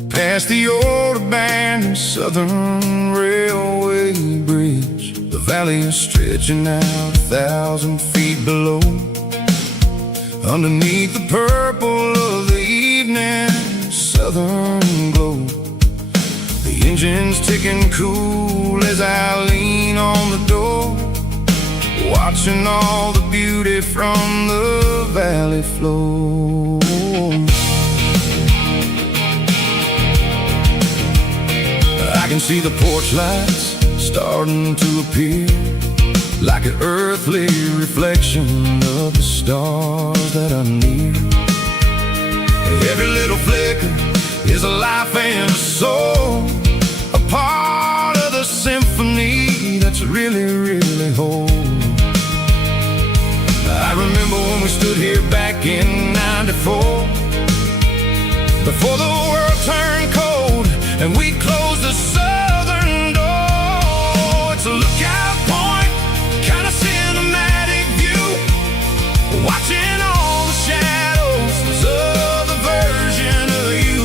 past the old abandoned Southern Railway bridge. The valley is stretching out 1,000 feet below, underneath the purple of the evening southern glow. The engine's ticking cool as I lean on the door, watching all the beauty from the valley flow. I can see the porch lights starting to appear, like an earthly reflection of the stars that are near. Every little flicker is a life and a soul, a part of the symphony that's really, really whole. I remember when we stood here back in '94, before the world turned cold and we closed the southern door. It's a lookout point, kind of cinematic view, watching all the shadows of the version of you.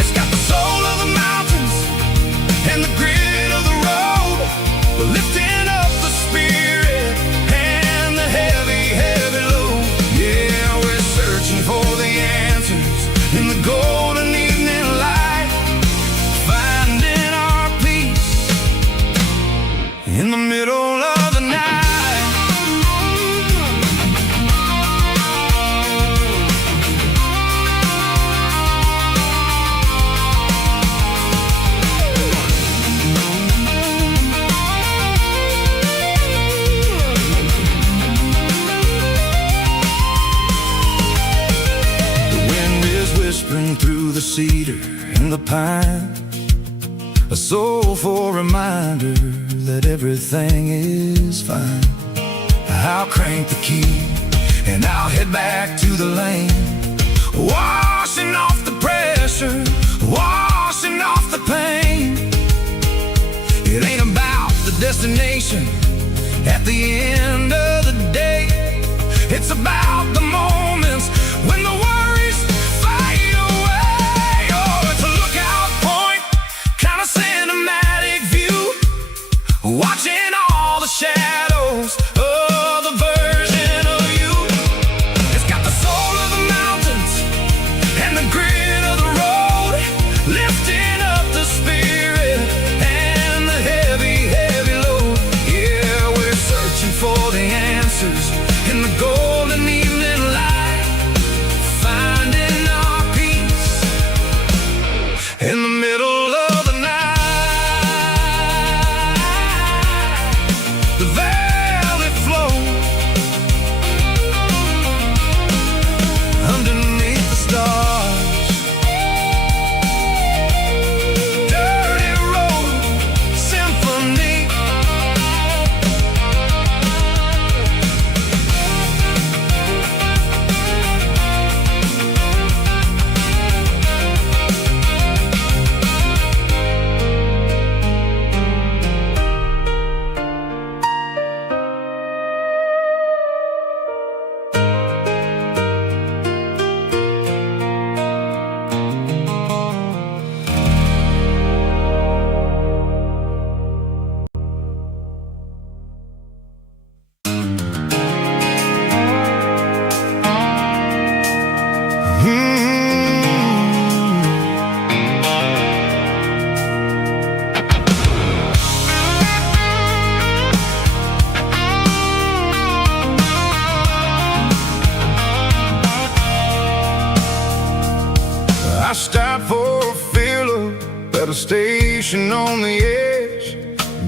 It's got the soul of the mountains and the grit of the road, lifting up the spirit and the heavy, heavy load. Yeah, we're searching for the answers in the golden evening light, finding our peace in the middle of the night. Whispering through the cedar and the pine, a soulful reminder that everything is fine. I'll crank the key and I'll head back to the lane, washing off the pressure, washing off the pain. It ain't about the destination at the end of the day, it's about the moments when the worries fade away. Oh, it's a lookout point, kind of cinematic view, watching all the shadows of the version of you. It's got the soul of the mountains and the grit of the road, lifting up the spirit and the heavy, heavy load. Yeah, we're searching for the answers in the golden evening light, finding our peace in the middle of the night. The valley flows underneath the stars. Dirty road symphony. I stopped for a fill-up at a station on the edge.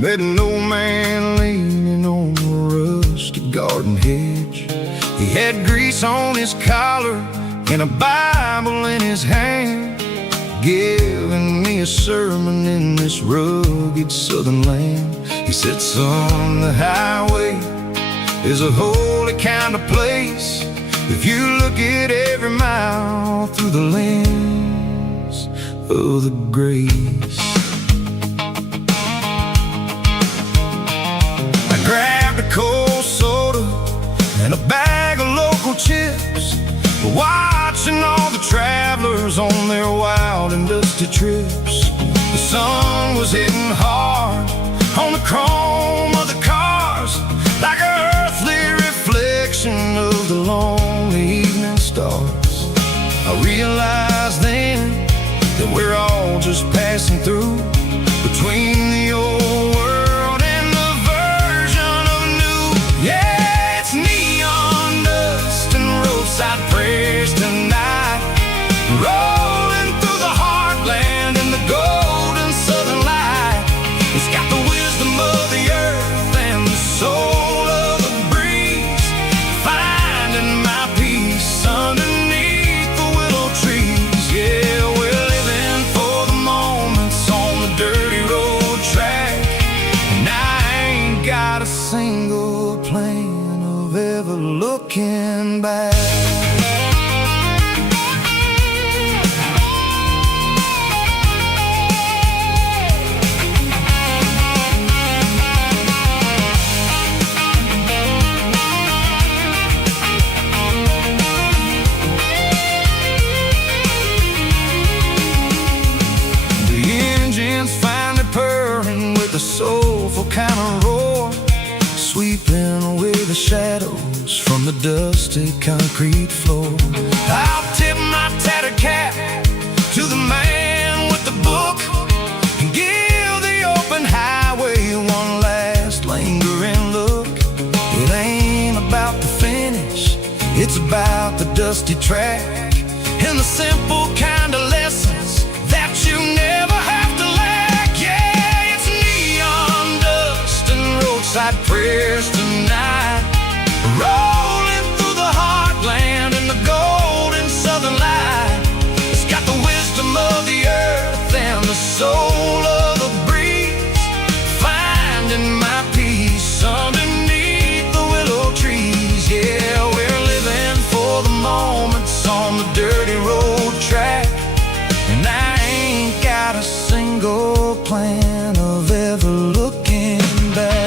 Met an old man leaning on a rusty garden hedge. He had grease on his collar and a Bible in his hand, giving me a sermon in this rugged southern land. He said, son, the highway is a holy kind of place if you look at every mile through the lens of the grace. I grabbed a cold soda and a bag of local chips, watching all the travelers on their wild and dusty trips. The sun was hitting hard on the chrome of the cars, like an earthly reflection of the lonely evening stars. I realized then that we're all just passing through between the old world and the version of new. Yeah, it's neon dust and roadside prayers tonight, rolling through the heartland in the golden southern light. It's got the wisdom of the earth and the soul of the breeze, finding my peace underneath the willow trees. Yeah, we're living for the moments on the dirty road track, and I ain't got a single plan of ever looking back. Finally purring with a soulful kind of roar, sweeping away the shadows from the dusty concrete floor. I'll tip my tattered cap to the man with the book and give the open highway one last lingering look. It ain't about the finish, it's about the dusty track and the simple kind of lessons that you never have to lack. Yeah, it's neon dust and roadside prayers tonight, rolling through the heartland in the golden southern light. It's got the wisdom of the earth and the soul of the breeze, finding my peace underneath the willow trees. Yeah, we're living for the moments on the dirty road track, and I ain't got a single plan of ever looking back.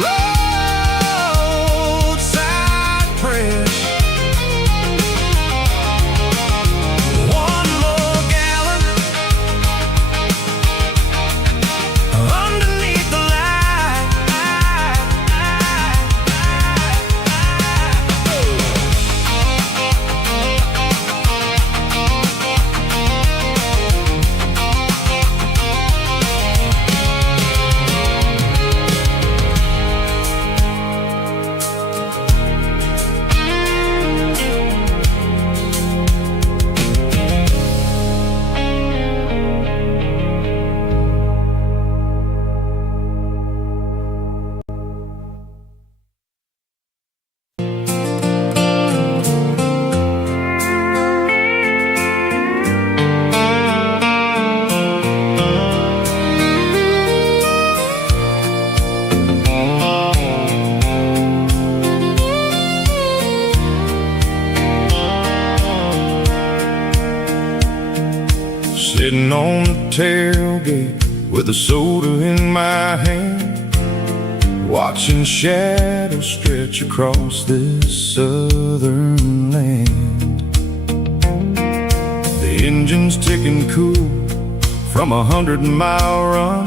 Whoa! Sitting on the tailgate with a soda in my hand, watching shadows stretch across this southern land. The engine's ticking cool from 100-mile run,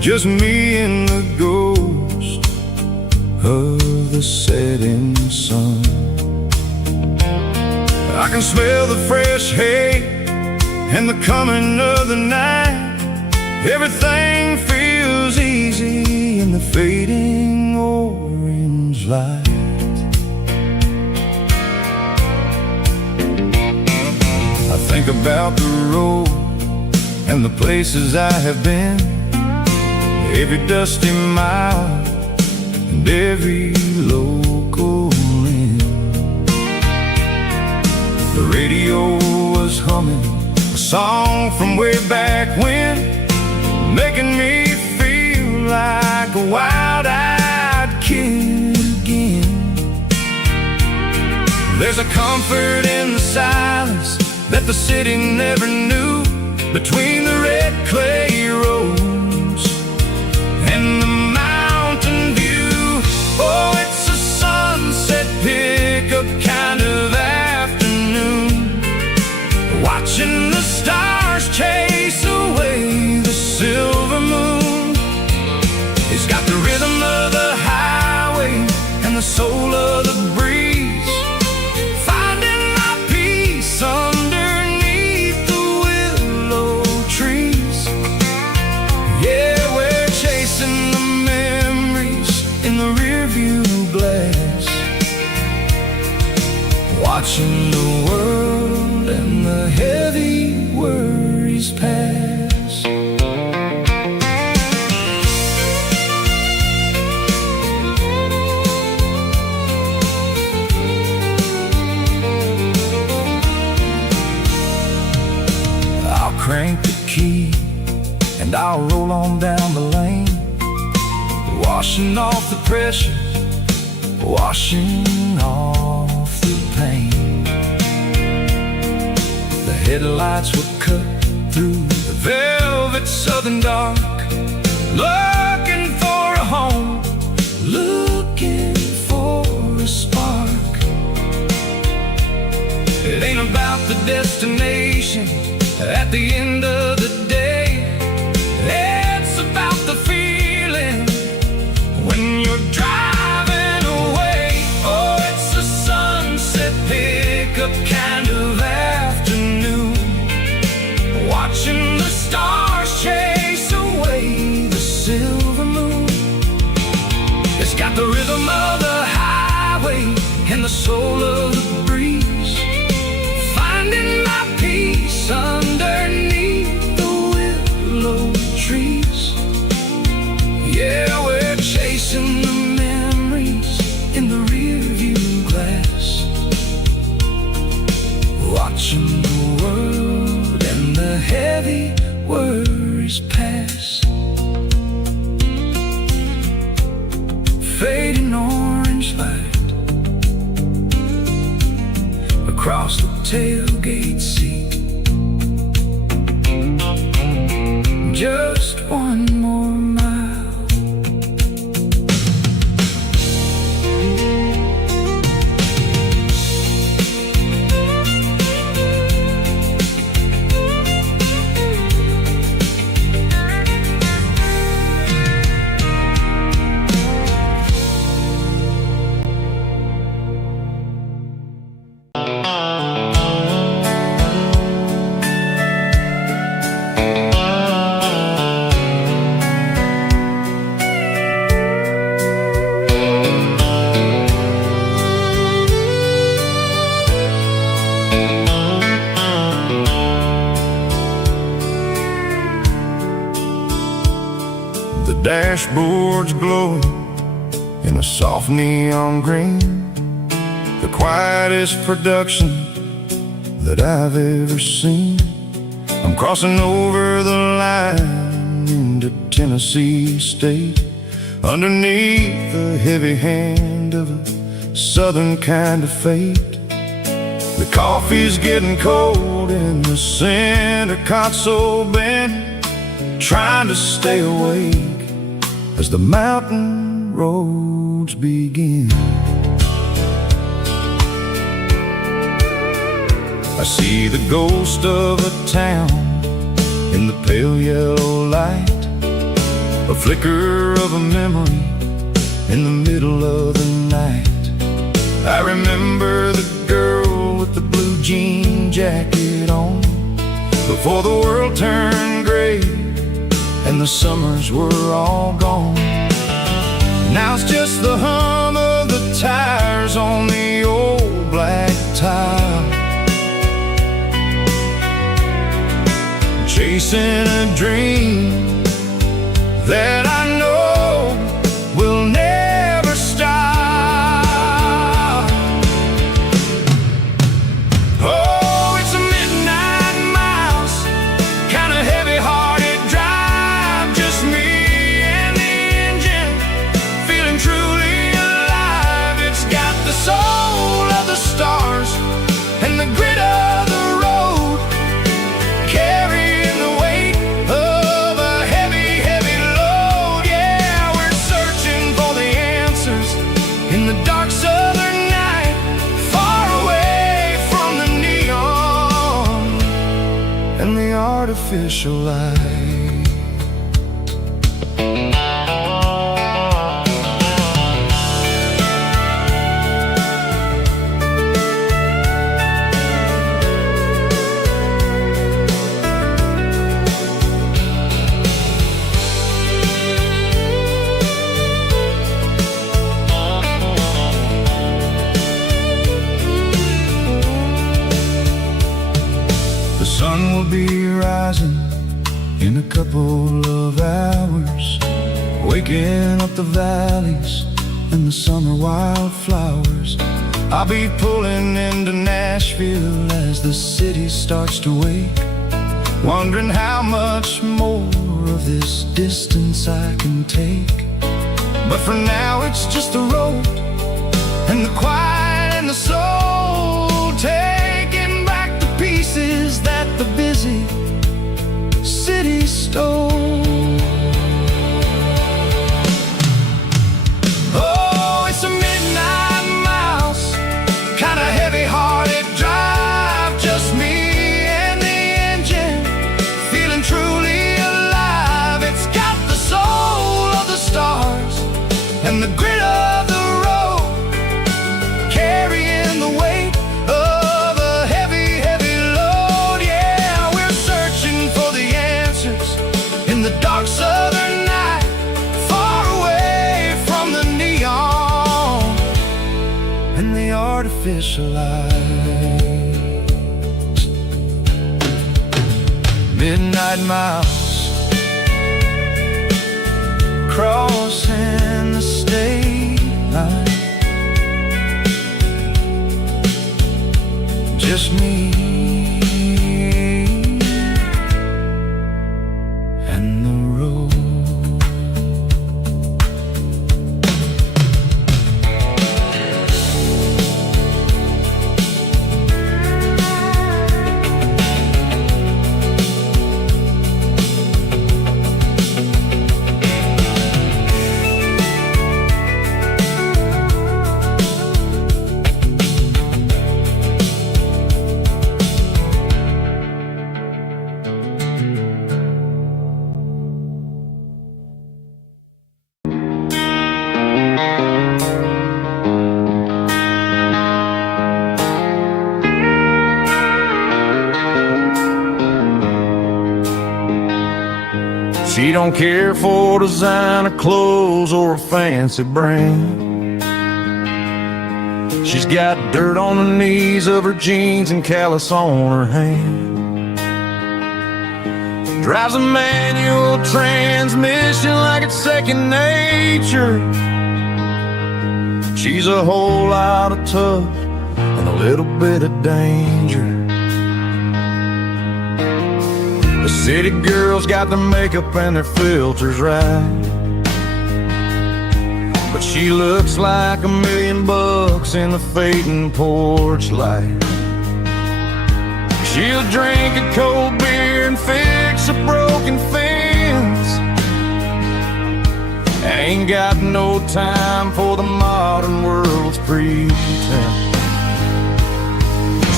just me and the ghost of the setting sun. I can smell the fresh hay and the coming of the night. Everything feels easy in the fading orange light. I think about the road and the places I have been, every dusty mile and every local inn. The radio was humming a song from way back when, making me feel like a wild-eyed kid again. There's a comfort in the silence that the city never knew, between the red clay roads and the mountain view. Oh, it's a sunset pickup kind of afternoon, watching the stars chase away the silver moon. It's got the rhythm of the highway and the soul of the breeze, finding my peace underneath the willow trees. Yeah, we're chasing the memories in the rearview glass, watching the world and the heavy worries pass. I'll crank the key and I'll roll on down the lane, washing off the pressure, washing off the pain. The headlights were cut through the velvet southern dark, looking for a home, looking for a spark. It ain't about the destination at the end of the day, it's about the feeling when you're driving away. Oh, it's a sunset pickup kind of afternoon, watching the stars chase away the silver moon. It's got the rhythm of the highway and the soul of the breeze, finding my peace underneath the willow trees. Yeah, we're chasing the memories in the rearview glass, watching the world and the heavy worries pass. Fading orange light across the tailgate seat, just one more mile. The dashboard's glowing in a soft neon green, the quietest production that I've ever seen. I'm crossing over the line into Tennessee State, underneath the heavy hand of a southern kind of fate. The coffee's getting cold in the center console bin, trying to stay awake as the mountain roads begin. I see the ghost of a town in the pale yellow light, a flicker of a memory in the middle of the night. I remember the girl with the blue jean jacket on, before the world turned gray and the summers were all gone. Now it's just the hum of the tires on the old black tile, chasing a dream that I know will never stop. Oh, it's a midnight mouse, kind of heavy-hearted drive, just me and the engine, feeling truly alive. It's got the soul of the stars and the grit of the road, carrying the weight of a heavy, heavy load. Yeah, we're searching for the answers in the dark southern night, far away from the neon and the artificial light. The sun will be rising in a couple of hours, waking up the valleys and the summer wildflowers. I'll be pulling into Nashville as the city starts to wake, wondering how much more of this distance I can take. But for now it's just the road and the quiet and the soul, taking back the pieces that the busy city stole. Oh, it's a midnight mouse, kind of heavy-hearted drive, just me and the engine, feeling truly alive. It's got the soul of the stars and the grit of the road, carrying the weight of a heavy, heavy load. Yeah, we're searching for the answers in the dark southern night, far away from the neon and the artificial lights. Midnight mouse, crossing the state line, just me and the road. She don't care for designer clothes or a fancy brand. She's got dirt on the knees of her jeans and callus on her hand. Drives a manual transmission like it's second nature. She's a whole lot of tough and a little bit of danger. The city girls got their makeup and their filters right, but she looks like $1,000,000 in the fading porch light. She'll drink a cold beer and fix a broken fence. Ain't got no time for the modern world's pretense.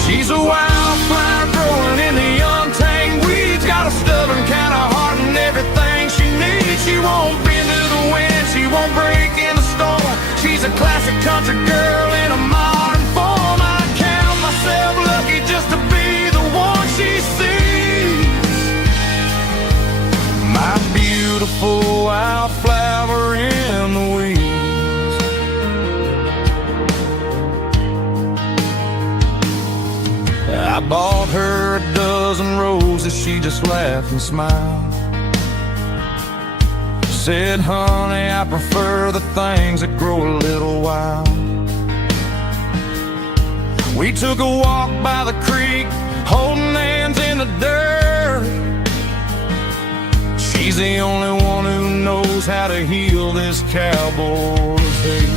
She's a wildflower growing in the untamed weeds. Got a stubborn kind of heart and everything she needs. She won't bend to the wind, she won't break in the storm. She's a classic country girl in a modern form. I count myself lucky just to be the one she sees. My beautiful wildflower in the weeds. I bought her a dozen roses, she just laughed and smiled. Said, honey, I prefer the things that grow a little wild. We took a walk by the creek, holding hands in the dirt. She's the only one who knows how to heal this cowboy's hate.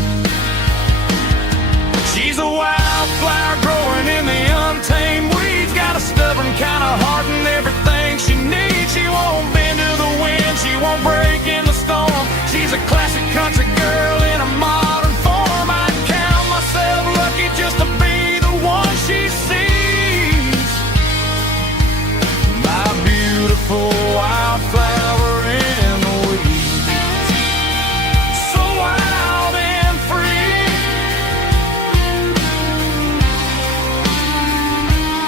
She's a wildflower growing in the untamed weeds. Got a stubborn kind of heart and everything she needs. She won't bend to the wind, she won't break in the storm. She's a classic country girl in a modern form. I count myself lucky just to be the one she sees. My beautiful wildflower in the weeds. So wild and free.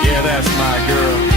Yeah, that's my girl.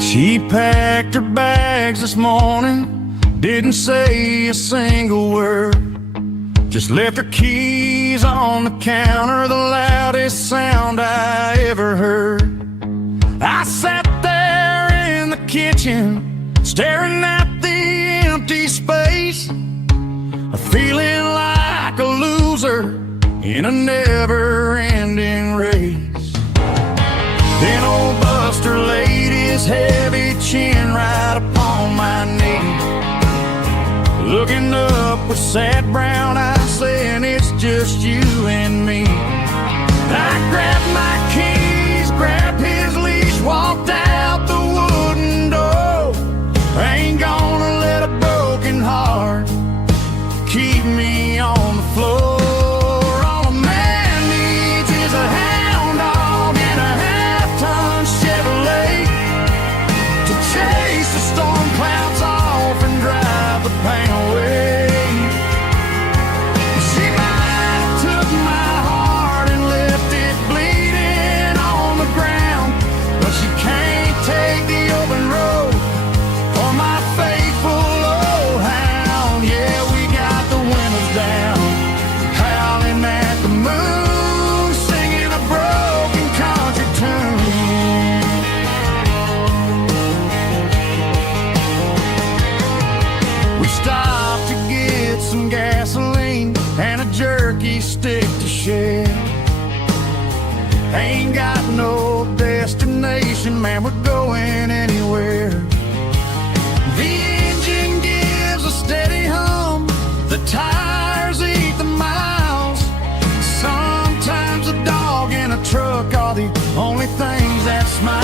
She packed her bags this morning, didn't say a single word. Just left her keys on the counter, the loudest sound I ever heard. I sat there in the kitchen, staring at the empty space, feeling like a loser in a never-ending race. Then old Buster laid his heavy chin right upon my knee, looking up with sad brown eyes, saying it's just you and me. I grabbed my keys, grabbed his leash, walked out the wooden door. I ain't gonna let a broken heart keep me on the floor. All a man needs is a hound dog and a half-ton Chevrolet to chase the storm clouds off and drive the pain away. She might have took my heart and left it bleeding on the ground, but she can't take the open road for my faithful old hound. Yeah, we got the windows down, howling at the moon, singing a broken country tune. We stopped to get some gasoline and a jerky stick to share. Ain't got no destination, man, we're going anywhere. The engine gives a steady hum, the tires eat the miles. Sometimes a dog and a truck are the only things that smile.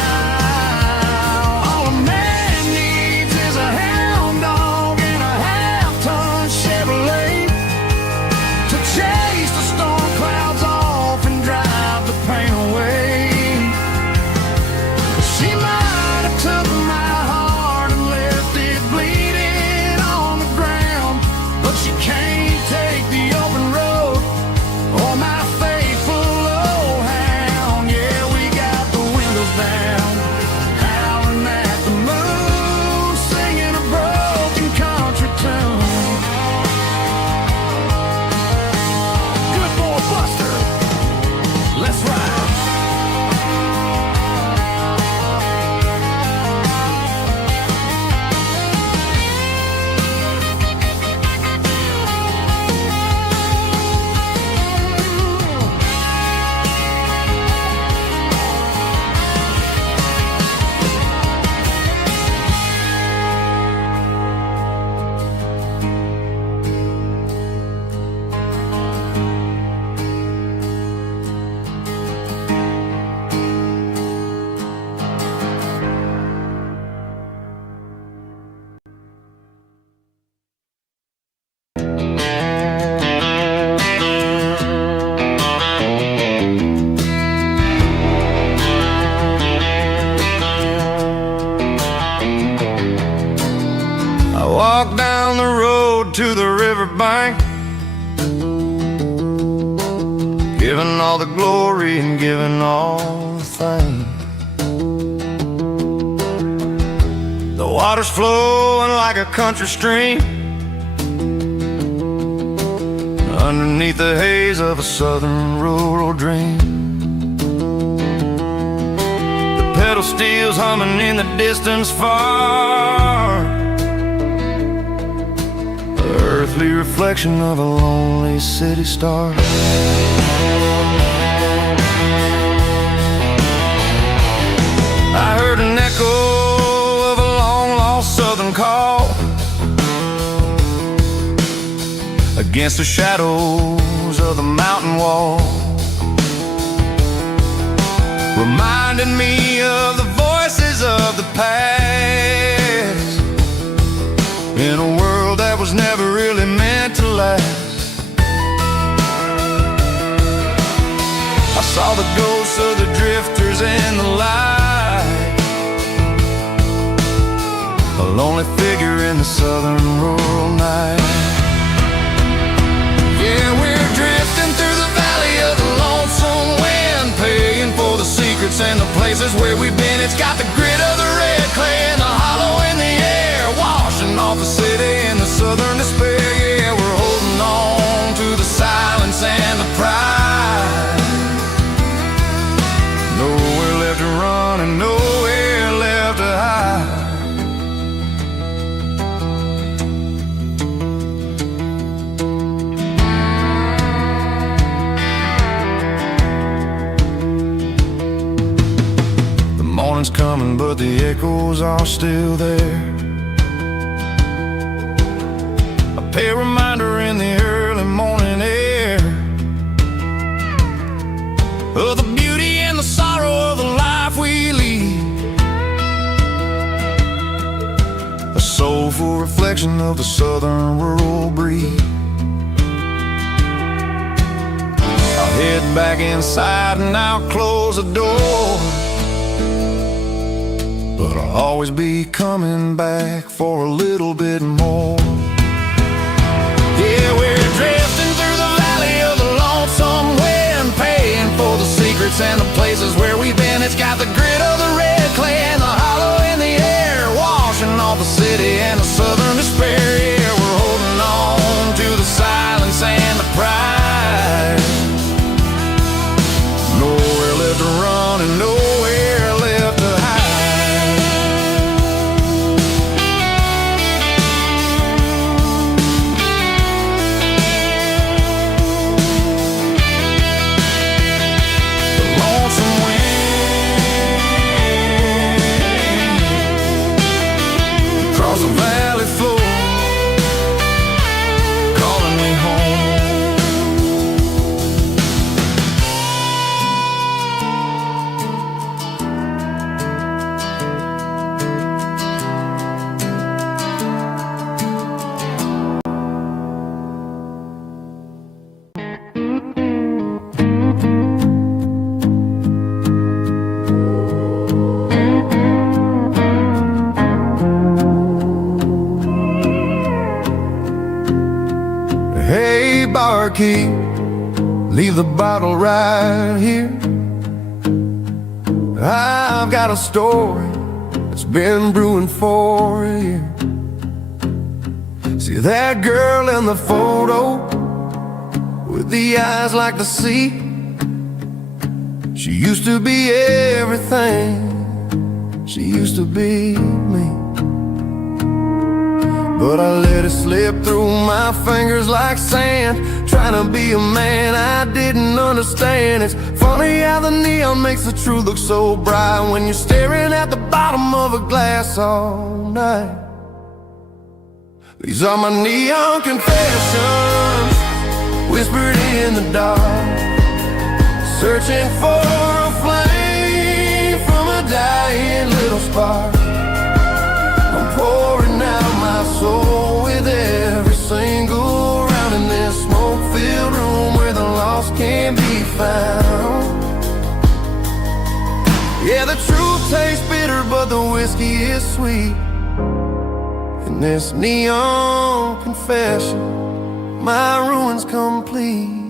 All a man needs is a hound dog and a half-ton Chevrolet to chase the storm clouds off and drive the pain away. She might have took my heart and left it bleeding on the ground, but she can't take the open road or my faithful old hound. Yeah, we got the giving all the glory and giving all the thanks. The water's flowing like a country stream underneath the haze of a southern rural dream. The pedal steel's humming in the distance far, the earthly reflection of a lonely city star. I heard an echo of a long-lost southern call against the shadows of the mountain wall, reminding me of the voices of the past in a world that was never really meant to last. I saw the ghosts of the drifters in the light, a lonely figure in the southern rural night. Yeah, we're drifting through the valley of the lonesome wind, paying for the secrets and the places where we've been. It's got the grit of the red clay and the hollow in the air, washing off the city and the southern despair. Yeah, we're holding on to the silence and the pride. Nowhere left to run and nowhere left to hide. Morning's coming, but the echoes are still there. A pale reminder in the early morning air of the beauty and the sorrow of the life we lead, a soulful reflection of the southern rural breed. I'll head back inside and I'll close the door, but I'll always be coming back for a little bit more. Yeah, we're drifting through the valley of the lonesome wind, paying for the secrets and the places where we've been. It's got the grit of the red clay and the hollow in the air, washing off the city and the southern despair. Yeah, we're holding on to the silence and the pride. Nowhere left to run and nowhere left to hide. The valley floor calling me home. Hey, barkeep, leave the bottle right here. I've got a story that's been brewing for a year. See that girl in the photo with the eyes like the sea? She used to be everything, she used to be me. But I let it slip through my fingers like sand, trying to be a man I didn't understand. It's funny how the neon makes the truth look so bright when you're staring at the bottom of a glass all night. These are my neon confessions, whispered in the dark, searching for a flame from a dying little spark. I'm pouring out my soul with every single round in this smoke-filled room where the lost can't be found. Yeah, the truth tastes bitter, but the whiskey is sweet. In this neon confession, my ruin's complete.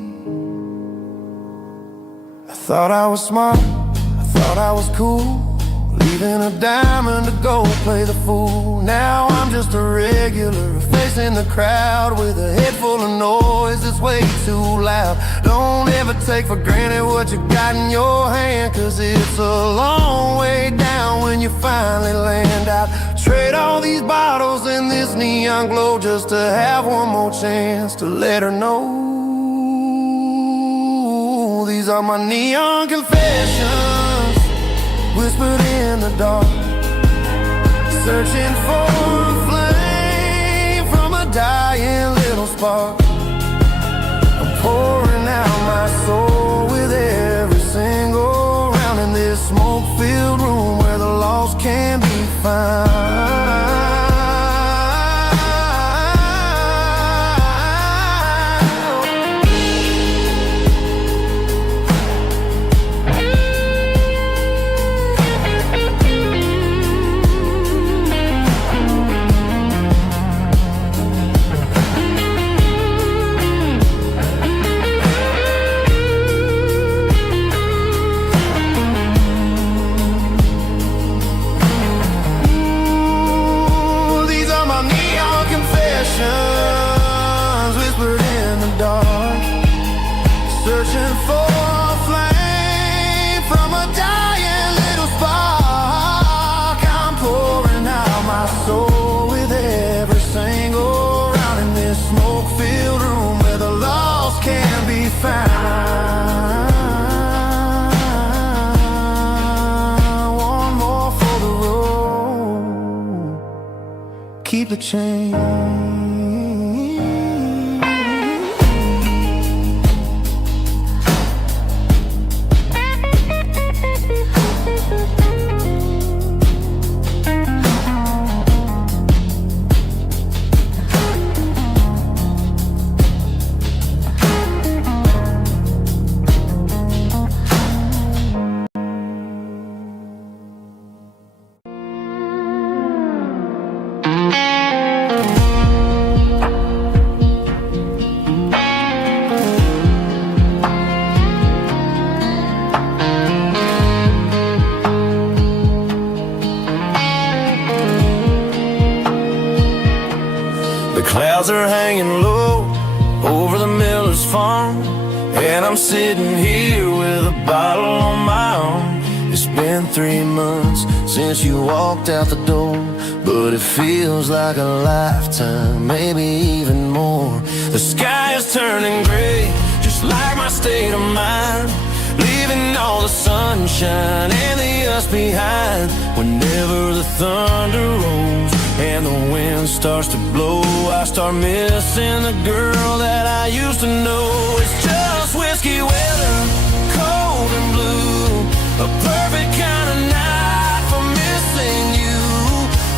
Thought I was smart, I thought I was cool, leaving a diamond to go play the fool. Now I'm just a regular, facing the crowd with a head full of noise that's way too loud. Don't ever take for granted what you got in your hand, 'cause it's a long way down when you finally land out. Trade all these bottles and this neon glow just to have one more chance to let her know. These are my neon confessions, whispered in the dark, searching for a flame from a dying little spark. I'm pouring out my soul with every single round in this smoke-filled room where the lost can be found. Whispered in the dark, searching for a flame from a dying little spark. I'm pouring out my soul with every single round in this smoke-filled room where the lost can be found. One more for the road, keep the change. Clouds are hanging low over the miller's farm, and I'm sitting here with a bottle on my arm. It's been 3 months since you walked out the door, but it feels like a lifetime, maybe even more. The sky is turning gray, just like my state of mind, leaving all the sunshine and the us behind. Whenever the thunder rolls and the wind starts to blow, I start missing the girl that I used to know. It's just whiskey weather, cold and blue, a perfect kind of night for missing you.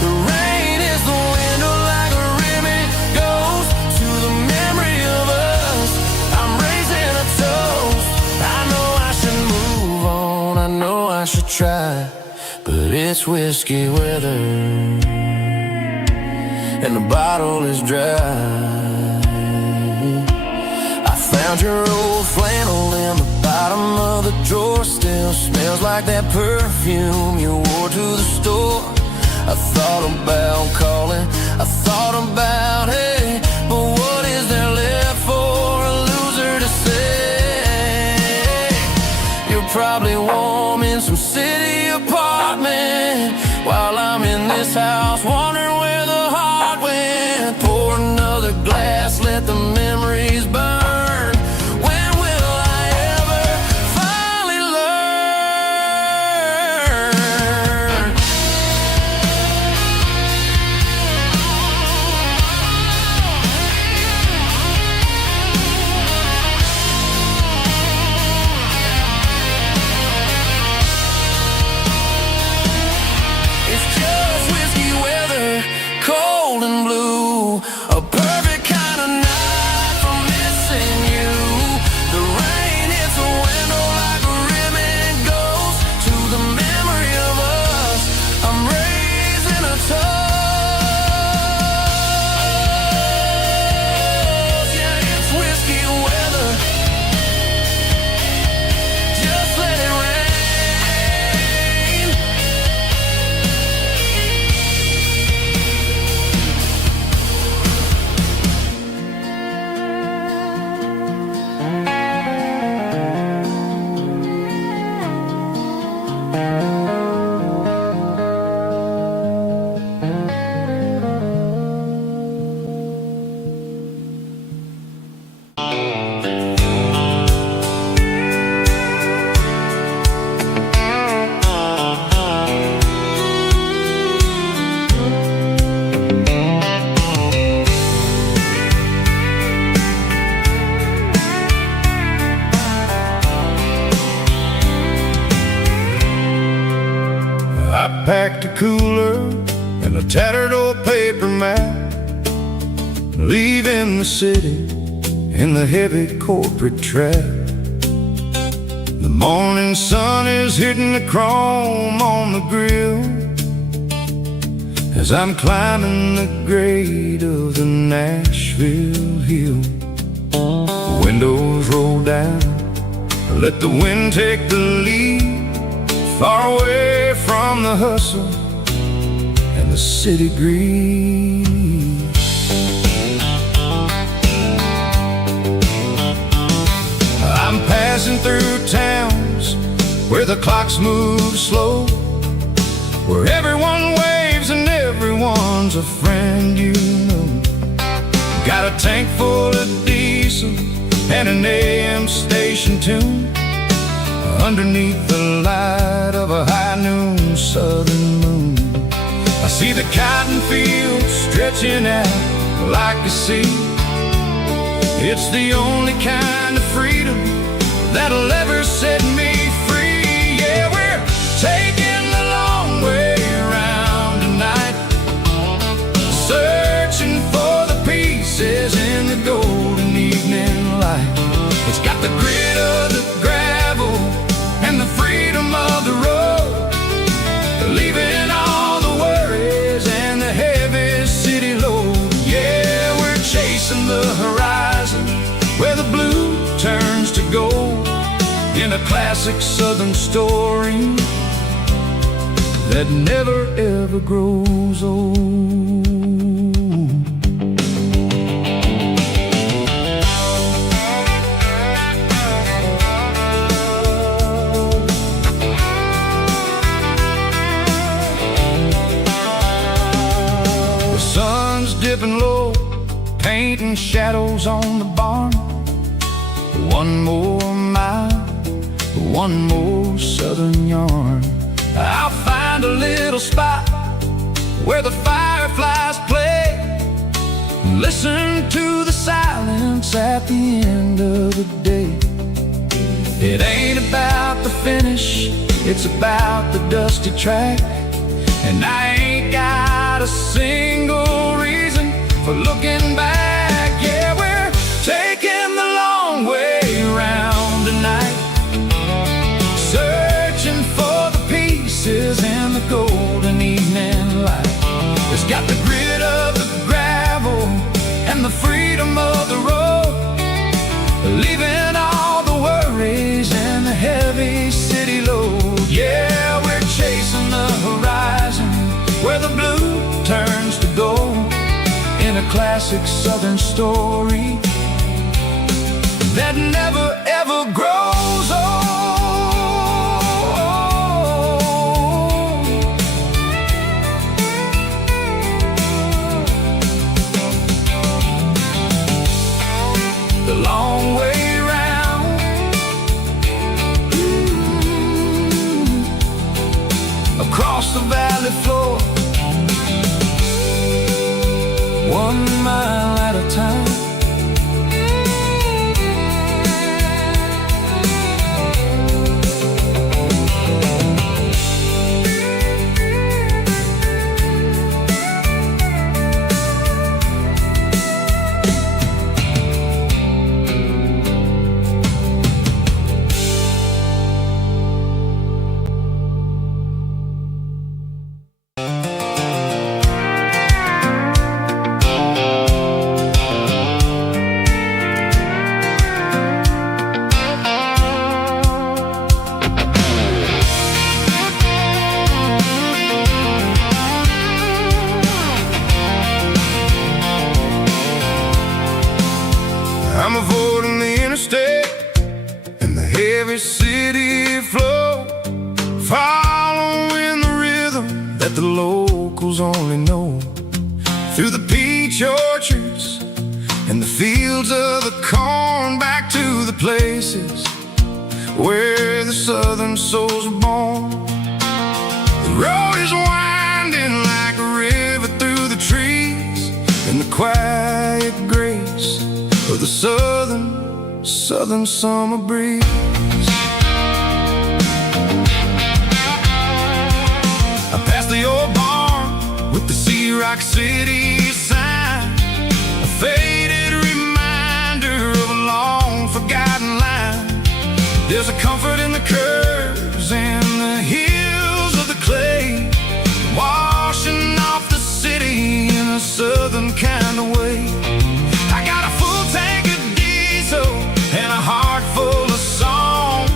The rain is the window like a ribbon goes to the memory of us. I'm raising a toast. I know I should move on, I know I should try, but it's whiskey weather and the bottle is dry. I found your old flannel in the bottom of the drawer, still smells like that perfume you wore to the store. I thought about calling, I thought about, hey, but what is there left for a loser to say? You're probably warm in some city apartment while I'm in this house wondering where the heart went. Pour another glass, let the memories burn. When will I ever finally learn? It's just whiskey weather, cooler and a tattered old paper map, leaving the city in the heavy corporate trap. The morning sun is hitting the chrome on the grill as I'm climbing the grade of the Nashville hill. Windows roll down, let the wind take the lead, far away from the hustle and the city greed. I'm passing through towns where the clocks move slow, where everyone waves and everyone's a friend you know. Got a tank full of diesel and an AM station tune underneath the light of a high noon southern moon. I see the cotton fields stretching out like a sea. It's the only kind of freedom that'll ever set me free. Yeah, we're taking the long way around tonight, searching for the pieces in the golden evening light. It's got the grit of the gravel and the freedom of the road, leaving all the worries and the heavy city load. Yeah, we're chasing the horizon where the blue turns to gold, in a classic southern story that never ever grows old. The sun's dipping low, painting shadows on the barn. One more mile, one more southern yarn. I'll find a little spot where the fireflies play, listen to the silence at the end of the day. It ain't about the finish, it's about the dusty track. And I ain't got a single reason for looking back. Yeah, we're taking the long way around tonight, searching for the pieces in the golden evening light. It's got the grit of the gravel and the freedom of the road, leaving all the worries and the heavy city load. Yeah, we're chasing the horizon where the blue turns to gold, in a classic southern story that never ever grows old. The long way round, across the valley floor, 1 mile at a time. I'm avoiding the interstate and the heavy city flow, following the rhythm that the locals only know, through the peach orchards and the fields of the corn, back to the places where the southern souls are born. The road is winding like a river through the trees, in the quiet grace of the southern summer breeze. I passed the old Rock City sign, a faded reminder of a long forgotten line. There's a comfort in the curves and the hills of the clay, washing off the city in a southern kind of way. I got a full tank of diesel and a heart full of song,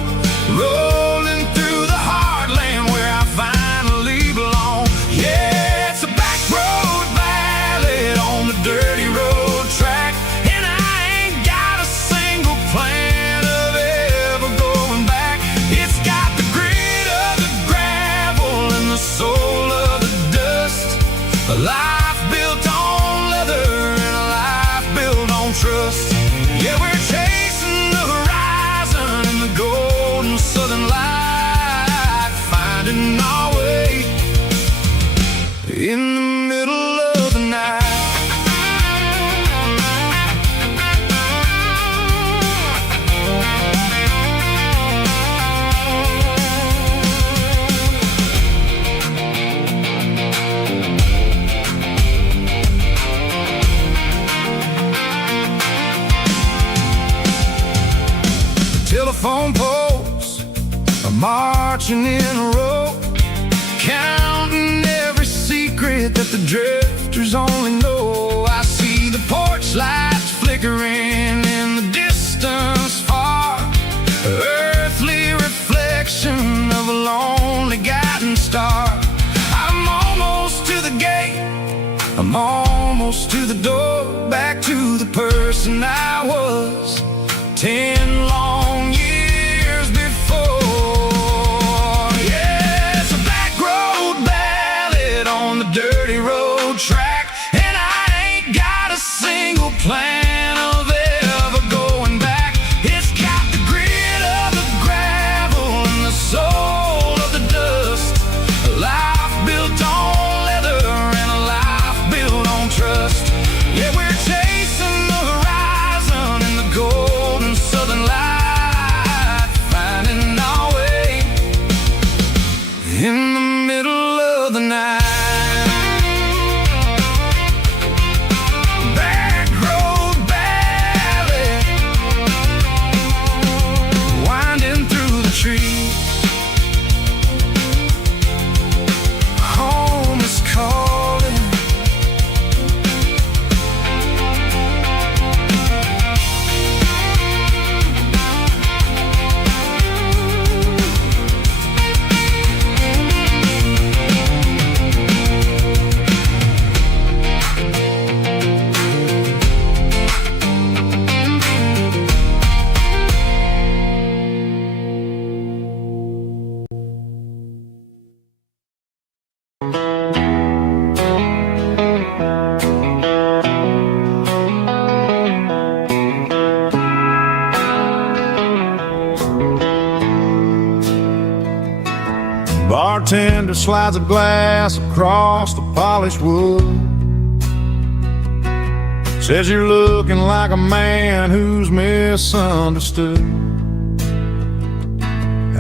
rolling through the heartland where I finally belong. Yeah, it's a back road ballad on the dirty road track, and I ain't got a single plan of ever going back. It's got the grit of the gravel and the soul of the dust, a life built on leather and a life built on trust. Yeah, we're chasing the horizon in the golden southern light, finding our way in the middle of the night. Telephone poles are marching in a row, counting every secret that the drifters only know. I see the porch lights flickering in the distance far, earthly reflection of a lonely guiding star. I'm almost to the gate, I'm almost to the door, back to the person I was 10 long years before. Yeah, it's a back road ballad on the dirty road track, and I ain't got a single plan of ever going back. It's got the grit of the gravel and the soul of the dust, a life built on leather and a life built on trust. Yeah, we're chasing the horizon in the golden southern light, finding our way in the middle of the night. Back road ballad, winding through the trees. Home is calling. Bartender slides a glass across the polished wood, says you're looking like a man who's misunderstood.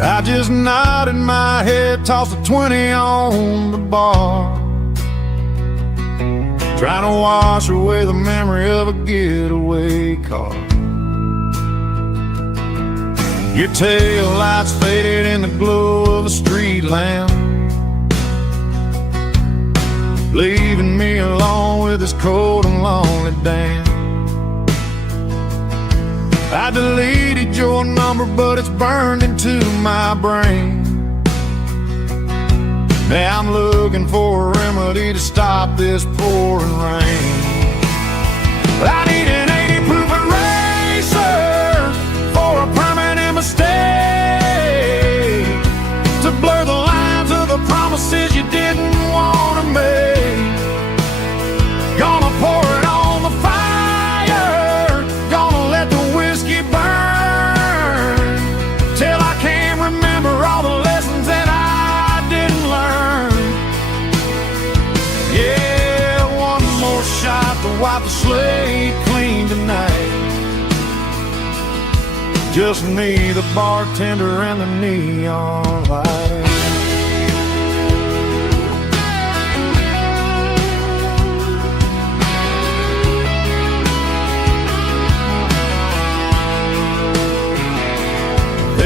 I just nodded my head, tossed a 20 on the bar, trying to wash away the memory of a getaway car. Your tail lights faded in the glow of a street lamp, leaving me alone with this cold and lonely damn. I deleted your number, but it's burned into my brain. Now I'm looking for a remedy to stop this pouring rain. I need an 80 proof eraser for a permanent mistake, to blur the lines of the promises you didn't want to make. Gonna pour it on the fire, gonna let the whiskey burn, till I can't remember all the lessons that I didn't learn. Yeah, one more shot to wipe the slate clean tonight. Just me, the bartender, and the neon light.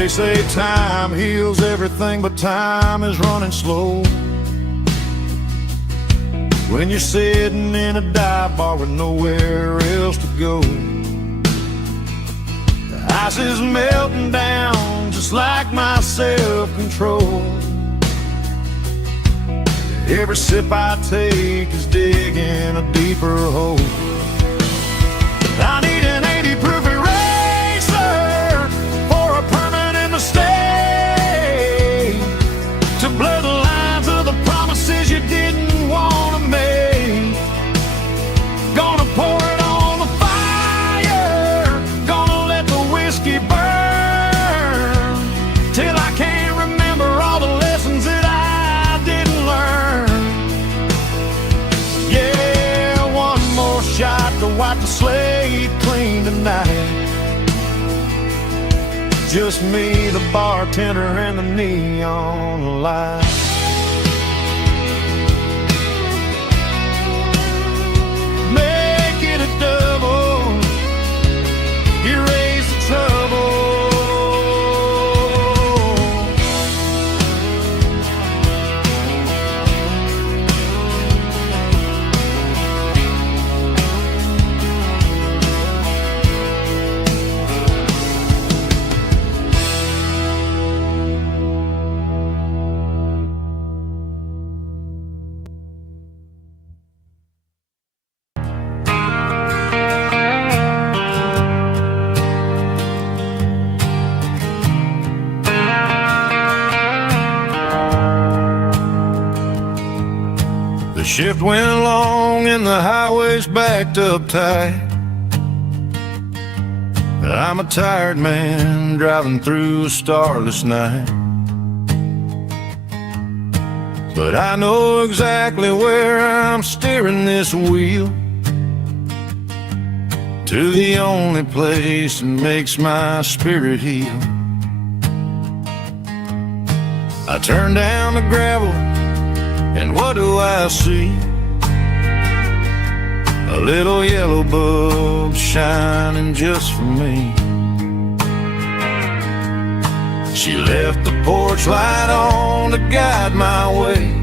They say time heals everything, but time is running slow. When you're sitting in a dive bar with nowhere else to go, the ice is melting down just like my self-control. Every sip I take is digging a deeper hole. I need an 80 proof eraser for a permanent mistake, to blur the lines of the promises you didn't want to make. Gonna pour it on the fire, gonna let the whiskey burn, till I can't remember all the lessons that I didn't learn. Yeah, one more shot to wipe the slate clean tonight. Just me, the bartender, and the neon light. Make it a double, erase the trouble. The shift went long and the highway's backed up tight. I'm a tired man driving through a starless night, but I know exactly where I'm steering this wheel, to the only place that makes my spirit heal. I turn down the gravel, and what do I see? A little yellow bulb shining just for me. She left the porch light on to guide my way,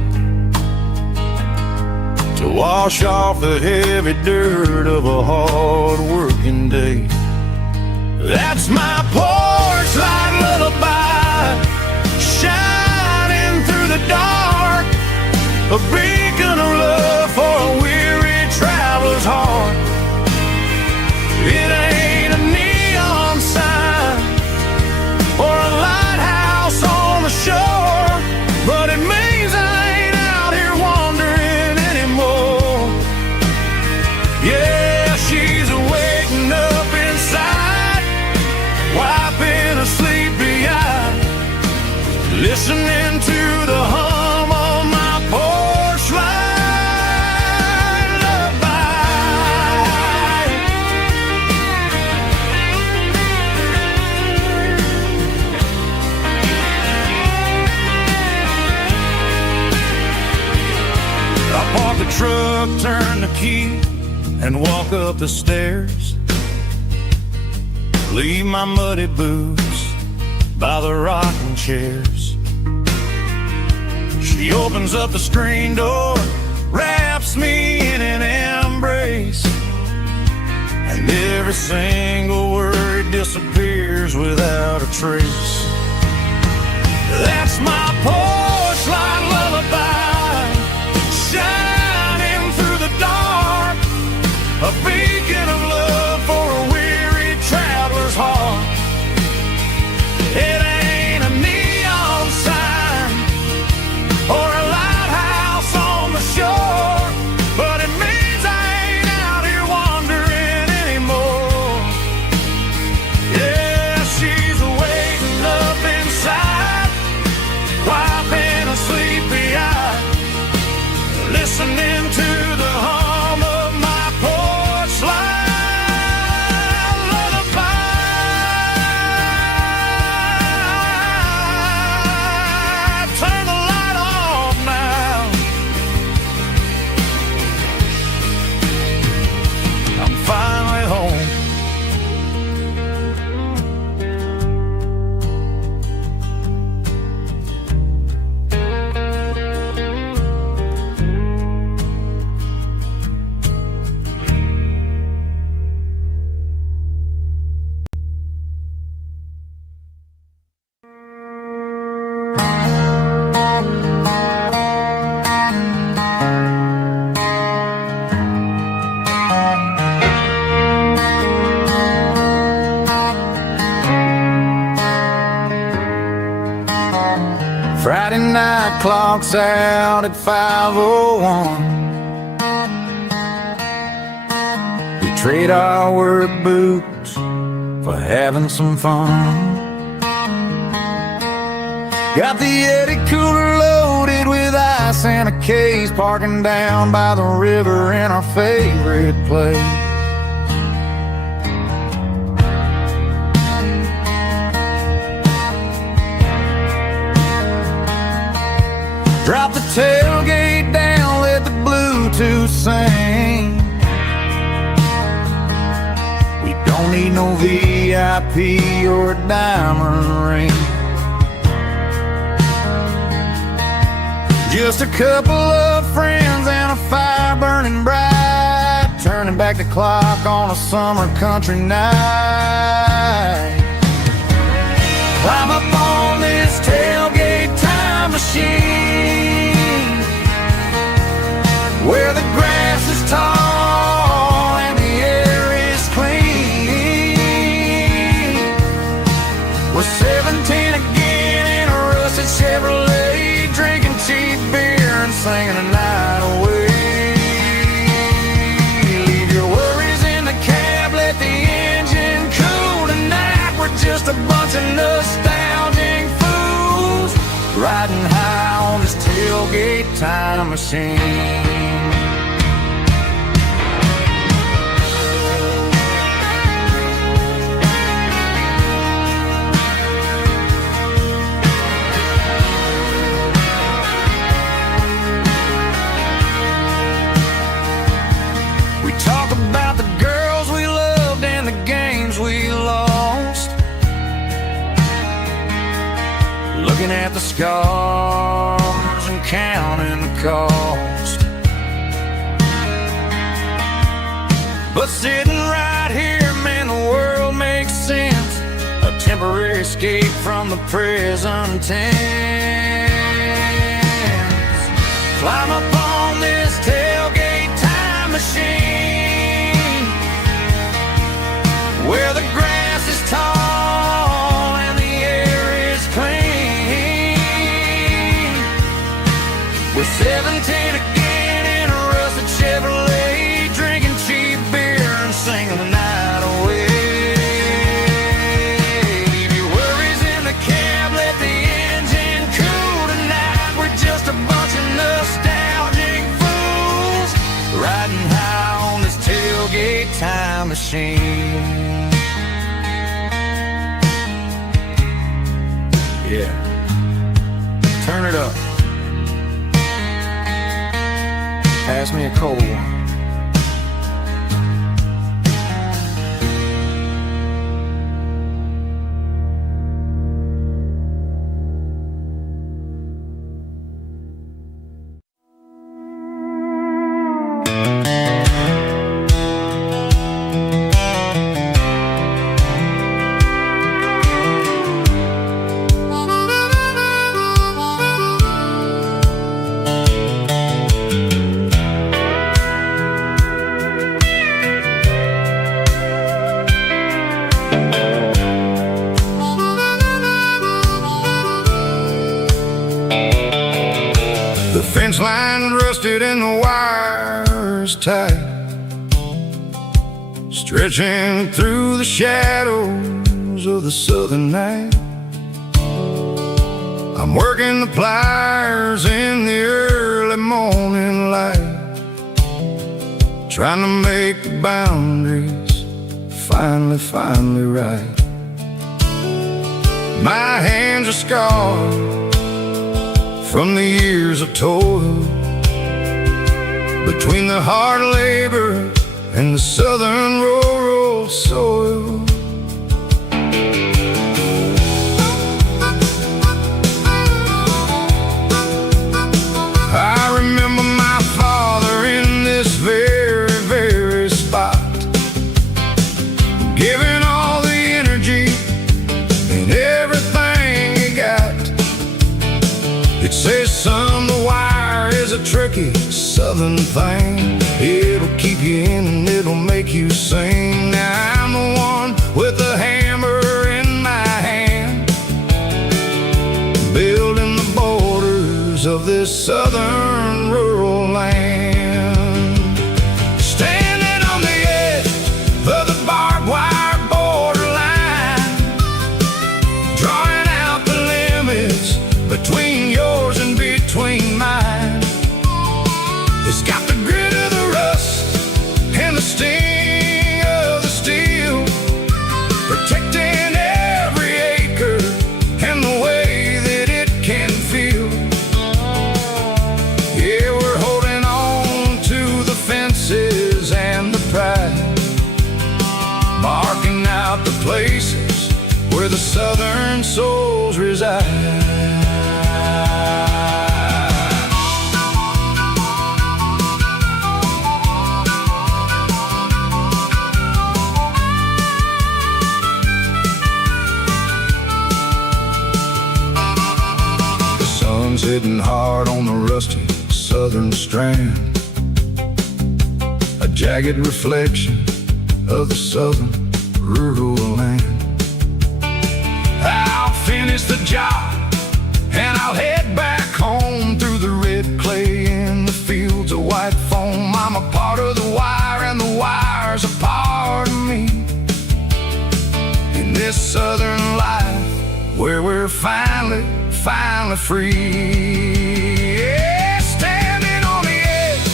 to wash off the heavy dirt of a hard-working day. That's my porch light lullaby, shining through the dark, a beacon of love for a weary traveler's heart. It ain't a neon sign or a lighthouse on the shore, but it means I ain't out here wandering anymore. Yeah, she's waking up inside, wiping a sleepy eye, listening to the hum of my porch light lullaby. I park the truck, turn the key, and walk up the stairs. Leave my muddy boots by the rocking chairs. She opens up the screen door, wraps me in an embrace, and every single word disappears without a trace. That's my porch light lullaby, shining through the dark, a beacon of love for a weary traveler's heart. It ain't a neon sign or a lighthouse on the shore, but it means I ain't out here wandering anymore. Yeah, she's waking up inside, Friday night clocks out at 5:01. We trade our work boots for having some fun. Got the Yeti cooler loaded with ice and a case, parking down by the river in our favorite place. Drop the tailgate down, let the Bluetooth sing. We don't need no VIP or a diamond ring. Just a couple of friends and a fire burning bright, turning back the clock on a summer country night. Climb up on this tailgate time machine, where the grass is tall and the air is clean. We're 17 again in a rusted Chevrolet, drinking cheap beer and singing the night away. Leave your worries in the cab, let the engine cool tonight. We're just a bunch of nostalgic fools, riding high on this tailgate time machine. About the girls we loved and the games we lost, looking at the scars and counting the cost. But sitting right here, man, the world makes sense, a temporary escape from the present tense. Climb up on this tailgate time machine, where the grass is tall and the air is clean. We're 17 again in a rusted Chevrolet, drinking cheap beer and singing the night away. Leave your worries in the cab, let the engine cool tonight. We're just a bunch of nostalgic fools, riding high on this tailgate time machine. Yeah, turn it up. Pass me a cold one. The fence line rusted and the wires tight, stretching through the shadows of the southern night. I'm working the pliers in the early morning light, trying to make the boundaries finally right. My hands are scarred from the years of toil, between the hard labor and the southern rural soil. I remember my father in this very spot, giving all the energy and everything he got. It says, son, the wire is a tricky southern thing. It'll keep you in and it'll make you sing. Now I'm the one with the hammer in my hand, building the boat this southern rural land. Standing on the edge of the barbed wire borderline, drawing out the limits between yours and between mine. It's got the grit of the rust and the sting of the steel, protecting every acre and the way that it can feel. Yeah, we're holding on to the fences and the pride, marking out the places where the southern souls reside. Hitting hard on the rusty southern strand, a jagged reflection of the southern rural land. I'll finish the job and I'll head back home through the red clay in the fields of white foam. I'm a part of the wire and the wire's a part of me. In this southern life where we're finally free. Yeah, standing on the edge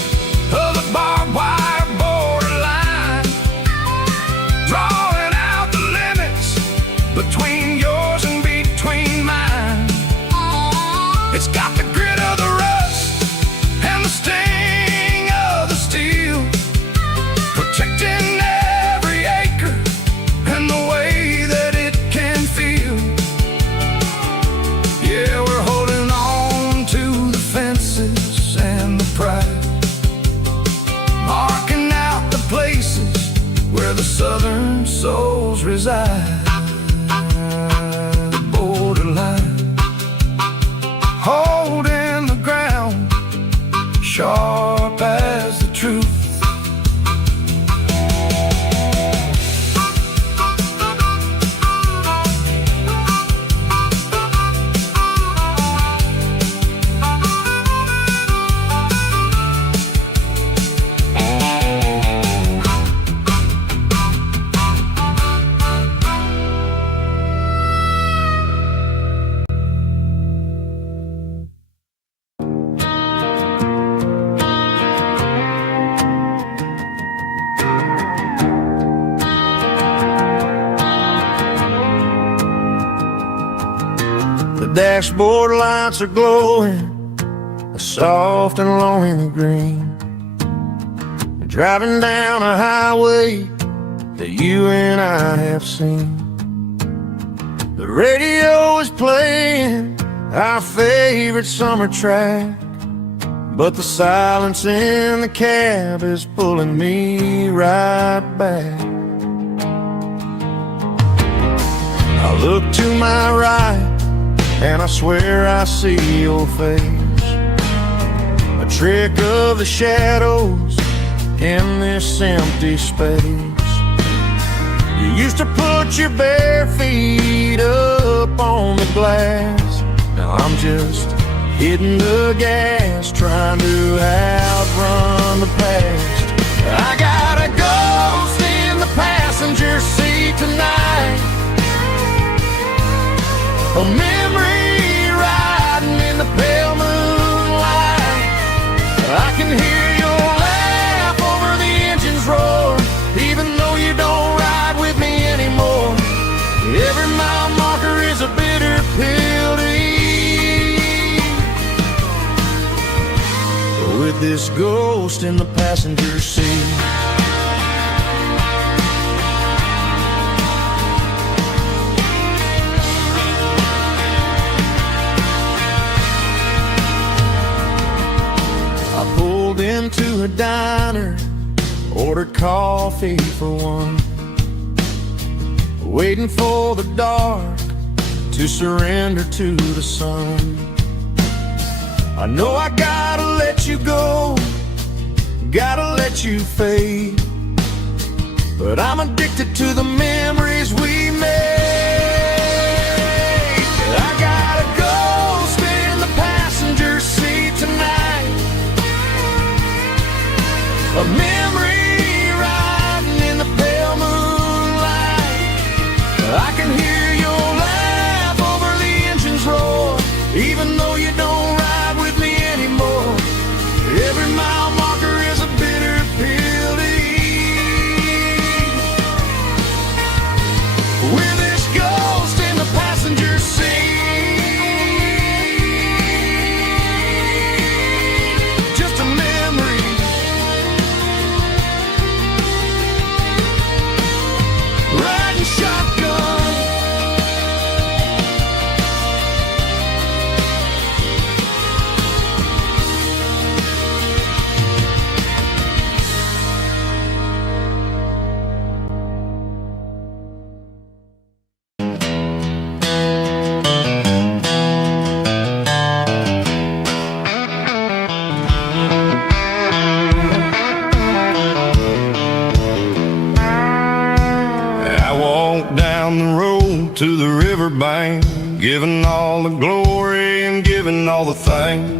of the barbed wire borderline, drawing out the limits between yours and between mine. It's got the grit of the rust and the sting of the steel, protecting every acre and the way that it can feel. Yeah, we're holding on to the fences and the pride, marking out the places where the southern souls reside. The borderline, holding the ground, sharp as the truth. The dashboard lights are glowing a soft and lonely green. You're driving down a highway that you and I have seen. The radio is playing our favorite summer track, but the silence in the cab is pulling me right back. I look to my right and I swear I see your face, a trick of the shadows in this empty space. You used to put your bare feet up on the glass. Now I'm just hitting the gas, trying to outrun the past. I got a ghost in the passenger seat tonight, a memory riding in the pale moonlight. I can hear your laugh over the engine's roar, even though you don't ride with me anymore. Every mile marker is a bitter pill to eat, with this ghost in the passenger seat. Into a diner, ordered coffee for one, waiting for the dark to surrender to the sun. I know I gotta let you go, gotta let you fade, but I'm addicted to the memories we made. I got a ghost in the passenger seat tonight, bank, giving all the glory and giving all the thanks.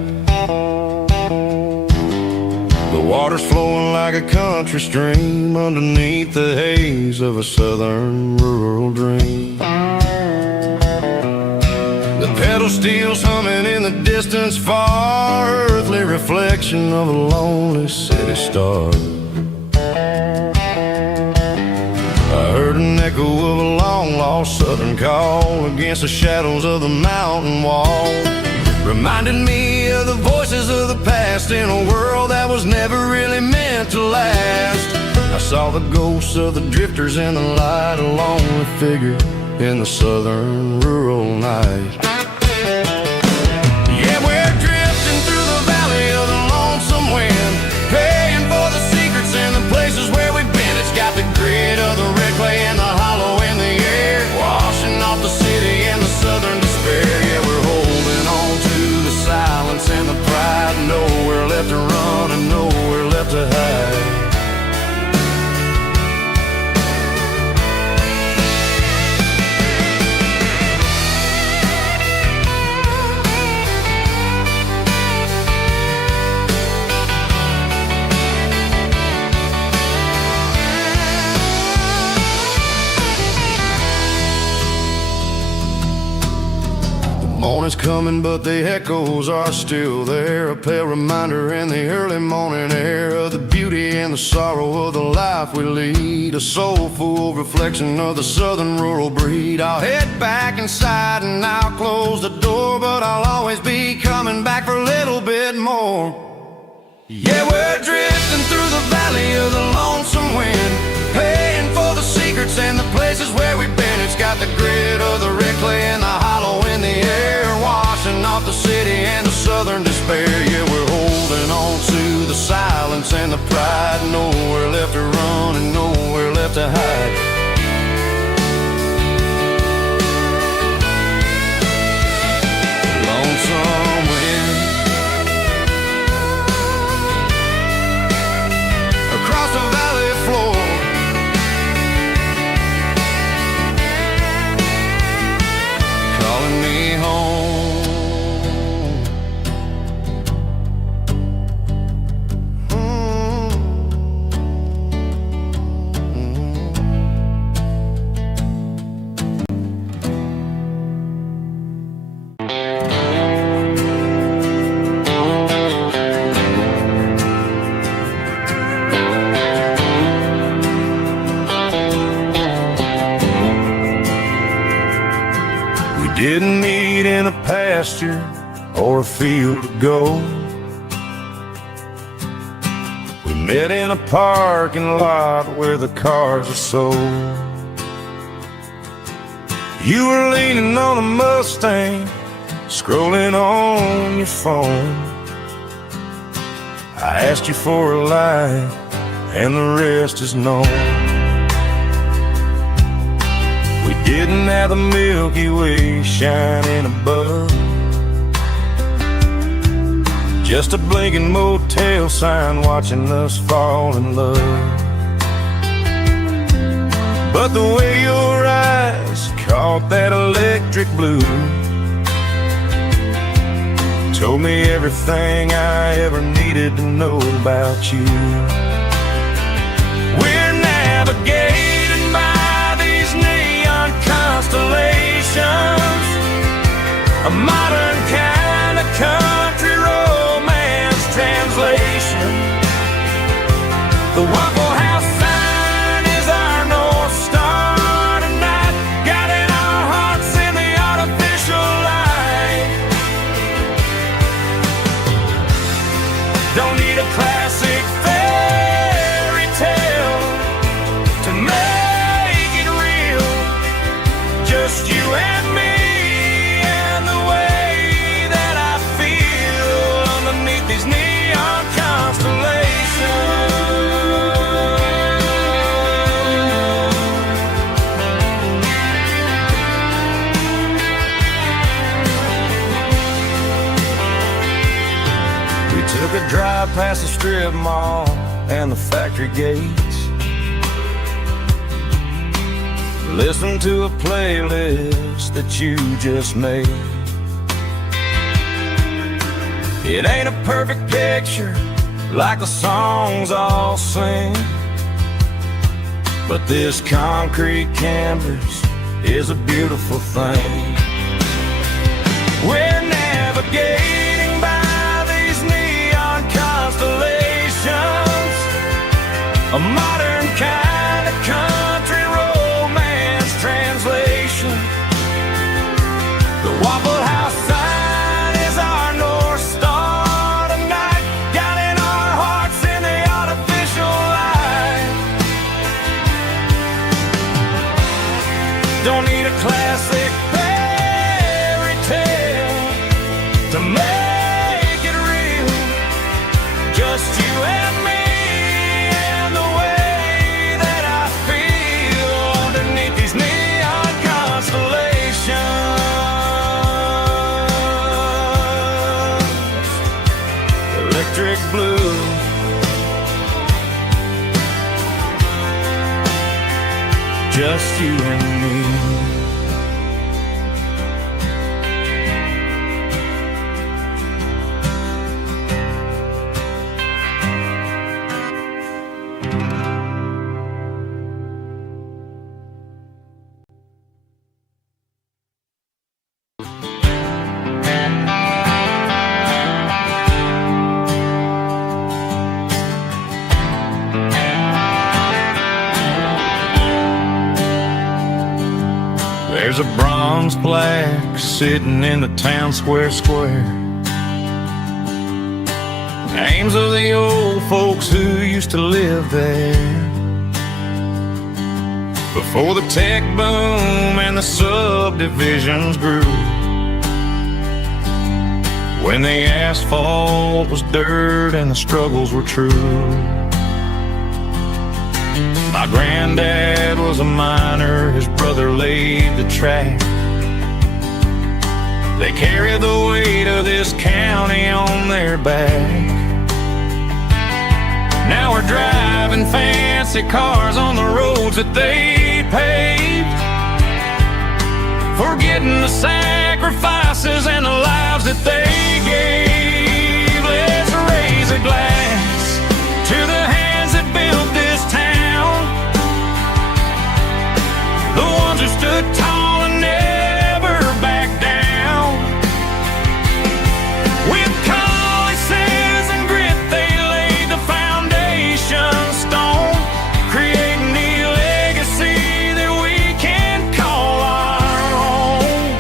The water's flowing like a country stream underneath the haze of a southern rural dream. The pedal steel's humming in the distance far, earthly reflection of a lonely city star. I heard an echo of a long-lost southern call against the shadows of the mountain wall. Reminded me of the voices of the past in a world that was never really meant to last. I saw the ghosts of the drifters in the light, a lonely figure in the southern rural night. Yeah, we're drifting through the valley of the lonesome wind, paying for the secrets and the places where we've been. It's got the grit of the red clay and the hollow in the air, washing off the city and the southern despair. Yeah, we're holding on to the silence and the pride, nowhere left to run and nowhere left to hide. Morning's coming, but the echoes are still there, a pale reminder in the early morning air of the beauty and the sorrow of the life we lead, a soulful reflection of the southern rural breed. I'll head back inside and I'll close the door, but I'll always be coming back for a little bit more. Yeah, we're drifting through the valley of the lonesome wind, paying for the secrets and the places where we've been. It's got the grit of the red clay and the hollow in the air, washing off the city and the southern despair. Yeah, we're holding on to the silence and the pride, nowhere left to run and nowhere left to hide. Lonesome wind across the valley floor, calling me home. Didn't meet in a pasture or a field to go. We met in a parking lot where the cars are sold. You were leaning on a Mustang, scrolling on your phone. I asked you for a light, and the rest is known. We didn't have the Milky Way shining above, just a blinking motel sign watching us fall in love. But the way your eyes caught that electric blue told me everything I ever needed to know about you. We're navigating by these neon constellations, a modern kind of country romance translation. The Waffle House sign is our North Star tonight, guiding our hearts in the artificial light. Don't need a classic fairy tale to make it real, just you and me and the way that I feel underneath these neon constellations. We took a drive past the strip mall and the factory gates, listen to a playlist that you just made. It ain't a perfect picture like the songs all sing, but this concrete canvas is a beautiful thing. We're navigating by these neon constellations, a modern kind of country romance translation. The Waffle House sign is our North Star tonight, guiding our hearts in the artificial light. Don't need a classic fairy tale to make it real, just you and me and the way that I feel underneath these neon constellations. Electric blue, just you and me. There's a bronze plaque sitting in the town square. Names of the old folks who used to live there before the tech boom and the subdivisions grew, when the asphalt was dirt and the struggles were true. My granddad was a miner, his brother laid the track. They carried the weight of this county on their back. Now we're driving fancy cars on the roads that they paved, forgetting the sacrifices and the lives that they gave. Let's raise a glass to the hands that built this town, the ones who stood tall and never backed down. With calluses and grit they laid the foundation stone, creating the legacy that we can call our own.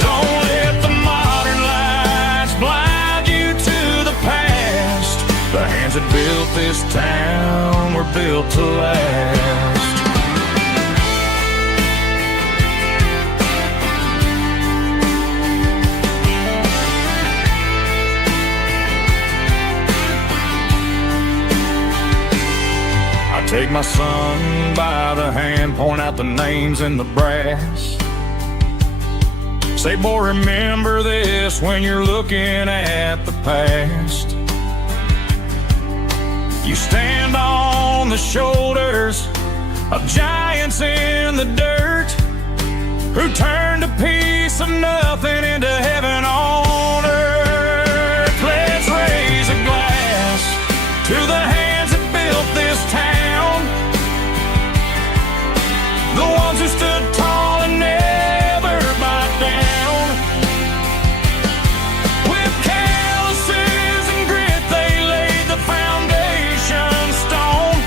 Don't let the modern lights blind you to the past. The hands that built this town were built to last. Take my son by the hand, point out the names in the brass. Say, boy, remember this when you're looking at the past. You stand on the shoulders of giants in the dirt, who turned a piece of nothing into heaven on earth. Let's raise a glass to the hands that built this town, the ones who stood tall and never backed down. With calluses and grit they laid the foundation stone,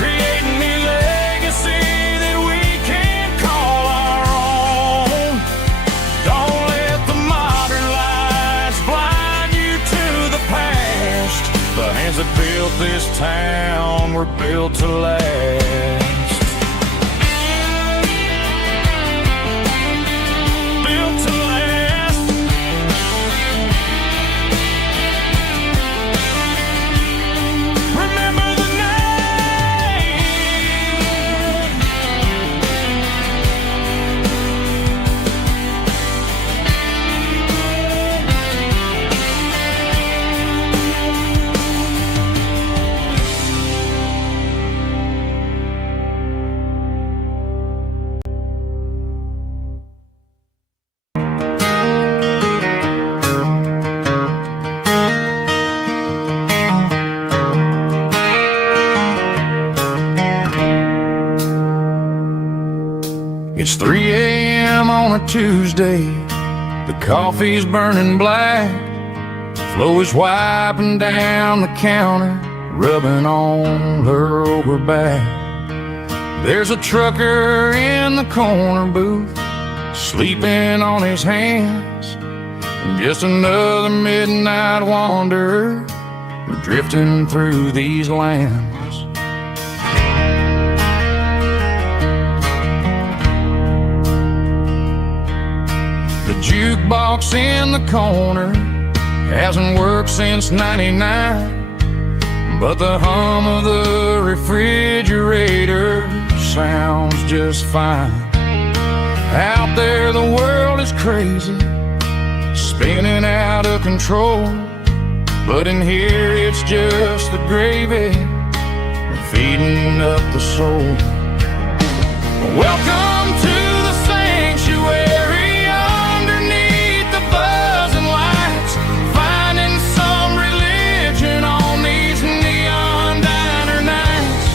creating the legacy that we can call our own. Don't let the modern lights blind you to the past. The hands that built this town were built to last. on a Tuesday. The coffee's burning black. Flo is wiping down the counter, rubbing on her over back. There's a trucker in the corner booth, sleeping on his hands. Just another midnight wanderer, drifting through these lands. The jukebox in the corner hasn't worked since '99, but the hum of the refrigerator sounds just fine. Out there the world is crazy, spinning out of control, but in here it's just the gravy feeding up the soul. Welcome to the sanctuary underneath the buzzing lights, finding some religion on these neon diner nights,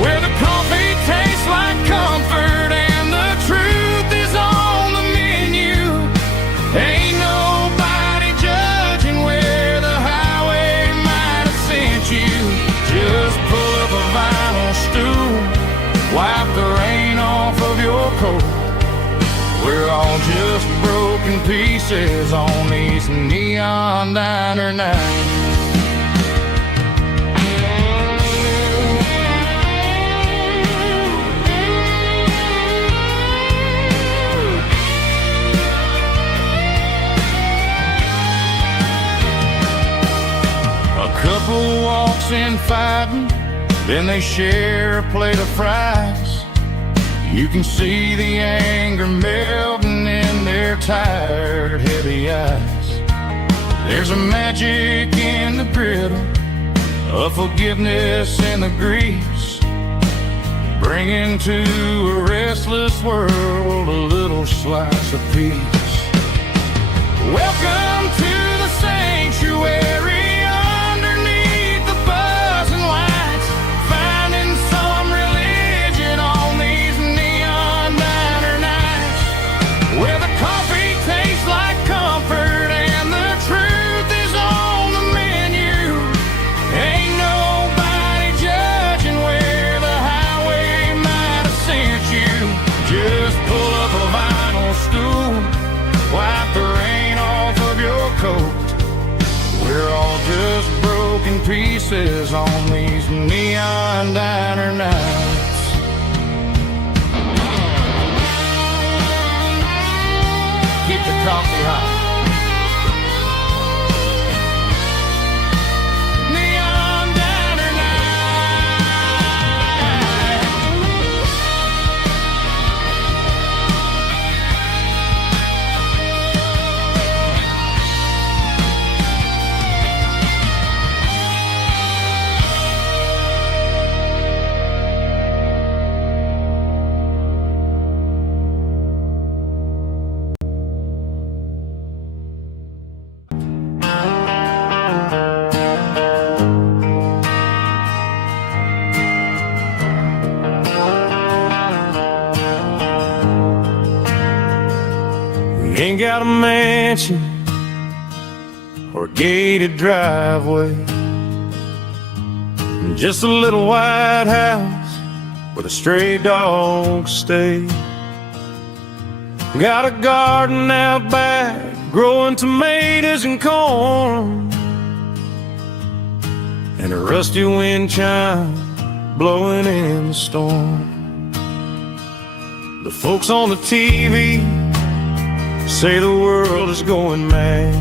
where the coffee tastes like comfort and the truth is on the menu. Ain't nobody judging where the highway might have sent you. Just pull up a vinyl stool, wipe the rain off of your coat. We're all just broken pieces on these neon diner nights. A couple walks in fighting, then they share a plate of fries. You can see the anger melting in their tired, heavy eyes. There's a magic in the griddle, a forgiveness in the grease, bringing to a restless world a little slice of peace. Welcome to the sanctuary underneath the buzzing lights, finding some religion on these neon diner nights, where the coffee tastes like comfort and the truth is on the menu. Ain't nobody judging where the highway might have sent you. Just pull up a vinyl stool, wipe the rain off of your coat. We're all just broken pieces on these neon diner nights. Keep the coffee hot. Neon diner night. We ain't got a mansion or a gated driveway, just a little white house where the stray dogs stay. Got a garden out back, growing tomatoes and corn, and a rusty wind chime blowing in the storm. The folks on the TV say the world is going mad,